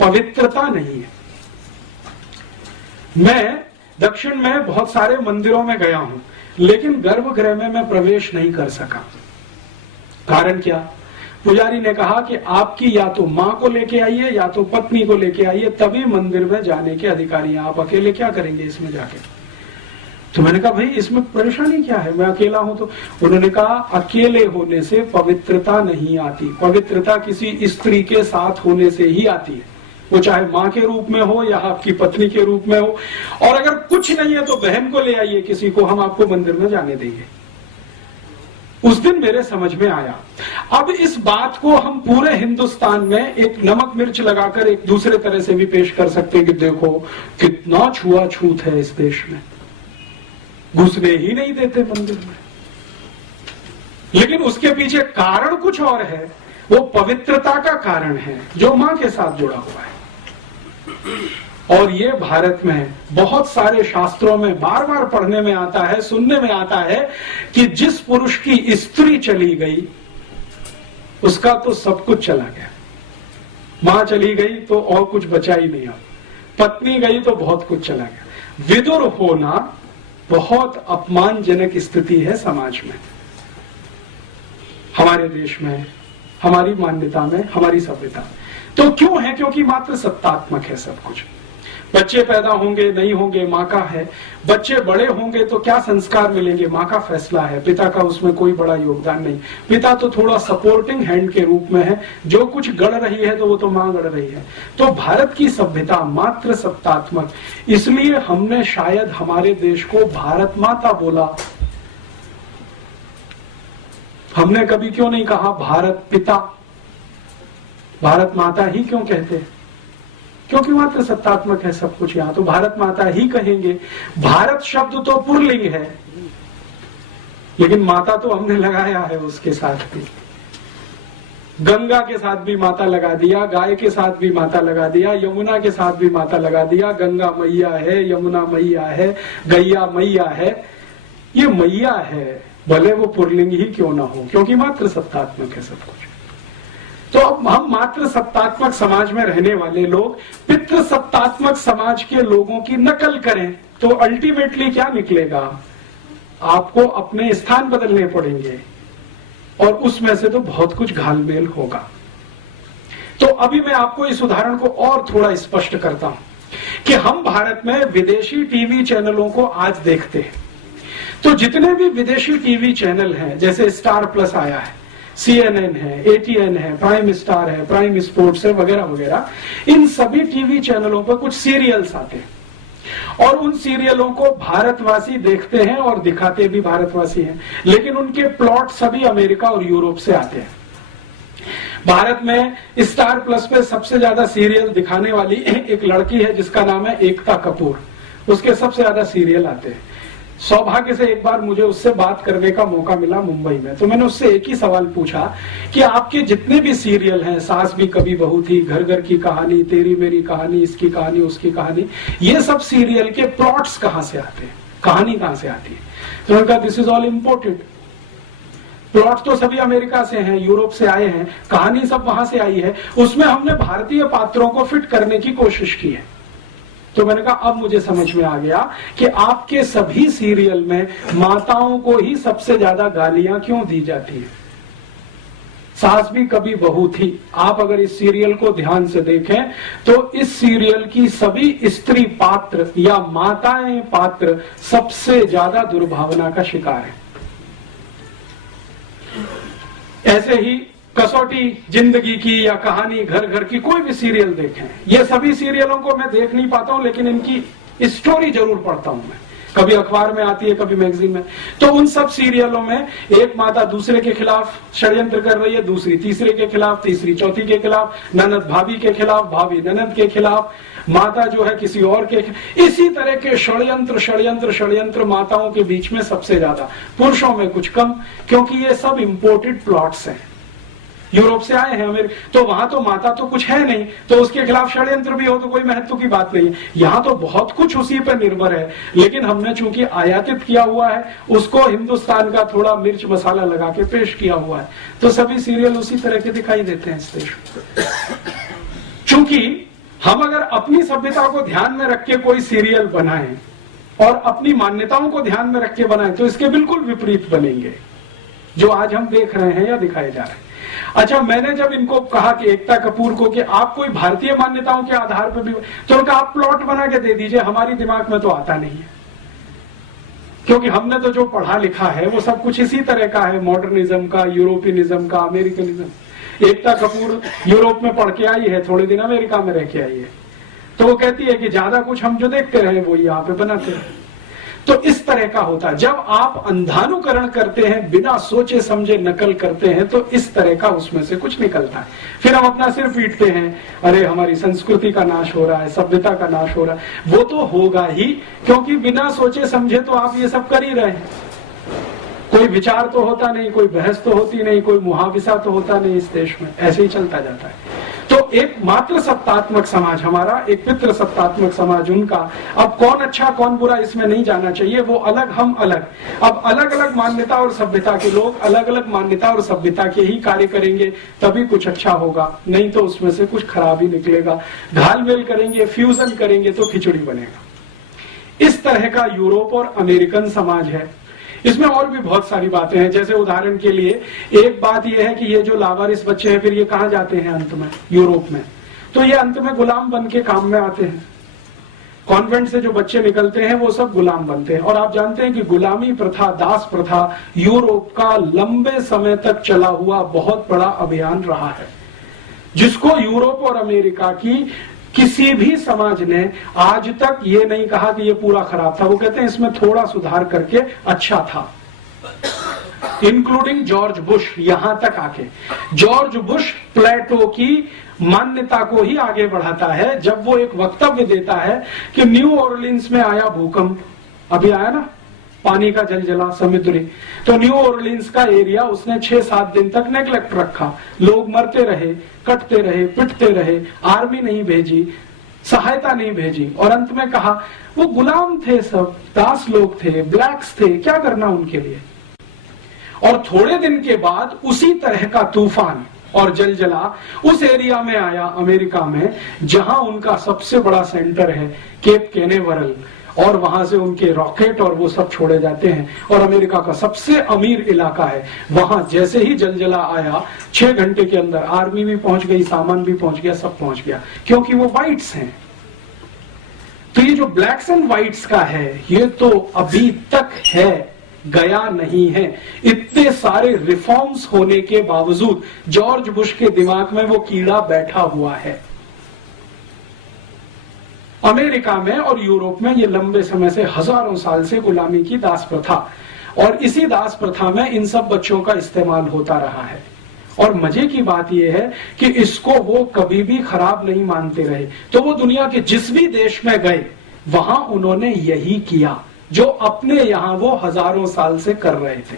पवित्रता नहीं है। मैं दक्षिण में बहुत सारे मंदिरों में गया हूं, लेकिन गर्भगृह में मैं प्रवेश नहीं कर सका। कारण क्या? पुजारी ने कहा कि आपकी या तो मां को लेके आइए या तो पत्नी को लेके आइए, तभी मंदिर में जाने के अधिकारी हैं। आप अकेले क्या करेंगे इसमें जाके? तो मैंने कहा भाई इसमें परेशानी क्या है, मैं अकेला हूं तो। उन्होंने कहा अकेले होने से पवित्रता नहीं आती, पवित्रता किसी स्त्री के साथ होने से ही आती है, वो चाहे मां के रूप में हो या आपकी पत्नी के रूप में हो। और अगर कुछ नहीं है तो बहन को ले आइए किसी को, हम आपको मंदिर में जाने देंगे। उस दिन मेरे समझ में आया। अब इस बात को हम पूरे हिंदुस्तान में एक नमक मिर्च लगाकर एक दूसरे तरह से भी पेश कर सकते हैं कि देखो कितना छुआछूत है इस देश में, घुसने ही नहीं देते मंदिर में। लेकिन उसके पीछे कारण कुछ और है, वो पवित्रता का कारण है जो मां के साथ जुड़ा हुआ है। और ये भारत में बहुत सारे शास्त्रों में बार बार पढ़ने में आता है, सुनने में आता है कि जिस पुरुष की स्त्री चली गई उसका तो सब कुछ चला गया। मां चली गई तो और कुछ बचा ही नहीं, पत्नी गई तो बहुत कुछ चला गया। विदुर होना बहुत अपमानजनक स्थिति है समाज में, हमारे देश में, हमारी मान्यता में, हमारी सभ्यता। तो क्यों है? क्योंकि मात्र सत्तात्मक है सब कुछ। बच्चे पैदा होंगे नहीं होंगे मां का है, बच्चे बड़े होंगे तो क्या संस्कार मिलेंगे मां का फैसला है, पिता का उसमें कोई बड़ा योगदान नहीं। पिता तो थोड़ा सपोर्टिंग हैंड के रूप में है, जो कुछ गढ़ रही है तो वो तो मां गढ़ रही है। तो भारत की सभ्यता मात्र सत्तात्मक, इसलिए हमने शायद हमारे देश को भारत माता बोला। हमने कभी क्यों नहीं कहा भारत पिता, भारत माता ही क्यों कहते हैं? क्योंकि मात्र सत्तात्मक है सब कुछ। यहां तो भारत माता ही कहेंगे। भारत शब्द तो पुल्लिंग है, लेकिन माता तो हमने लगाया है उसके साथ भी। गंगा के साथ भी माता लगा दिया, गाय के साथ भी माता लगा दिया, यमुना के साथ भी माता लगा दिया। गंगा मैया है, यमुना मैया है, गैया मैया है। ये मैया है, भले वो पुल्लिंग ही क्यों ना हो, क्योंकि मात्र सत्तात्मक है सब कुछ। तो अब हम मात्र सत्तात्मक समाज में रहने वाले लोग पितृ सत्तात्मक समाज के लोगों की नकल करें तो अल्टीमेटली क्या निकलेगा? आपको अपने स्थान बदलने पड़ेंगे और उसमें से तो बहुत कुछ घालमेल होगा। तो अभी मैं आपको इस उदाहरण को और थोड़ा स्पष्ट करता हूं कि हम भारत में विदेशी टीवी चैनलों को आज देखते हैं। तो जितने भी विदेशी टीवी चैनल हैं, जैसे स्टार प्लस आया है, CNN है, ATN है, प्राइम स्टार है, प्राइम स्पोर्ट्स है, वगैरह वगैरह, इन सभी टीवी चैनलों पर कुछ सीरियल्स आते हैं और उन सीरियलों को भारतवासी देखते हैं और दिखाते भी भारतवासी हैं, लेकिन उनके प्लॉट सभी अमेरिका और यूरोप से आते हैं। भारत में स्टार प्लस पे सबसे ज्यादा सीरियल दिखाने वाली एक लड़की है जिसका नाम है एकता कपूर, उसके सबसे ज्यादा सीरियल आते हैं। सौभाग्य से एक बार मुझे उससे बात करने का मौका मिला मुंबई में। तो मैंने उससे एक ही सवाल पूछा कि आपके जितने भी सीरियल हैं, सास भी कभी बहू थी, घर घर की कहानी, तेरी मेरी कहानी, इसकी कहानी, उसकी कहानी, ये सब सीरियल के प्लॉट्स कहां से आते हैं, कहानी कहां से आती है? तो मैंने कहा this is all imported. Plot तो सभी अमेरिका से हैं, यूरोप से आए हैं, कहानी सब वहां से आई है, उसमें हमने भारतीय पात्रों को फिट करने की कोशिश की है। तो मैंने कहा अब मुझे समझ में आ गया कि आपके सभी सीरियल में माताओं को ही सबसे ज्यादा गालियां क्यों दी जाती है। सास भी कभी बहू थी, आप अगर इस सीरियल को ध्यान से देखें तो इस सीरियल की सभी स्त्री पात्र या माताएं पात्र सबसे ज्यादा दुर्भावना का शिकार है। ऐसे ही कसौटी जिंदगी की या कहानी घर घर की, कोई भी सीरियल देखें, ये सभी सीरियलों को मैं देख नहीं पाता हूं, लेकिन इनकी स्टोरी जरूर पढ़ता हूं मैं, कभी अखबार में आती है, कभी मैगजीन में। तो उन सब सीरियलों में एक माता दूसरे के खिलाफ षड्यंत्र कर रही है, दूसरी तीसरे के खिलाफ, तीसरी चौथी के खिलाफ, ननद भाभी के खिलाफ, भाभी ननद के खिलाफ, माता जो है किसी और के, इसी तरह के षड्यंत्र षड्यंत्र षड्यंत्र माताओं के बीच में सबसे ज्यादा, पुरुषों में कुछ कम, क्योंकि ये सब इंपोर्टेड प्लॉट्स हैं, यूरोप से आए हैं अमेरिका। तो वहां तो माता तो कुछ है नहीं, तो उसके खिलाफ षड्यंत्र भी हो तो कोई महत्व की बात नहीं है। यहां तो बहुत कुछ उसी पर निर्भर है, लेकिन हमने चूंकि आयातित किया हुआ है, उसको हिंदुस्तान का थोड़ा मिर्च मसाला लगा के पेश किया हुआ है, तो सभी सीरियल उसी तरह के दिखाई देते हैं इस देश में। चूंकि हम अगर अपनी सभ्यता को ध्यान में रख के कोई सीरियल बनाएं और अपनी मान्यताओं को ध्यान में रख के बनाएं, तो इसके बिल्कुल विपरीत बनेंगे जो आज हम देख रहे हैं या दिखाए जा रहे हैं। अच्छा, मैंने जब इनको कहा कि एकता कपूर को कि आप कोई भारतीय मान्यताओं के आधार पर भी, तो उनका आप प्लॉट बना के दे दीजिए, हमारी दिमाग में तो आता नहीं है, क्योंकि हमने तो जो पढ़ा लिखा है वो सब कुछ इसी तरह का है, मॉडर्निज्म का, यूरोपियनिज्म का, अमेरिकनिज्म। एकता कपूर यूरोप में पढ़ के आई है, थोड़े दिन अमेरिका में रह के आई है, तो वो कहती है कि ज्यादा कुछ हम जो देखते रहे वो यहाँ पे बनाते रहे। तो इस तरह का होता है, जब आप अंधानुकरण करते हैं, बिना सोचे समझे नकल करते हैं, तो इस तरह का उसमें से कुछ निकलता है। फिर हम अपना सिर पीटते हैं, अरे हमारी संस्कृति का नाश हो रहा है, सभ्यता का नाश हो रहा है। वो तो होगा ही, क्योंकि बिना सोचे समझे तो आप ये सब कर ही रहे हैं। कोई विचार तो होता नहीं, कोई बहस तो होती नहीं, कोई मुहाविसा तो होता नहीं इस देश में, ऐसे ही चलता जाता है। तो एक मात्र सत्तात्मक समाज हमारा, एक पितृ सत्तात्मक समाज उनका। अब कौन अच्छा कौन बुरा इसमें नहीं जाना चाहिए, वो अलग हम अलग। अब अलग अलग मान्यता और सभ्यता के लोग अलग अलग मान्यता और सभ्यता के ही कार्य करेंगे, तभी कुछ अच्छा होगा, नहीं तो उसमें से कुछ खराब ही निकलेगा। घालमेल करेंगे, फ्यूजन करेंगे तो खिचड़ी बनेगा। इस तरह का यूरोप और अमेरिकन समाज है। इसमें और भी बहुत सारी बातें हैं, जैसे उदाहरण के लिए एक बात यह है कि ये जो लावारिस बच्चे हैं, फिर ये कहां जाते हैं अंत में, यूरोप में, तो ये अंत में गुलाम बन के काम में आते हैं। कॉन्वेंट से जो बच्चे निकलते हैं वो सब गुलाम बनते हैं। और आप जानते हैं कि गुलामी प्रथा, दास प्रथा यूरोप का लंबे समय तक चला हुआ बहुत बड़ा अभियान रहा है, जिसको यूरोप और अमेरिका की किसी भी समाज ने आज तक ये नहीं कहा कि ये पूरा खराब था। वो कहते हैं इसमें थोड़ा सुधार करके अच्छा था, इंक्लूडिंग जॉर्ज बुश। यहां तक आके जॉर्ज बुश प्लेटो की मान्यता को ही आगे बढ़ाता है, जब वो एक वक्तव्य देता है कि न्यू ऑरलिन्स में आया भूकंप, अभी आया ना, पानी का जलजला समुद्री, तो न्यू ऑरलिन्स का एरिया उसने 6-7 दिन तक नेग्लेक्ट रखा। लोग मरते रहे, कटते रहे, पिटते रहे, आर्मी नहीं भेजी, सहायता नहीं भेजी, और अंत में कहा वो गुलाम थे, सब दास लोग थे, ब्लैक्स थे, क्या करना उनके लिए। और थोड़े दिन के बाद उसी तरह का तूफान और जलजला उस एरिया में आया अमेरिका में, जहां उनका सबसे बड़ा सेंटर है केप कैनेवरल, और वहां से उनके रॉकेट और वो सब छोड़े जाते हैं, और अमेरिका का सबसे अमीर इलाका है। वहां जैसे ही जलजला आया, 6 घंटे के अंदर आर्मी भी पहुंच गई, सामान भी पहुंच गया, सब पहुंच गया, क्योंकि वो व्हाइट्स हैं। तो ये जो ब्लैक्स एंड व्हाइट्स का है, ये तो अभी तक है, गया नहीं है। इतने सारे रिफॉर्म्स होने के बावजूद जॉर्ज बुश के दिमाग में वो कीड़ा बैठा हुआ है। अमेरिका में और यूरोप में ये लंबे समय से, हजारों साल से गुलामी की दास प्रथा, और इसी दास प्रथा में इन सब बच्चों का इस्तेमाल होता रहा है। और मजे की बात यह है कि इसको वो कभी भी खराब नहीं मानते रहे। तो वो दुनिया के जिस भी देश में गए, वहां उन्होंने यही किया, जो अपने यहाँ वो हजारों साल से कर रहे थे,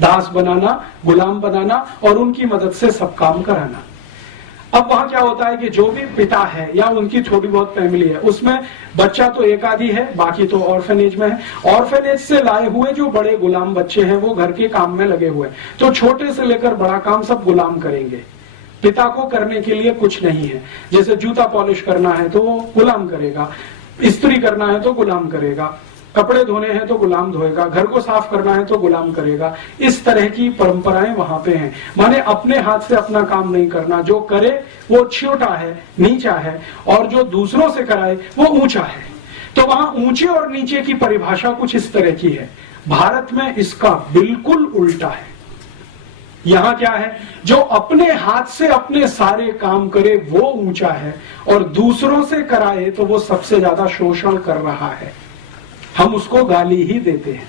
दास बनाना, गुलाम बनाना और उनकी मदद से सब काम कराना। अब वहां क्या होता है कि जो भी पिता है या उनकी थोड़ी बहुत फैमिली है, उसमें बच्चा तो एक आधी है, बाकी तो ऑर्फेनेज में है। ऑर्फेनेज से लाए हुए जो बड़े गुलाम बच्चे हैं वो घर के काम में लगे हुए, तो छोटे से लेकर बड़ा काम सब गुलाम करेंगे। पिता को करने के लिए कुछ नहीं है। जैसे जूता पॉलिश करना है तो वो गुलाम करेगा, इस्त्री करना है तो गुलाम करेगा, कपड़े धोने हैं तो गुलाम धोएगा, घर को साफ करना है तो गुलाम करेगा। इस तरह की परंपराएं वहां पे हैं। माने अपने हाथ से अपना काम नहीं करना, जो करे वो छोटा है, नीचा है, और जो दूसरों से कराए वो ऊंचा है। तो वहां ऊंचे और नीचे की परिभाषा कुछ इस तरह की है। भारत में इसका बिल्कुल उल्टा है। यहां क्या है, जो अपने हाथ से अपने सारे काम करे वो ऊंचा है, और दूसरों से कराए तो वो सबसे ज्यादा शोषण कर रहा है। हम उसको गाली ही देते हैं।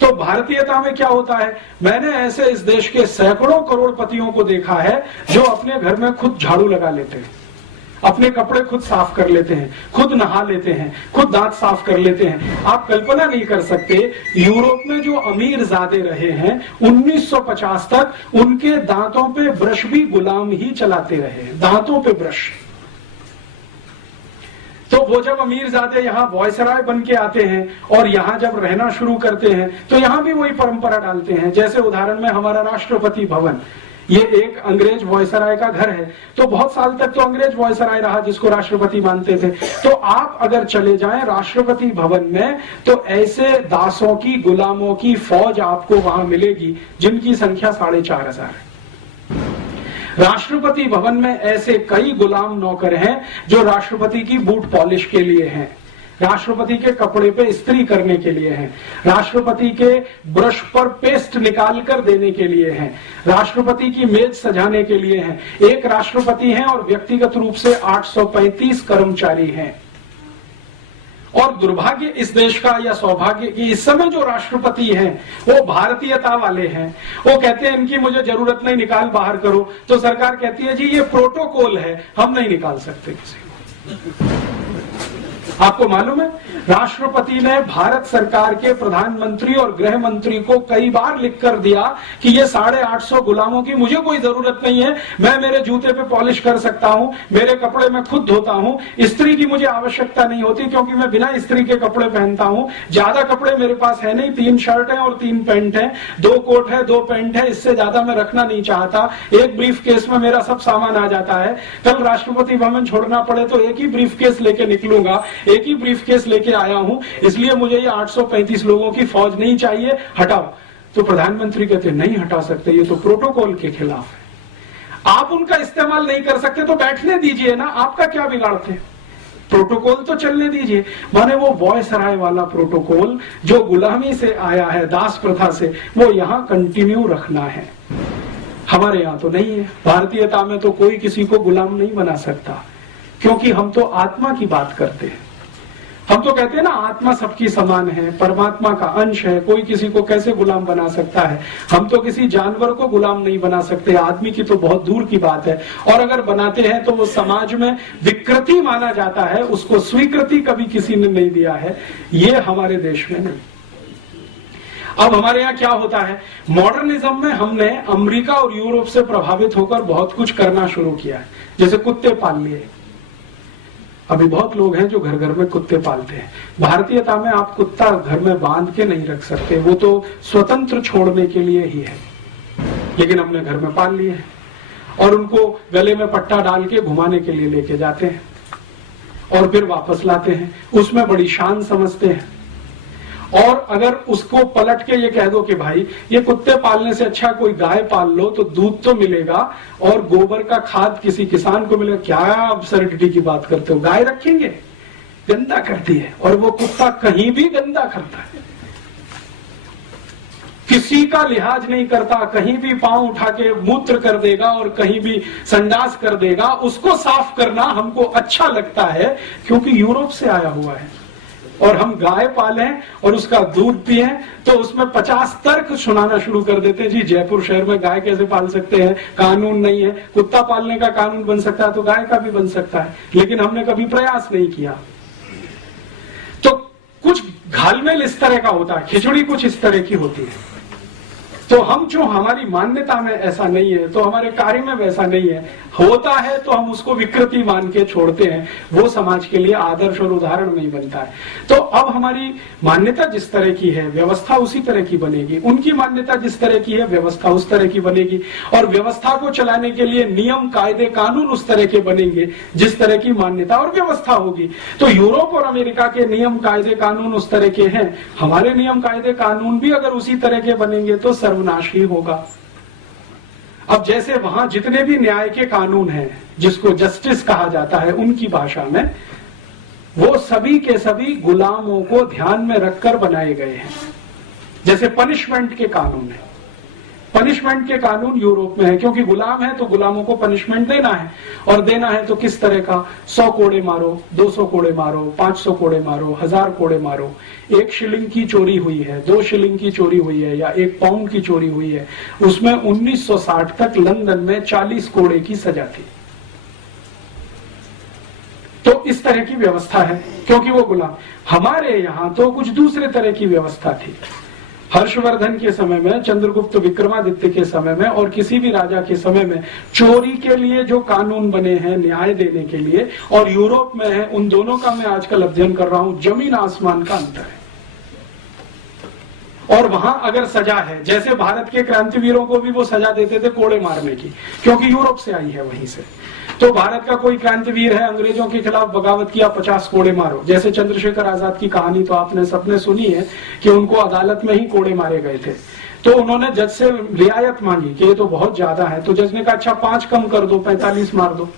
तो भारतीयता में क्या होता है, मैंने ऐसे इस देश के सैकड़ों करोड़पतियों को देखा है जो अपने घर में खुद झाड़ू लगा लेते हैं, अपने कपड़े खुद साफ कर लेते हैं, खुद नहा लेते हैं, खुद दांत साफ कर लेते हैं। आप कल्पना नहीं कर सकते, यूरोप में जो अमीर ज़ादे रहे हैं 1950 तक, उनके दांतों पे ब्रश भी गुलाम ही चलाते रहे, दांतों पे ब्रश। तो वो जब अमीरजादे यहाँ वॉयसराय बन के आते हैं और यहाँ जब रहना शुरू करते हैं तो यहाँ भी वही परंपरा डालते हैं। जैसे उदाहरण में हमारा राष्ट्रपति भवन, ये एक अंग्रेज वॉयसराय का घर है, तो बहुत साल तक तो अंग्रेज वॉयसराय रहा जिसको राष्ट्रपति मानते थे। तो आप अगर चले जाएं राष्ट्रपति भवन में तो ऐसे दासों की, गुलामों की फौज आपको वहां मिलेगी जिनकी संख्या 4,500 है। राष्ट्रपति भवन में ऐसे कई गुलाम नौकर हैं जो राष्ट्रपति की बूट पॉलिश के लिए हैं, राष्ट्रपति के कपड़े पे इस्त्री करने के लिए हैं, राष्ट्रपति के ब्रश पर पेस्ट निकाल कर देने के लिए हैं, राष्ट्रपति की मेज सजाने के लिए हैं। एक राष्ट्रपति हैं और व्यक्तिगत रूप से 835 कर्मचारी हैं। और दुर्भाग्य इस देश का या सौभाग्य कि इस समय जो राष्ट्रपति हैं वो भारतीयता वाले हैं। वो कहते हैं इनकी मुझे जरूरत नहीं, निकाल बाहर करो। तो सरकार कहती है जी ये प्रोटोकॉल है, हम नहीं निकाल सकते किसी को। आपको मालूम है, राष्ट्रपति ने भारत सरकार के प्रधानमंत्री और गृह मंत्री को कई बार लिखकर दिया कि ये 850 गुलामों की मुझे कोई जरूरत नहीं है, मैं मेरे जूते पे पॉलिश कर सकता हूं, मेरे कपड़े मैं खुद धोता हूं, इस्त्री की मुझे आवश्यकता नहीं होती क्योंकि मैं बिना इस्त्री के कपड़े पहनता हूं, ज्यादा कपड़े मेरे पास है नहीं, 3 शर्ट है और 3 पैंट है, 2 कोट है, 2 पैंट है, इससे ज्यादा मैं रखना नहीं चाहता। एक ब्रीफ केस में मेरा सब सामान आ जाता है, कल राष्ट्रपति भवन छोड़ना पड़े तो एक ही ब्रीफ केस लेके निकलूंगा, एक ही ब्रीफ केस लेके आया हूं, इसलिए मुझे ये 835 लोगों की फौज नहीं चाहिए, हटाओ। तो प्रधानमंत्री कहते नहीं हटा सकते, ये तो प्रोटोकॉल के खिलाफ है। आप उनका इस्तेमाल नहीं कर सकते तो बैठने दीजिए ना, आपका क्या बिगाड़ते हैं, प्रोटोकॉल तो चलने दीजिए। माने वो वॉयसराय वाला प्रोटोकॉल जो गुलामी से आया है, दास प्रथा से, वो यहां कंटिन्यू रखना है। हमारे यहां तो नहीं है। भारतीयता में तो कोई किसी को गुलाम नहीं बना सकता, क्योंकि हम तो आत्मा की बात करते हैं। हम तो कहते हैं ना आत्मा सबकी समान है, परमात्मा का अंश है, कोई किसी को कैसे गुलाम बना सकता है। हम तो किसी जानवर को गुलाम नहीं बना सकते, आदमी की तो बहुत दूर की बात है। और अगर बनाते हैं तो वो समाज में विकृति माना जाता है, उसको स्वीकृति कभी किसी ने नहीं दिया है, ये हमारे देश में नहीं। अब हमारे यहाँ क्या होता है, मॉडर्निज्म में हमने अमेरिका और यूरोप से प्रभावित होकर बहुत कुछ करना शुरू किया है। जैसे कुत्ते पाल लिए, अभी बहुत लोग हैं जो घर घर में कुत्ते पालते हैं। भारतीयता में आप कुत्ता घर में बांध के नहीं रख सकते, वो तो स्वतंत्र छोड़ने के लिए ही है, लेकिन हमने घर में पाल लिए हैं और उनको गले में पट्टा डाल के घुमाने के लिए लेके जाते हैं और फिर वापस लाते हैं, उसमें बड़ी शान समझते हैं। और अगर उसको पलट के ये कह दो कि भाई ये कुत्ते पालने से अच्छा कोई गाय पाल लो तो दूध तो मिलेगा और गोबर का खाद किसी किसान को मिलेगा, क्या अब्सर्डिटी की बात करते हो, गाय रखेंगे, गंदा करती है। और वो कुत्ता कहीं भी गंदा करता है, किसी का लिहाज नहीं करता, कहीं भी पांव उठा के मूत्र कर देगा और कहीं भी संडास कर देगा। उसको साफ करना हमको अच्छा लगता है क्योंकि यूरोप से आया हुआ है। और हम गाय पालें और उसका दूध पिए तो उसमें 50 तर्क सुनाना शुरू कर देते हैं। जी जयपुर शहर में गाय कैसे पाल सकते हैं, कानून नहीं है। कुत्ता पालने का कानून बन सकता है तो गाय का भी बन सकता है, लेकिन हमने कभी प्रयास नहीं किया। तो कुछ घालमेल इस तरह का होता है, खिचड़ी कुछ इस तरह की होती है। तो हम जो हमारी मान्यता में ऐसा नहीं है तो हमारे कार्य में वैसा नहीं है, होता है तो हम उसको विकृति मान के छोड़ते हैं, वो समाज के लिए आदर्श और उदाहरण नहीं बनता है। तो अब हमारी मान्यता जिस तरह की है व्यवस्था उसी तरह की बनेगी, उनकी मान्यता जिस तरह की है व्यवस्था उस तरह की बनेगी, और व्यवस्था को चलाने के लिए नियम कायदे कानून उस तरह के बनेंगे जिस तरह की मान्यता और व्यवस्था होगी। तो यूरोप और अमेरिका के नियम कायदे कानून उस तरह के हैं, हमारे नियम कायदे कानून भी अगर उसी तरह के बनेंगे तो सर्वनाश ही होगा। अब जैसे वहां जितने भी न्याय के कानून हैं जिसको जस्टिस कहा जाता है उनकी भाषा में, वो सभी के सभी गुलामों को ध्यान में रखकर बनाए गए हैं। जैसे पनिशमेंट के कानून है, पनिशमेंट के कानून यूरोप में है, क्योंकि गुलाम है तो गुलामों को पनिशमेंट देना है, और देना है तो किस तरह का, 100 कोड़े मारो, 200 कोड़े मारो, 500 कोड़े मारो, 1000 कोड़े मारो। 1 शिलिंग की चोरी हुई है, 2 शिलिंग की चोरी हुई है या 1 पाउंड की चोरी हुई है, उसमें 1960 तक लंदन में 40 कोड़े की सजा थी। तो इस तरह की व्यवस्था है क्योंकि वो गुलाम। हमारे यहाँ तो कुछ दूसरे तरह की व्यवस्था थी। हर्षवर्धन के समय में, चंद्रगुप्त विक्रमादित्य के समय में और किसी भी राजा के समय में चोरी के लिए जो कानून बने हैं न्याय देने के लिए, और यूरोप में है, उन दोनों का मैं आजकल अध्ययन कर रहा हूं, जमीन आसमान का अंतर है। और वहां अगर सजा है, जैसे भारत के क्रांतिवीरों को भी वो सजा देते थे कोड़े मारने की, क्योंकि यूरोप से आई है वहीं से। तो भारत का कोई क्रांतिवीर है, अंग्रेजों के खिलाफ बगावत किया, 50 कोड़े मारो। जैसे चंद्रशेखर आजाद की कहानी तो आपने सबने सुनी है कि उनको अदालत में ही कोड़े मारे गए थे। तो उन्होंने जज से रियायत मांगी कि ये तो बहुत ज्यादा है, तो जज ने कहा अच्छा 5 कम कर दो, 45 मार दो,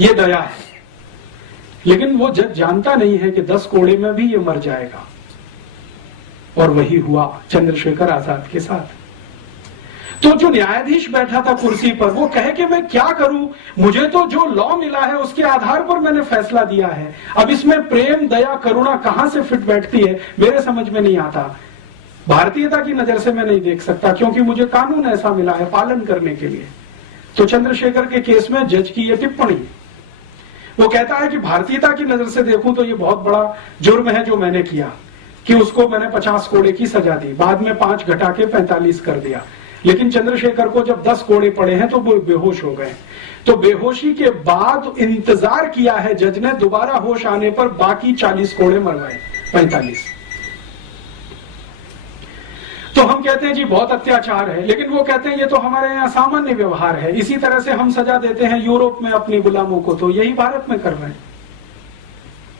ये दया है। लेकिन वो जज जानता नहीं है कि 10 कोड़े में भी ये मर जाएगा, और वही हुआ चंद्रशेखर आजाद के साथ। तो जो न्यायाधीश बैठा था कुर्सी पर, वो कहे कि मैं क्या करूं, मुझे तो जो लॉ मिला है उसके आधार पर मैंने फैसला दिया है, अब इसमें प्रेम दया करुणा कहां से फिट बैठती है मेरे समझ में नहीं आता। भारतीयता की नजर से मैं नहीं देख सकता, क्योंकि मुझे कानून ऐसा मिला है पालन करने के लिए। तो चंद्रशेखर के केस में जज की यह टिप्पणी, वो कहता है कि भारतीयता की नजर से देखूं तो ये बहुत बड़ा जुर्म है जो मैंने किया, कि उसको मैंने 50 कोड़े की सजा दी, बाद में 5 घटा के 45 कर दिया। लेकिन चंद्रशेखर को जब 10 कोड़े पड़े हैं तो वो बेहोश हो गए। तो बेहोशी के बाद इंतजार किया है जज ने, दोबारा होश आने पर बाकी 40 कोड़े मरवाए, 45। तो हम कहते हैं जी बहुत अत्याचार है, लेकिन वो कहते हैं ये तो हमारे यहाँ सामान्य व्यवहार है। इसी तरह से हम सजा देते हैं यूरोप में अपने गुलामों को, तो यही भारत में कर रहे हैं।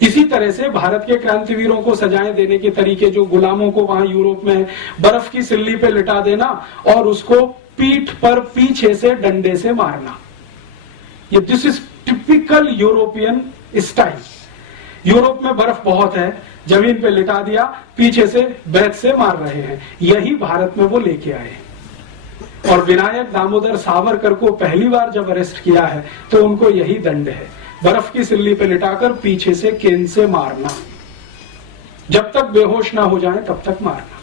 इसी तरह से भारत के क्रांतिवीरों को सजाएं देने के तरीके, जो गुलामों को वहां यूरोप में बर्फ की सिल्ली पे लिटा देना और उसको पीठ पर पीछे से डंडे से मारना, ये this is typical European style. Europe में बर्फ बहुत है, जमीन पे लिटा दिया, पीछे से बैत से मार रहे हैं, यही भारत में वो लेके आए। और विनायक दामोदर सावरकर को पहली बार जब अरेस्ट किया है तो उनको यही दंड है, बर्फ की सिल्ली पे लिटाकर पीछे से केन से मारना, जब तक बेहोश ना हो जाए तब तक मारना।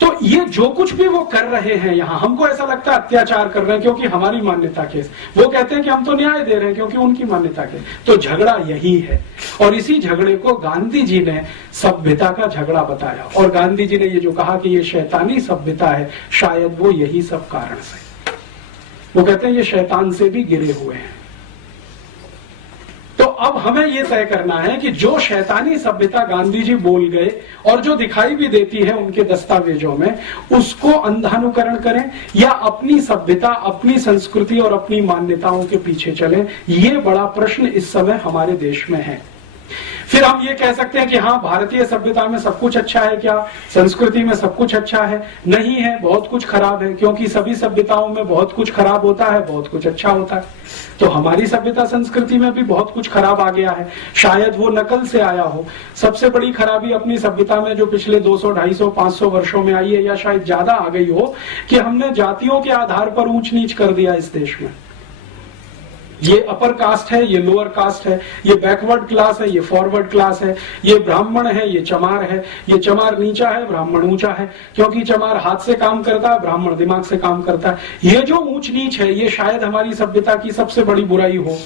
तो ये जो कुछ भी वो कर रहे हैं यहां, हमको ऐसा लगता है अत्याचार कर रहे हैं क्योंकि हमारी मान्यता के, वो कहते हैं कि हम तो न्याय दे रहे हैं क्योंकि उनकी मान्यता के। तो झगड़ा यही है, और इसी झगड़े को गांधी जी ने सभ्यता का झगड़ा बताया। और गांधी जी ने ये जो कहा कि ये शैतानी सभ्यता है, शायद वो यही सब कारण से, वो कहते हैं ये शैतान से भी गिरे हुए हैं। तो अब हमें यह तय करना है कि जो शैतानी सभ्यता गांधी जी बोल गए और जो दिखाई भी देती है उनके दस्तावेजों में, उसको अंधानुकरण करें या अपनी सभ्यता, अपनी संस्कृति और अपनी मान्यताओं के पीछे चलें। ये बड़ा प्रश्न इस समय हमारे देश में है। फिर हम ये कह सकते हैं कि हाँ, भारतीय सभ्यता में सब कुछ अच्छा है क्या, संस्कृति में सब कुछ अच्छा है? नहीं है, बहुत कुछ खराब है, क्योंकि सभी सभ्यताओं में बहुत कुछ खराब होता है, बहुत कुछ अच्छा होता है। तो हमारी सभ्यता संस्कृति में भी बहुत कुछ खराब आ गया है, शायद वो नकल से आया हो। सबसे बड़ी खराबी अपनी सभ्यता में जो पिछले 200, 250, 500 वर्षों में आई है, या शायद ज्यादा आ गई हो, कि हमने जातियों के आधार पर ऊंच नीच कर दिया इस देश में। ये अपर कास्ट है, ये लोअर कास्ट है, ये बैकवर्ड क्लास है, ये फॉरवर्ड क्लास है, ये ब्राह्मण है, ये चमार है, ये चमार नीचा है, ब्राह्मण ऊंचा है, क्योंकि चमार हाथ से काम करता है, ब्राह्मण दिमाग से काम करता है। ये जो ऊंच नीच है, ये शायद हमारी सभ्यता की सबसे बड़ी बुराई हो।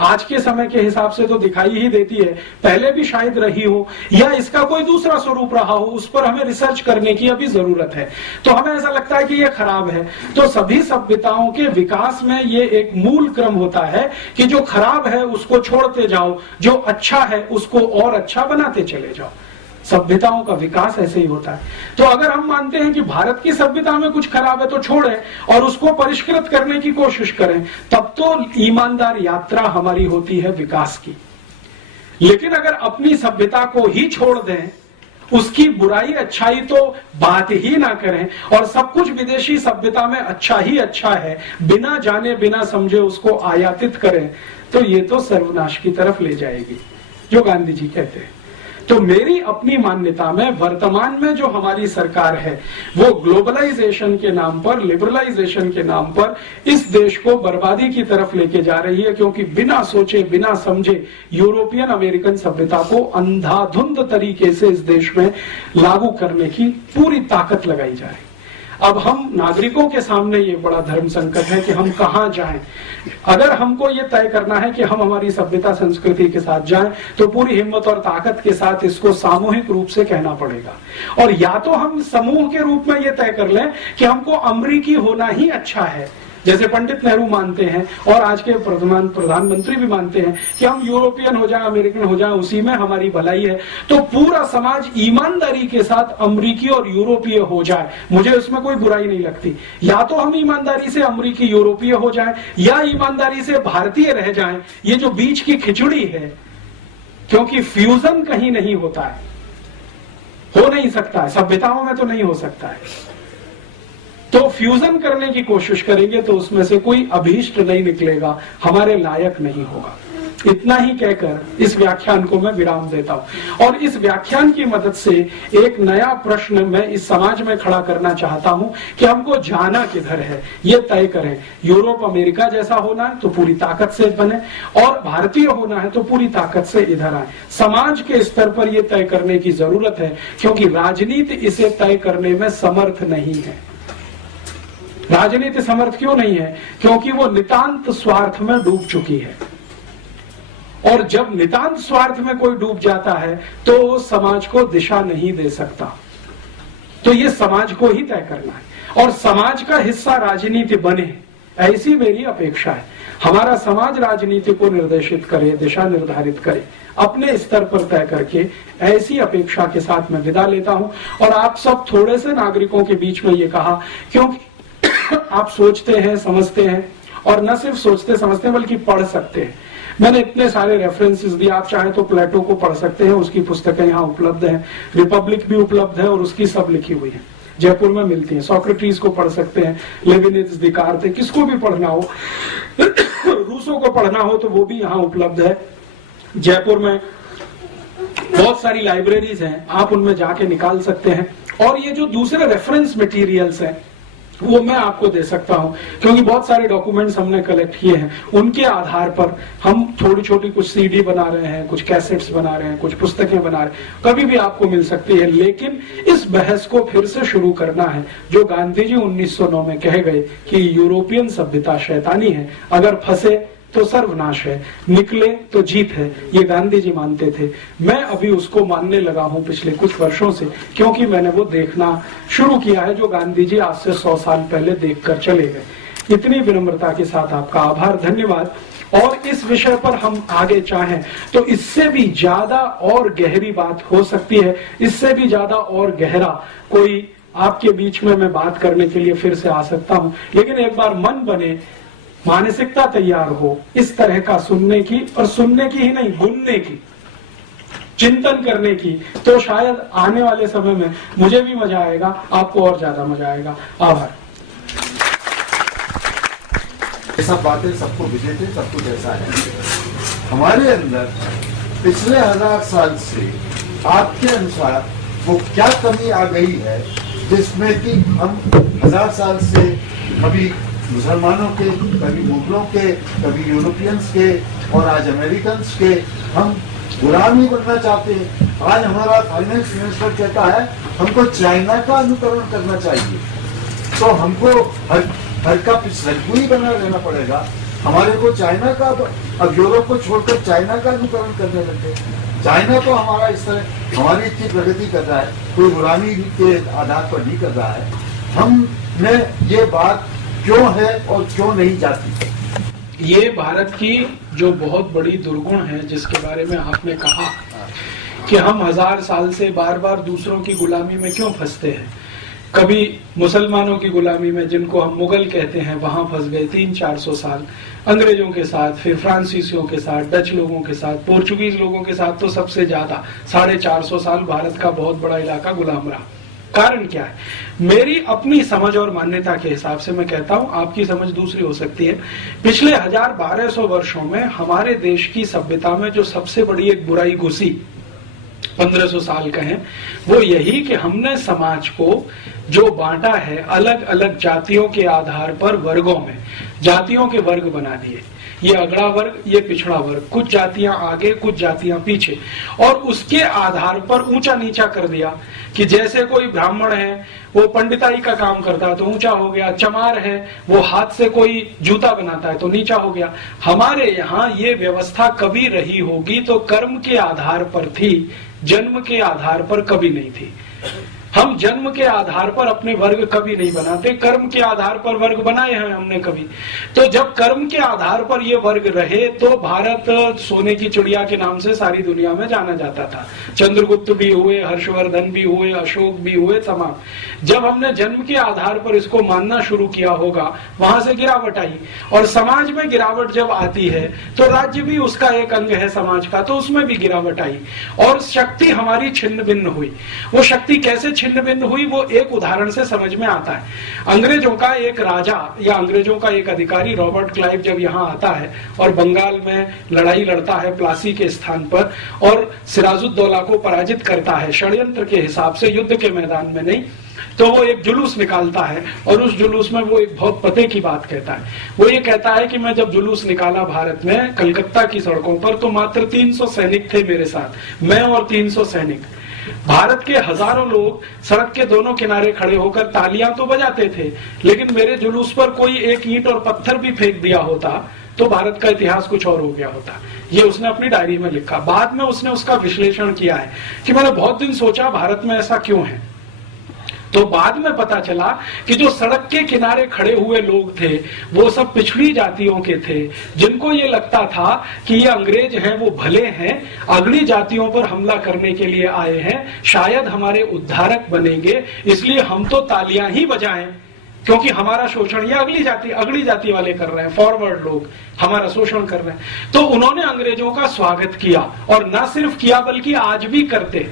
आज के समय के हिसाब से तो दिखाई ही देती है, पहले भी शायद रही हो या इसका कोई दूसरा स्वरूप रहा हो, उस पर हमें रिसर्च करने की अभी जरूरत है। तो हमें ऐसा लगता है कि ये खराब है। तो सभी सभ्यताओं के विकास में ये एक मूल क्रम होता है कि जो खराब है उसको छोड़ते जाओ, जो अच्छा है उसको और अच्छा बनाते चले जाओ। सभ्यताओं का विकास ऐसे ही होता है। तो अगर हम मानते हैं कि भारत की सभ्यता में कुछ खराब है तो छोड़ें और उसको परिष्कृत करने की कोशिश करें, तब तो ईमानदार यात्रा हमारी होती है विकास की। लेकिन अगर अपनी सभ्यता को ही छोड़ दें, उसकी बुराई अच्छाई तो बात ही ना करें और सब कुछ विदेशी सभ्यता में अच्छा ही अच्छा है, बिना जाने बिना समझे उसको आयातित करें, तो ये तो सर्वनाश की तरफ ले जाएगी, जो गांधी जी कहते हैं। तो मेरी अपनी मान्यता में वर्तमान में जो हमारी सरकार है वो ग्लोबलाइजेशन के नाम पर, लिबरलाइजेशन के नाम पर इस देश को बर्बादी की तरफ लेके जा रही है, क्योंकि बिना सोचे बिना समझे यूरोपियन अमेरिकन सभ्यता को अंधाधुंध तरीके से इस देश में लागू करने की पूरी ताकत लगाई जा रही है। अब हम नागरिकों के सामने ये बड़ा धर्म संकट है कि हम कहां जाएं। अगर हमको ये तय करना है कि हम हमारी सभ्यता संस्कृति के साथ जाएं, तो पूरी हिम्मत और ताकत के साथ इसको सामूहिक रूप से कहना पड़ेगा। और या तो हम समूह के रूप में ये तय कर लें कि हमको अमरीकी होना ही अच्छा है, जैसे पंडित नेहरू मानते हैं और आज के प्रधानमंत्री भी मानते हैं कि हम यूरोपियन हो जाए, अमेरिकन हो जाए, उसी में हमारी भलाई है। तो पूरा समाज ईमानदारी के साथ अमरीकी और यूरोपीय हो जाए, मुझे उसमें कोई बुराई नहीं लगती। या तो हम ईमानदारी से अमरीकी यूरोपीय हो जाए या ईमानदारी से भारतीय रह जाएं। ये जो बीच की खिचड़ी है, क्योंकि फ्यूजन कहीं नहीं होता है, हो नहीं सकता है, सभ्यताओं में तो नहीं हो सकता है। तो फ्यूजन करने की कोशिश करेंगे तो उसमें से कोई अभीष्ट नहीं निकलेगा, हमारे लायक नहीं होगा। इतना ही कहकर इस व्याख्यान को मैं विराम देता हूं और इस व्याख्यान की मदद से एक नया प्रश्न मैं इस समाज में खड़ा करना चाहता हूं कि हमको जाना किधर है, ये तय करें। यूरोप अमेरिका जैसा होना है तो पूरी ताकत से बने, और भारतीय होना है तो पूरी ताकत से इधर आए। समाज के स्तर पर यह तय करने की जरूरत है, क्योंकि राजनीति इसे तय करने में समर्थ नहीं है। राजनीति समर्थ क्यों नहीं है? क्योंकि वो नितांत स्वार्थ में डूब चुकी है, और जब नितांत स्वार्थ में कोई डूब जाता है तो समाज को दिशा नहीं दे सकता। तो ये समाज को ही तय करना है और समाज का हिस्सा राजनीति बने, ऐसी मेरी अपेक्षा है। हमारा समाज राजनीति को निर्देशित करे, दिशा निर्धारित करे, अपने स्तर पर तय करके, ऐसी अपेक्षा के साथ मैं विदा लेता हूं। और आप सब थोड़े से नागरिकों के बीच में ये कहा, क्योंकि आप सोचते हैं, समझते हैं, और न सिर्फ सोचते समझते हैं बल्कि पढ़ सकते हैं। मैंने इतने सारे रेफरेंसेस दिए, आप चाहें तो प्लेटो को पढ़ सकते हैं, उसकी पुस्तकें यहाँ उपलब्ध हैं, रिपब्लिक भी उपलब्ध है और उसकी सब लिखी हुई है, जयपुर में मिलती है। सोक्रेटिस को पढ़ सकते हैं, लेविनिट्स, दिकार्ते, किसको भी पढ़ना हो, रूसो को पढ़ना हो तो वो भी यहाँ उपलब्ध है। जयपुर में बहुत सारी लाइब्रेरीज हैं, आप उनमें जाके निकाल सकते हैं। और ये जो दूसरे रेफरेंस मटेरियल्स हैं वो मैं आपको दे सकता हूं, क्योंकि बहुत सारे डॉक्यूमेंट्स हमने कलेक्ट किए हैं, उनके आधार पर हम थोड़ी छोटी कुछ सीडी बना रहे हैं, कुछ कैसेट्स बना रहे हैं, कुछ पुस्तकें बना रहे हैं, कभी भी आपको मिल सकती है। लेकिन इस बहस को फिर से शुरू करना है, जो गांधी जी 1909 में कह गए कि यूरोपियन सभ्यता शैतानी है, अगर फंसे तो सर्वनाश है, निकले तो जीत है, ये गांधी जी मानते थे। मैं अभी उसको मानने लगा हूं पिछले कुछ वर्षों से, क्योंकि मैंने वो देखना शुरू किया है जो गांधी जी आज से 100 साल पहले देखकर चले गए। इतनी विनम्रता के साथ आपका आभार, धन्यवाद। और इस विषय पर हम आगे चाहें तो इससे भी ज्यादा और गहरी बात हो सकती है, इससे भी ज्यादा और गहरा कोई आपके बीच में मैं बात करने के लिए फिर से आ सकता हूं। लेकिन एक बार मन बने, मानसिकता तैयार हो इस तरह का सुनने की, और सुनने की ही नहीं, बुनने की, चिंतन करने की, तो शायद आने वाले समय में मुझे भी मजा आएगा, आपको और ज्यादा मजा आएगा। आभार। ये सब बातें सबको विदित है, सब कुछ ऐसा है। हमारे अंदर पिछले 1000 साल से आपके अनुसार वो क्या कमी आ गई है जिसमें कि हम 1000 साल से कभी मुसलमानों के, कभी मुगलों के, कभी यूरोपियंस के और आज अमेरिकन के हम गुलाम ही बनना चाहते हैं। आज हमारा फाइनेंस मिनिस्टर कहता है हमको चाइना का अनुकरण करना चाहिए, तो हमको हर का पिछलग्गू ही बना रहना पड़ेगा। हमारे को चाइना का, अब यूरोप को छोड़कर चाइना का अनुकरण करने लगे। चाइना तो हमारा इस तरह हमारी इतनी प्रगति कर रहा है, कोई गुलामी के आधार पर नहीं कर रहा है। हमने ये बात क्यों है और क्यों नहीं जाती? ये भारत की जो बहुत बड़ी दुर्गुण है, जिसके बारे में आपने कहा कि हम 1000 साल से बार बार दूसरों की गुलामी में क्यों फंसते हैं। कभी मुसलमानों की गुलामी में, जिनको हम मुगल कहते हैं, वहां फंस गए 300-400 साल, अंग्रेजों के साथ, फिर फ्रांसीसियों के साथ, डच लोगों के साथ, पोर्चुगीज लोगों के साथ तो सबसे ज्यादा 450 साल भारत का बहुत बड़ा इलाका गुलाम रहा। कारण क्या है? मेरी अपनी समझ और मान्यता के हिसाब से मैं कहता हूं, आपकी समझ दूसरी हो सकती है। पिछले 1200 वर्षों में हमारे देश की सभ्यता में जो सबसे बड़ी एक बुराई घुसी, 1500 साल कहें, वो यही कि हमने समाज को जो बांटा है अलग अलग जातियों के आधार पर वर्गों में, जातियों के वर्ग बना दिए। ये अगड़ा वर्ग, ये पिछड़ा वर्ग, कुछ जातियां आगे, कुछ जातियां पीछे, और उसके आधार पर ऊंचा नीचा कर दिया कि जैसे कोई ब्राह्मण है वो पंडिताई का काम करता है तो ऊंचा हो गया, चमार है वो हाथ से कोई जूता बनाता है तो नीचा हो गया। हमारे यहाँ ये व्यवस्था कभी रही होगी तो कर्म के आधार पर थी, जन्म के आधार पर कभी नहीं थी। हम जन्म के आधार पर अपने वर्ग कभी नहीं बनाते, कर्म के आधार पर वर्ग बनाए हैं हमने कभी। तो जब कर्म के आधार पर ये वर्ग रहे तो भारत सोने की चिड़िया के नाम से सारी दुनिया में जाना जाता था। चंद्रगुप्त भी हुए, हर्षवर्धन भी हुए, अशोक भी हुए, तमाम। जब हमने जन्म के आधार पर इसको मानना शुरू किया होगा, वहां से गिरावट आई, और समाज में गिरावट जब आती है तो राज्य भी उसका एक अंग है समाज का, तो उसमें भी गिरावट आई और शक्ति हमारी छिन्न भिन्न हुई। वो शक्ति कैसे छिन्न भिन्न हुई, वो एक उदाहरण से समझ में आता है। अंग्रेजों का एक राजा या अंग्रेजों का एक अधिकारी रॉबर्ट क्लाइव जब यहाँ आता है और बंगाल में लड़ाई लड़ता है प्लासी के स्थान पर और सिराजुद्दौला को पराजित करता है, षड्यंत्र के हिसाब से, युद्ध के मैदान में नहीं, तो वो एक जुलूस निकालता है और उस जुलूस में वो एक बहुत पते की बात कहता है। वो ये कहता है कि मैं जब जुलूस निकाला भारत में कलकत्ता की सड़कों पर तो मात्र 300 सैनिक थे मेरे साथ, मैं और 300 सैनिक। भारत के हजारों लोग सड़क के दोनों किनारे खड़े होकर तालियां तो बजाते थे, लेकिन मेरे जुलूस पर कोई एक ईंट और पत्थर भी फेंक दिया होता तो भारत का इतिहास कुछ और हो गया होता। ये उसने अपनी डायरी में लिखा। बाद में उसने उसका विश्लेषण किया है कि मैंने बहुत दिन सोचा भारत में ऐसा क्यों है, तो बाद में पता चला कि जो सड़क के किनारे खड़े हुए लोग थे वो सब पिछड़ी जातियों के थे, जिनको ये लगता था कि ये अंग्रेज हैं, वो भले हैं, अगली जातियों पर हमला करने के लिए आए हैं, शायद हमारे उद्धारक बनेंगे, इसलिए हम तो तालियां ही बजाएं क्योंकि हमारा शोषण ये अगली जाति वाले कर रहे हैं, फॉरवर्ड लोग हमारा शोषण कर रहे हैं। तो उन्होंने अंग्रेजों का स्वागत किया, और न सिर्फ किया बल्कि आज भी करते।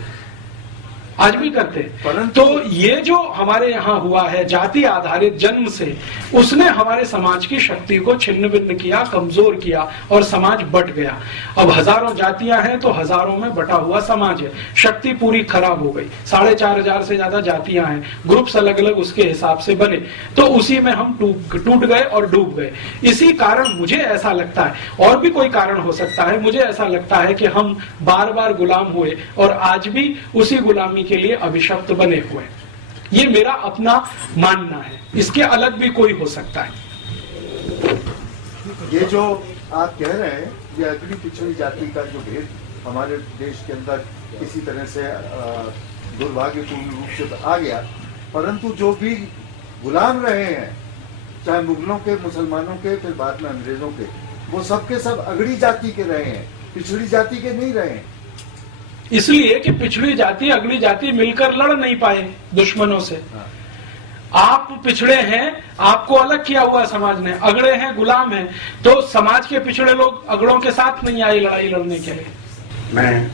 तो ये जो हमारे यहाँ हुआ है जाति आधारित जन्म से, उसने हमारे समाज की शक्ति को छिन्न भिन्न किया, कमजोर किया, और समाज बट गया। अब हजारों जातियां हैं तो हजारों में बटा हुआ समाज है, शक्ति पूरी खराब हो गई। 4500 से ज्यादा जातियां हैं, ग्रुप्स अलग अलग उसके हिसाब से बने, तो उसी में हम टूट गए और डूब गए। इसी कारण मुझे ऐसा लगता है, और भी कोई कारण हो सकता है, मुझे ऐसा लगता है कि हम बार बार गुलाम हुए और आज भी उसी गुलामी के लिए अभिशप्त बने हुए। ये मेरा अपना मानना है, इसके अलग भी कोई हो सकता है। ये जो आप कह रहे हैं, ये अगली पिछड़ी जाति का जो भेद हमारे देश के अंदर किसी तरह से दुर्भाग्यपूर्ण रूप से आ गया, परंतु जो भी गुलाम रहे हैं, चाहे मुगलों के, मुसलमानों के, फिर बाद में अंग्रेजों के, वो सबके सब अगड़ी जाति के रहे हैं, पिछड़ी जाति के नहीं रहे हैं। इसलिए कि पिछड़ी जाति अगली जाति मिलकर लड़ नहीं पाए दुश्मनों से। आप पिछड़े हैं, आपको अलग किया हुआ समाज ने, अगड़े हैं, गुलाम हैं, तो समाज के पिछड़े लोग अगड़ों के साथ नहीं आए लड़ाई लड़ने के लिए। मैं